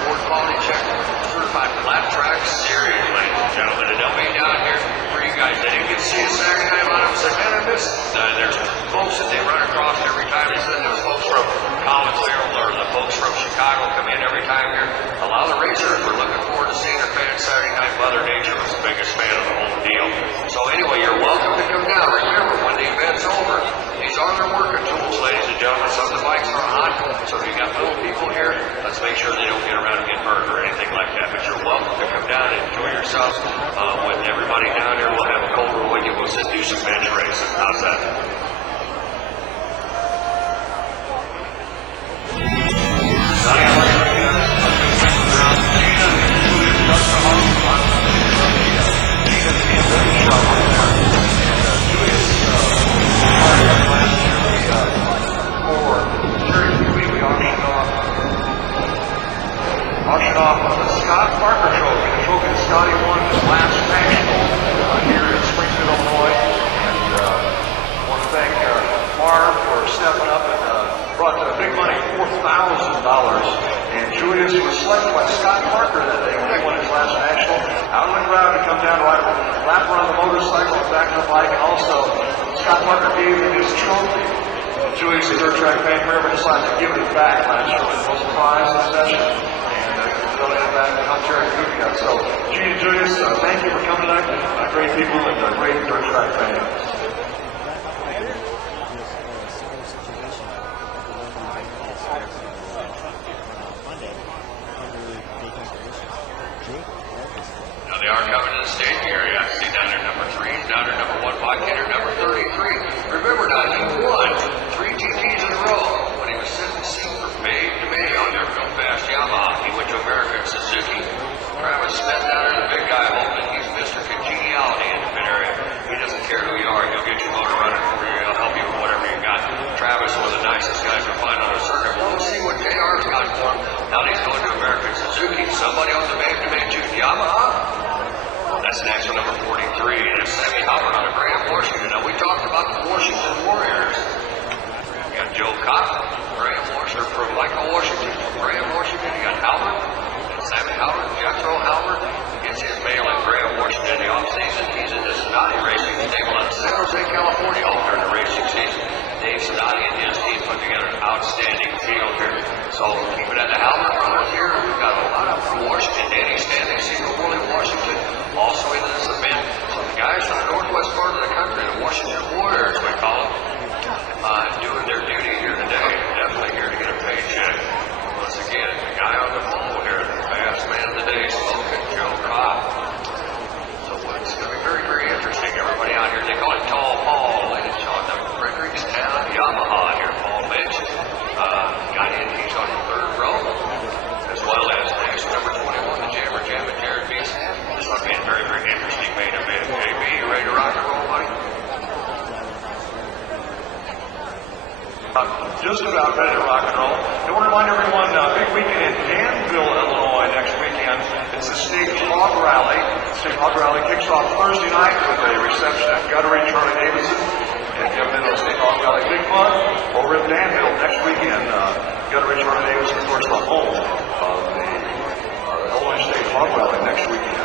Ford Quality Check Certified Flat Track Series, ladies and gentlemen. And they'll be down here for you guys. They didn't get to see us Saturday night. A lot of them said, man, I missed there's folks that they run across every time. They said there's folks from Collinsville or the folks from Chicago come in every time here. A lot of the racers were looking forward to seeing their fans Saturday night. Mother Nature was the biggest fan of the whole deal. So anyway, you're welcome to come down. Remember, when the event's over, these are their working tools, ladies and gentlemen. Some of the bikes are hot, so if you got little people here, let's make sure they don't get around and get hurt or anything like that. But you're welcome to come down and enjoy yourselves with everybody down here. We'll have a cold room with you. We'll sit do some bench racing. How's that? Auction off the Scott Parker Trophy. The trophy that Scotty won his last national here in Springfield, Illinois. And I want to thank Marv for stepping up and brought big money, $4,000. And Julius was selected by Scott Parker that day when he won his last national. Out of the crowd to come down to lap around the motorcycle, back of the bike, and also Scott Parker gave him his trophy. Julius, the dirt track fan, forever decided to give it back last year with the most prized session. So, Gene and Julius, thank you for coming tonight. Great people and great dirt track fans. Now they are coming to the staging area. I see down there number 3, down there number 1 bike hitter, number 33. Remember now, he won 3 TTs in a row when he was sitting seat for May to May on their real fast Yamaha. He went to American Suzuki. Travis Smith down there, the big guy holding. He's Mr. Congeniality in the pit area. He doesn't care who you are. He'll get your motor running for you. He'll help you with whatever you got. Travis, one of the nicest guys you'll find on the circuit. Well, we'll see what JR's got for him. Now that he's going to American Suzuki. Somebody on the main dimension Yamaha. That's national number 43. And it's Sammy Howard on the Graham Washington. Now, we talked about the Washington Warriors. You got Joe Cotton, Graham Washington from Michael Washington. Graham Washington. You got Howard. Sammy Howard, Jethro Howard, gets his mail in Graham Washington in the off-season. He's in the Sonati Racing stable out of San Jose, California, all during the racing season. Dave Sonati and his team put together an outstanding field here. So keep it at the Howard brothers here. We've got a lot of Washington, Danny Stanley, Cecil Woolley, Washington, also into this event. So the guys from the northwest part of the country, the Washington Warriors, we call them, doing their duty here today. Definitely here to get a paycheck. Once again, the guy on the pole here, the fast man of the day, smoking Joe Cobb. So it's going to be very, very interesting. Everybody out here, they call it Tall Paul. Ladies on the Frederickstown Yamaha here, Paul Mitch. Got in, he's on the 3rd row. As well as next number 21, the Jammer Jammin' Jared Beeson. This one being a very, very interesting main event. JB, you ready to rock and roll, buddy? Just about ready to rock and roll. I want to remind everyone, big weekend in Danville, Illinois next weekend. It's the State Hog Rally. State Hog Rally kicks off Thursday night with a reception at Guttery Charlie Davidson. And Kevin Middle State Hog Rally Big Fun over in Danville next weekend. Guttery Charlie Davidson, of course, the home of the Illinois State Hog Rally next weekend.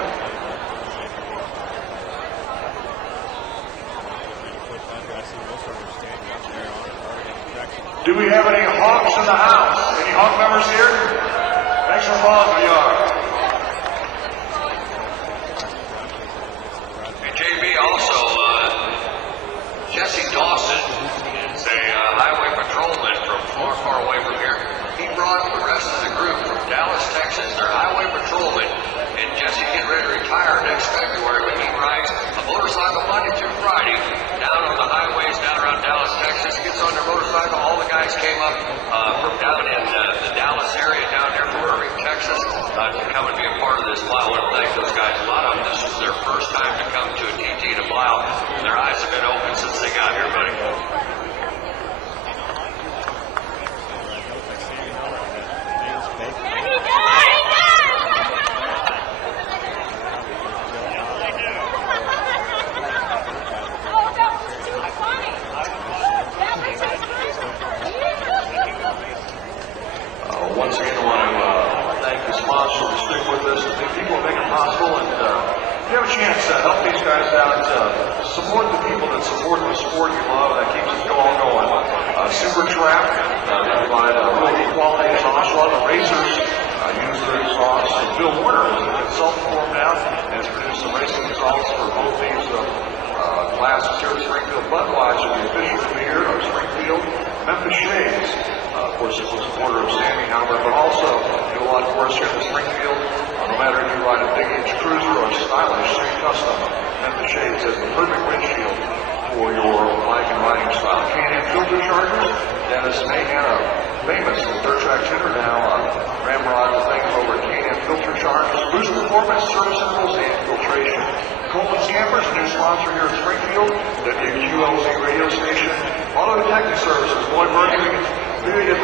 Do we have any hogs in the house? Any hog members here? Thanks for following me, Hey, JB, also, Jesse Dawson is a highway patrolman from far, far away from here. He brought the rest of the group from Dallas, Texas. They're highway patrolmen. And Jesse getting ready to retire next February, but he rides a motorcycle Monday through Friday down on the highways down around Dallas, Texas. Gets on their motorcycle. All the guys came up from down in the Dallas area down there from Irving, Texas, to track. They provide really quality exhaust. A lot of the racers use their exhaust. Bill Warner is a consultant for them now and has produced some racing exhausts for both these classes here at Springfield. Budweiser, the official beer of Springfield. Memphis Shades, of course, it was a supporter of Sammy Howard, but also do a lot for us here in Springfield. No matter if you ride a big H Cruiser or a stylish Street Custom, Memphis Shades has the perfect windshield for your bike and riding style. Can-Am filter chargers. Dennis Mahan, famous third track tuner now, ramrod the thing over Can-Am filter chargers. Boost performance, service intervals, and filtration. Coleman's Campers, a new sponsor here at Springfield. WQLZ radio station. Auto Detective Services. Boyd Bergen, we thank you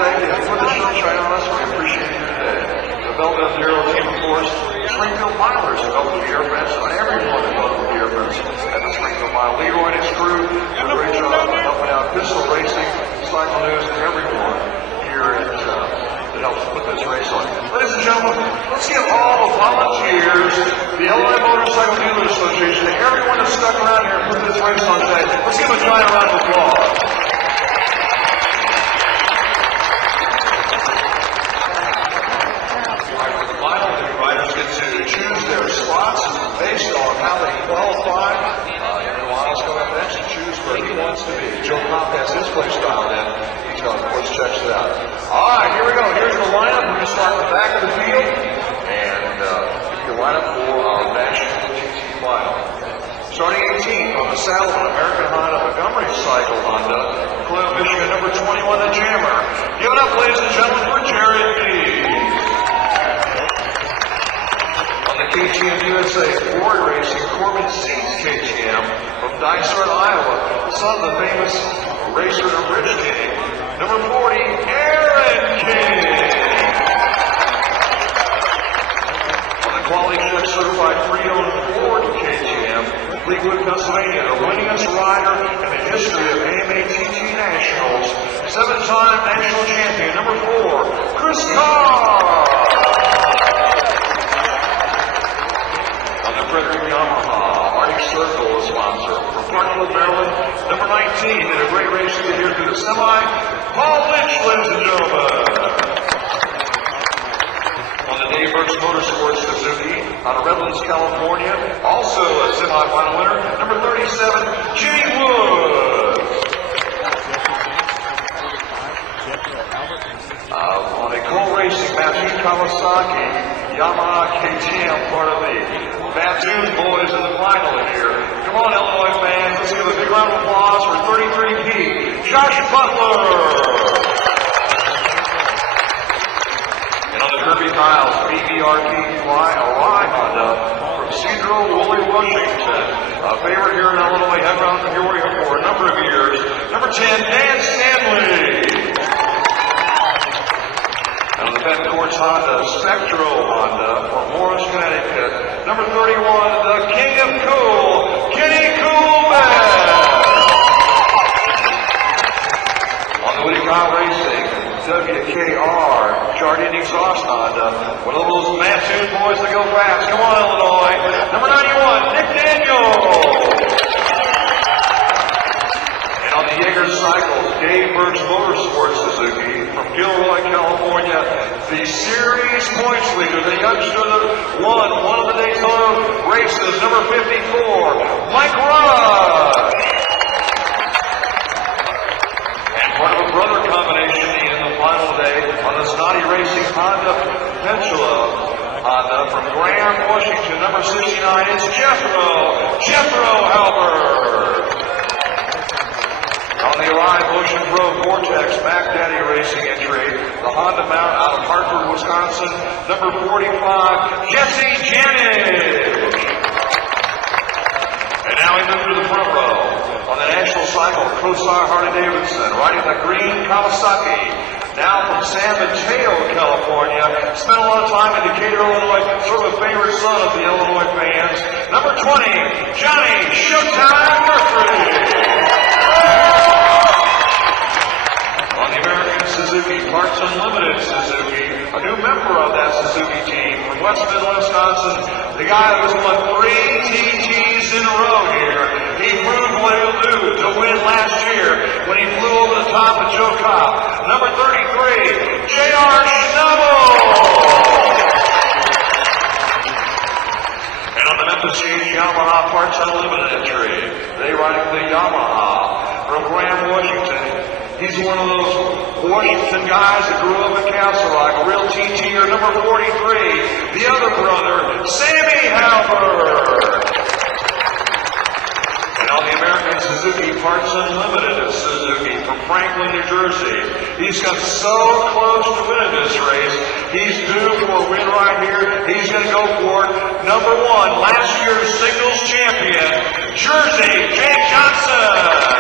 for the sunshine on us. We appreciate you today. The Belleville Zero team, of course. Springfield Milers, the Belleville Gear Fence, and everyone in Belleville Gear Fence at the Springfield Mile. Leroy and his crew do a great job of helping out pistol racing, cycle news, and everyone here that helps put this race on. Ladies and gentlemen, let's give all the volunteers, the Illinois Motorcycle Dealers Association, and everyone that's stuck around here and put this race on today, let's give them a giant round of applause. Choose their spots based on how they qualify. Everyone else going up next to choose where he wants to be. Joe Kopp has his place dialed in. He's of course checks it out. All right, here we go. Here's the lineup. We're going to start at the back of the field and your lineup for our National TT final. Starting 18th on the saddle of American Honda Montgomery Cycle Honda, Cleveland, Michigan, number 21, the Jammer. Give it up, ladies and gentlemen, for Jared B. KTM USA Ford Racing Corbin Seats KTM from Dysart, Iowa, son of the famous racer Rich King. Number 40, Aaron King. On the Quality Check Certified Pre-Owned Ford KTM, Fleetwood, Pennsylvania, the winningest rider in the history of AMA-TT Nationals, 7-time national champion. Number 4, Chris Carr. Frederick Yamaha, Arctic Circle, a sponsor. From Parkland, Maryland, number 19, did a great race here through the semi. Paul Lynch, ladies and gentlemen. On the Dave Burks Motorsports Suzuki, out of Redlands, California, also a semi-final winner, number 37, Jimmy Woods. On a co-racing, Matthew Kawasaki, Yamaha KTM, part of the Mattoon boys in the final here. Come on, Illinois fans. Let's give a big round of applause for 33P, Josh Butler. And on the Kirby Miles, BBRP Rye Honda from Cedro, Woolley, Washington. A favorite here in Illinois, have around Peoria for a number of years. Number 10, Dan Stanley. And on the Ben Courts Honda, Spectro Honda from Morris, Connecticut. Number 31, the King of Cool, Kenny Coolman. On the Whittier Racing, WKR, Jardine Exhaust Honda. One of those Mattoon boys that go fast. Come on, Illinois. Number 91, Nick Daniel. And on the Jaeger Cycles, Dave Burks Motorsports Suzuki from Gilroy, California, the series points leader, the youngster that won one of the Daytona races, number 54, Mike Rush. And part of a brother combination in the final day on the Snotty Racing Honda Peninsula Honda from Graham, Washington, number 69 is Jethro Halbert. On the Arrive Ocean Pro Vortex Mac Daddy Racing entry, the Honda Mount out of Hartford, Wisconsin, number 45, Jesse Janisch. And now we move to the front row. On the National Cycle, Kosar Harley-Davidson, riding the green Kawasaki, now from San Mateo, California. Spent a lot of time in Decatur, Illinois, sort of a favorite son of the Illinois fans. Number 20, Johnny Showtime Murphy. On the American Suzuki Parts Unlimited Suzuki, a new member of that Suzuki team from West Midland, Wisconsin, the guy who's won 3 TTs in a row here. He proved what he'll do to win last year when he flew over the top of Joe Kopp. number 33, J.R. Schnabel. And on the Memphis Gauge Yamaha Parts Unlimited entry, they ride the Yamaha from Graham, Washington. He's one of those Washington guys that grew up in Castle Rock, a real TT-er, number 43, the other brother, Sammy Halbert. And on the American Suzuki Parts Unlimited Suzuki from Franklin, New Jersey. He's got so close to winning this race. He's due for a win right here. He's going to go for it. Number 1, last year's singles champion, Jersey, Jake Johnson.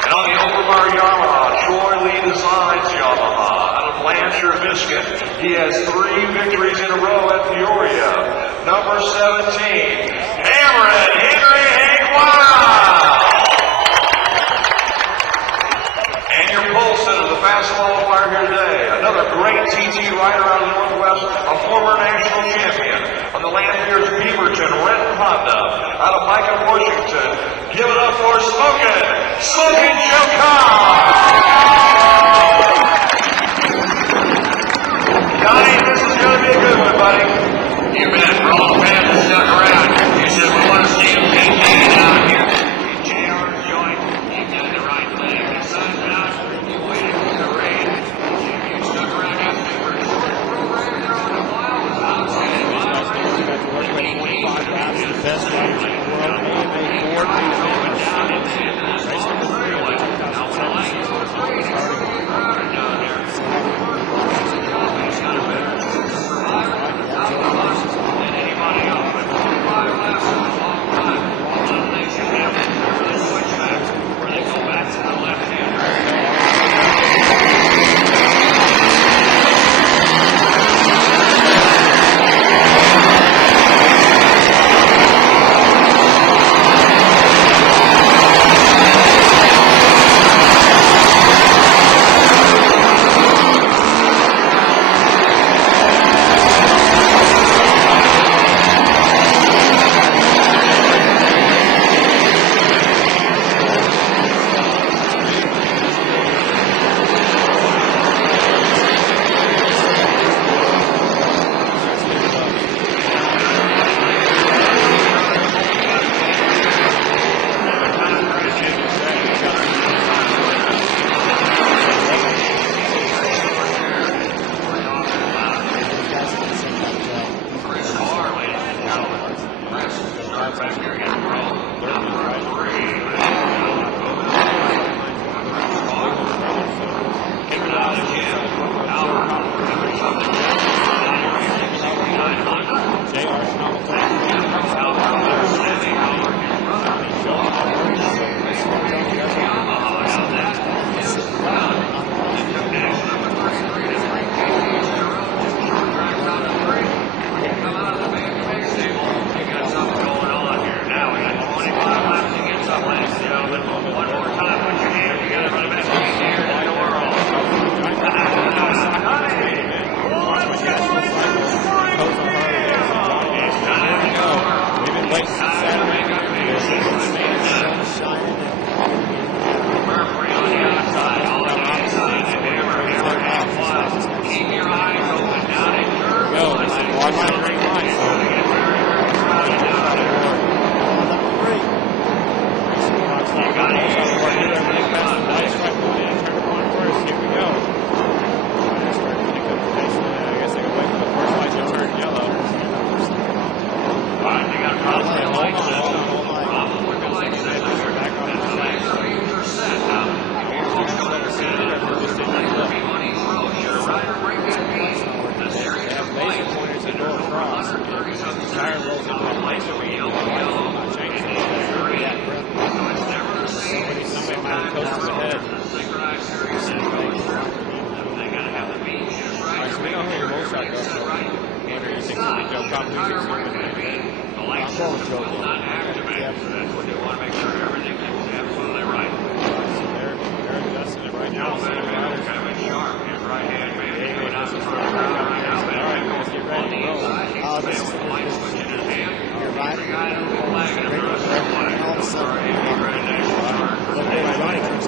And on the Overbar Yamaha, Troy Lee Designs Yamaha, out of Blanchard, Michigan. He has 3 victories in a row at Peoria. Number 17, Cameron Henry Hank-Wild. And your pole sitter, the fast qualifier here today, another great TT rider out of the Northwest, a former national champion. On the Lanfear's Beaverton, Renton Honda, out of Micah, Washington. Give it up for Smokin' Joe Cobb. Johnny, this is going to be a good one, buddy. You bet. For all the fans that stuck around, you said we want to see him PTing out here. JR joined. He did the right thing. The sun's been out. You waited for the rain. You stuck around after for a short program there on the mile. It was outstanding. These guys got to work with 25 laps. The best riders in the world. They made 4 things down in the end of this race number 3 of the 2007 season. Was always starting down there. He's got a better than anybody else. But 25 laps is a long time. One of the things you have to do is switch back where they go back to the left-hander. Johnny turns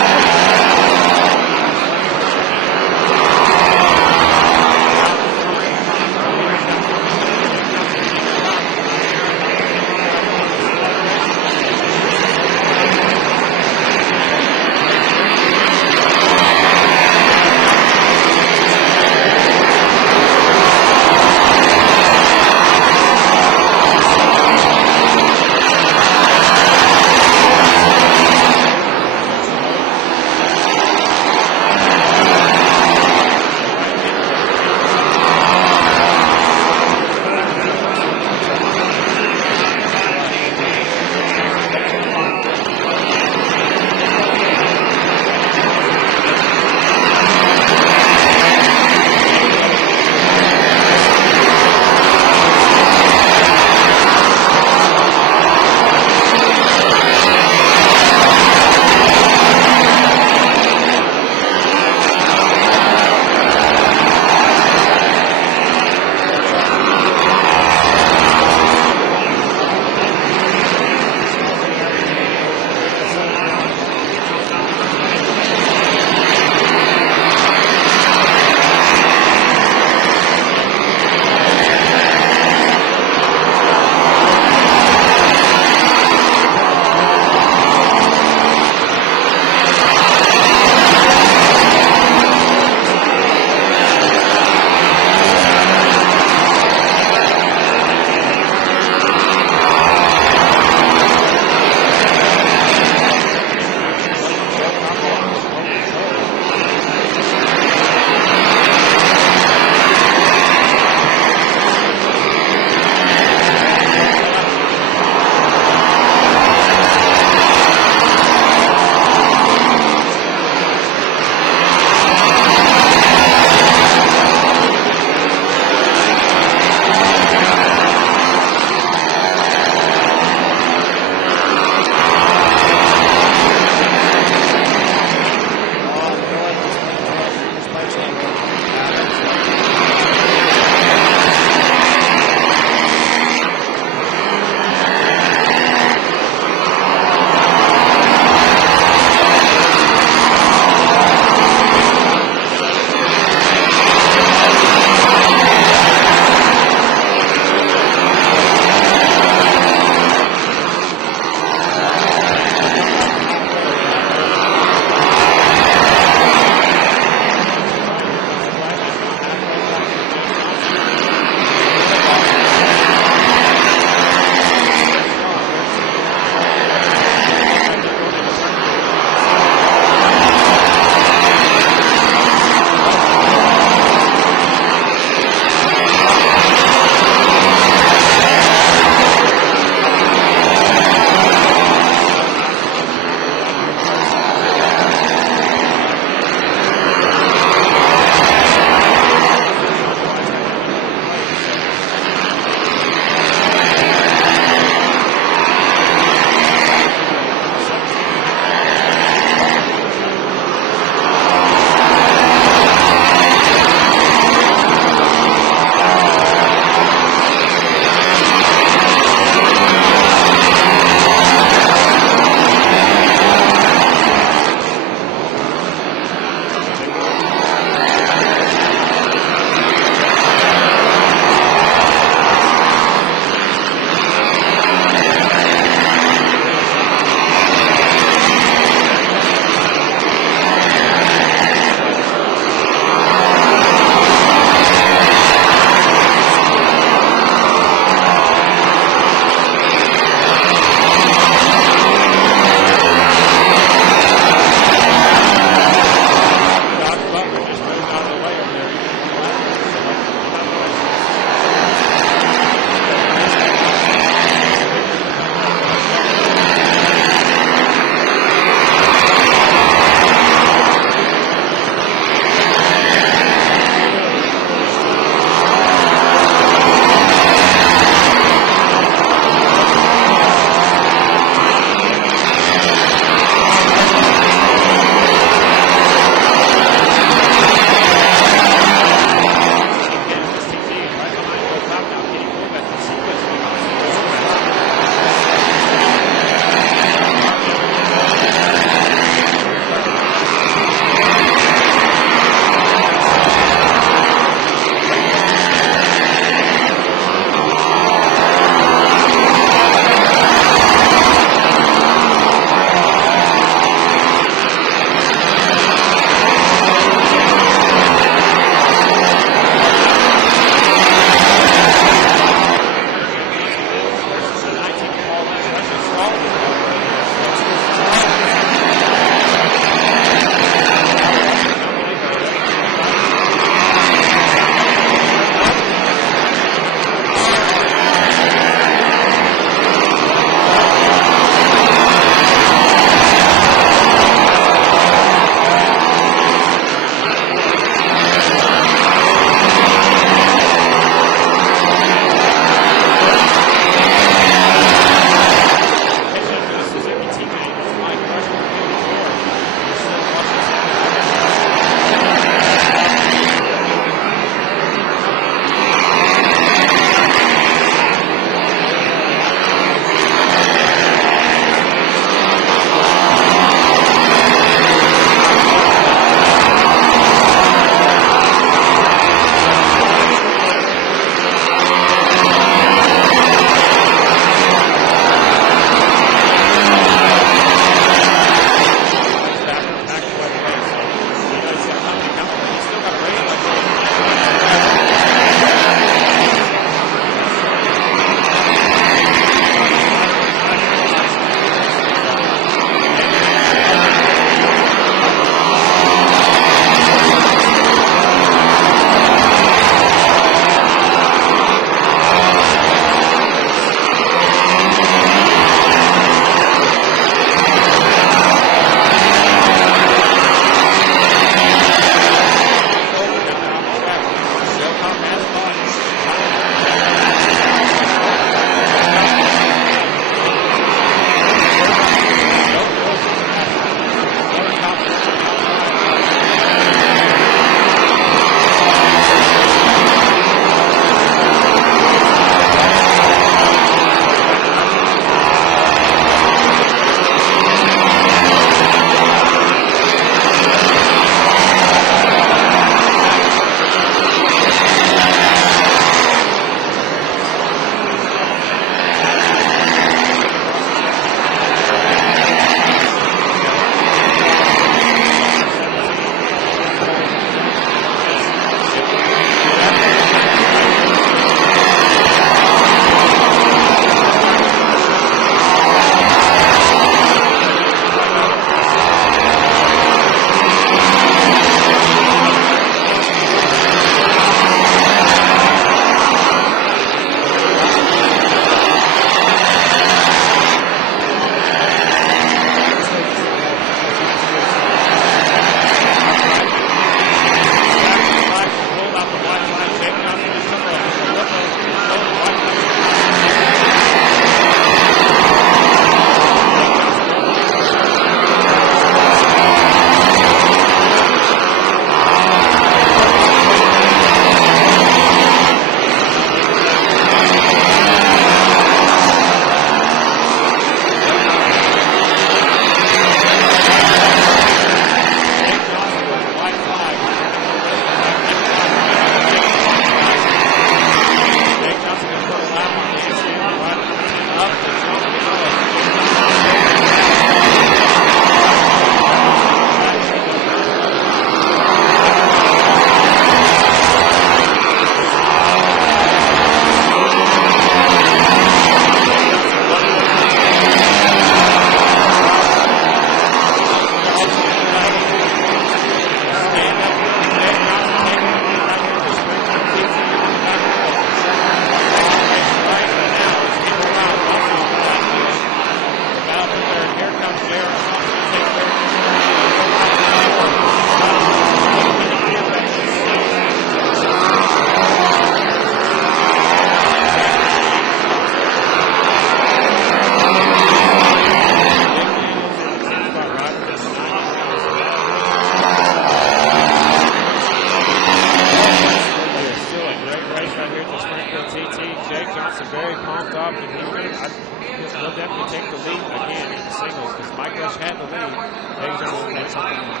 take the lead again in the singles because Mike Rush had the lead. Jake Johnson had something about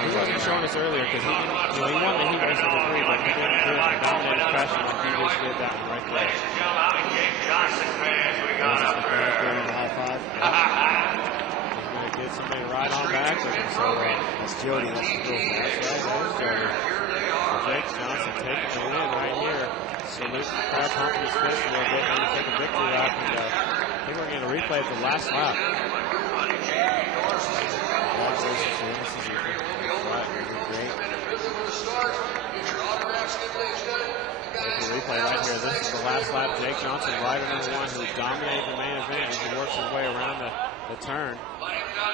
he wasn't showing us earlier because he didn't, he won the heat race number 3, but he didn't do it in a dominating fashion like he just did that one right there. High five. He's going to get somebody right on back with him. So that's Jody. That's the girl. That's Jody. So Jake Johnson taking the win right here. Salute the crowd, pumping his fist a little bit, and take a victory lap. And I think we're going to replay the last lap. Congratulations to him. This is great. Replay right here. This is the last lap. Jake Johnson, rider number 1, who dominated the main event as he works his way around the turn.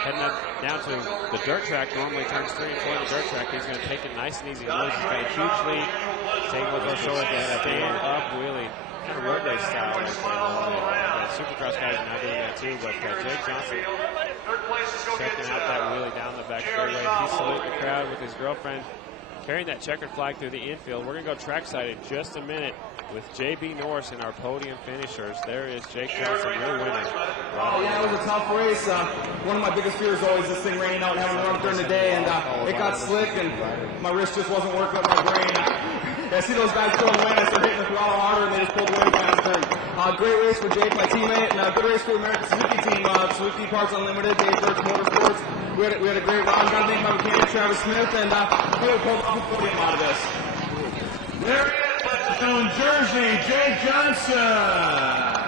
Heading up down to the dirt track. Normally turns 3 and 4 on the dirt track. He's going to take it nice and easy. Knows he's got a huge lead. Taking with those shoulders and a stand up wheelie. Kind of road race style. Supercross guys are now doing that too. But Jake Johnson checking out that wheelie down the back straightaway. He's saluting the crowd with his girlfriend, carrying that checkered flag through the infield. We're going to go trackside in just a minute with J.B. Norris in our podium finishers. There is Jake Johnson, your winner. Yeah, it was a tough race. One of my biggest fears is always this thing raining out and having to run during the day, and it got slick, and my wrist just wasn't working up my brain. I see those guys going away, and I started hitting the throttle harder, and they just pulled away faster. Great race for Jake, my teammate, and good race for the American Suzuki team. Suzuki Parts Unlimited, Dave Burke Motorsports. We had a great run. Got named by mechanic Travis Smith, and we pulled off the podium out of this. There he is, New Jersey, Jake Johnson.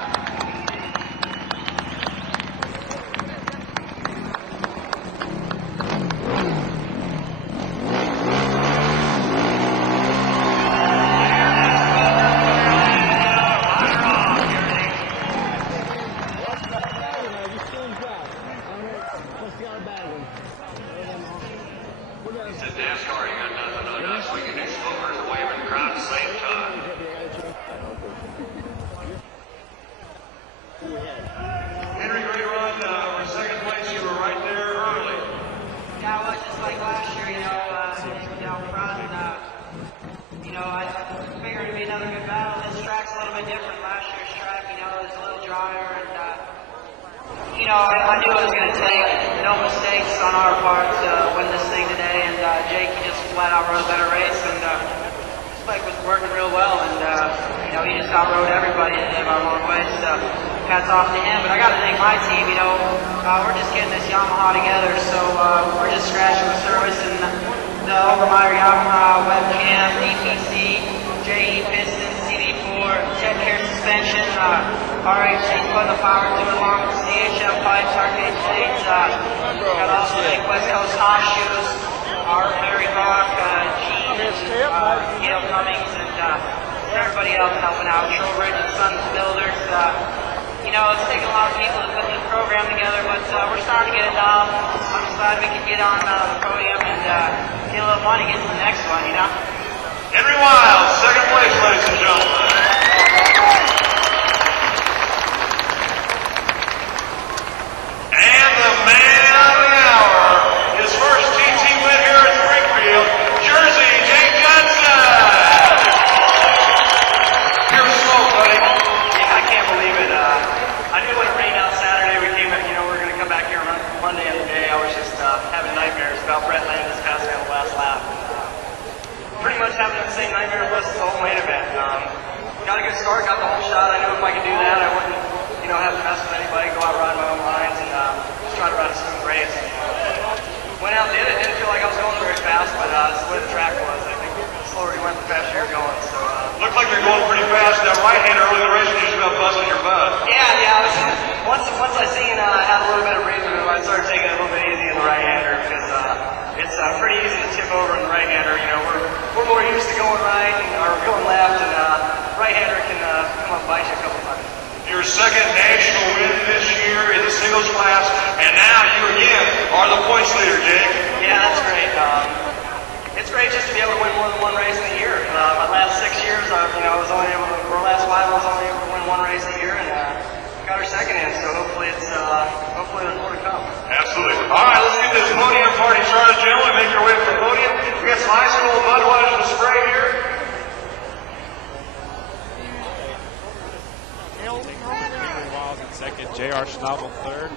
I knew it was going to take no mistakes on our part to win this thing today, and Jake, he just flat out rode a better race, and this bike was working real well, and he just outrode everybody today by a long way, so hats off to him. But I got to thank my team, we're just getting this Yamaha together, so we're just scratching the surface, and the Overmeyer Yamaha webcam, DPC, JE piston, CD4, Jet Care suspension, RHC putting the power to it along with CHM pipes, arcade plates, got also the West Coast Hot Shoes, our Mary Rock, Gene, Cummings, and everybody else helping out, Troll Ridge and Sons Builders. It's taken a lot of people to put this program together, but we're starting to get it down. I'm just glad we can get on the podium and get a little money, get to the next one, Henry Wiles, second place, ladies and gentlemen. And the man of the hour, his first TT win here at Springfield, Jersey, Jake Johnson. Here's smoke, buddy. Yeah, I can't believe it. I knew when it rained out Saturday, we came in, we were going to come back here on Monday of the day. I was just having nightmares about Brett Landis passing on the last lap. Pretty much having the same nightmare was the whole main event. Got a good start, got the whole shot. I knew if I could do that, I wouldn't, have to mess with anybody, go out ride my own lines, and just try to ride a smooth race. Went out and did it. Didn't feel like I was going very fast, but that's the way the track was. I think the slower you went, the faster you were going. So looked like you're going pretty fast. That right hand early in the race, you just about busting your butt. Yeah. Once I seen I had a little bit of breathing room, I started taking it a little bit easy in the right-hander because it's pretty easy to tip over in the right-hander. We're more used to going right or going left, and right-hander can come up and bite you a couple times. Your second national win this year in the singles class, and now you again are the points leader, Jake. Yeah, that's great. It's great just to be able to win more than one race in a year. My last 6 years, I was only able to, or last 5, I was only able to win one race a year, and got our second in. So hopefully there's more to come. Absolutely. All right, let's get this podium party started, gentlemen. Make your way to the podium. We got some ice cold Budweiser to spray here. Wiles in second second, J.R. Schnabel third,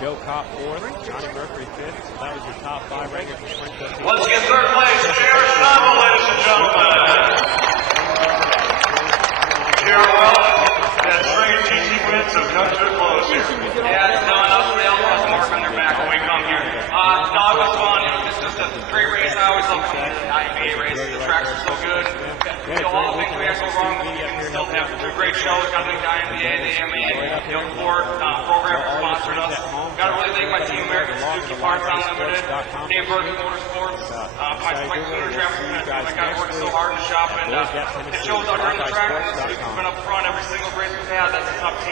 Joe Kopp fourth, Johnny Murphy fifth. So that was your top 5 rankings for Springfield TT. Let's get third place, J.R. Schnabel, ladies and gentlemen. J.R. Welch, that train TT wins have come to a close here. Yeah, it's not enough for the other ones to mark on their back when we come here. No, it was fun. It's just a great race. I always love coming to the IMBA races. The tracks are so good. All the things we had go wrong, we can still have two great shows. Got to thank the IMBA, the AMA, the Ford program for sponsoring us. Got to really thank my team, American Suzuki Parts Unlimited, Dave Burton Motorsports, my Cooler Traffic. My guys worked so hard in the shop, and it shows out during the track. We've been up front every single race we've had. That's a tough team.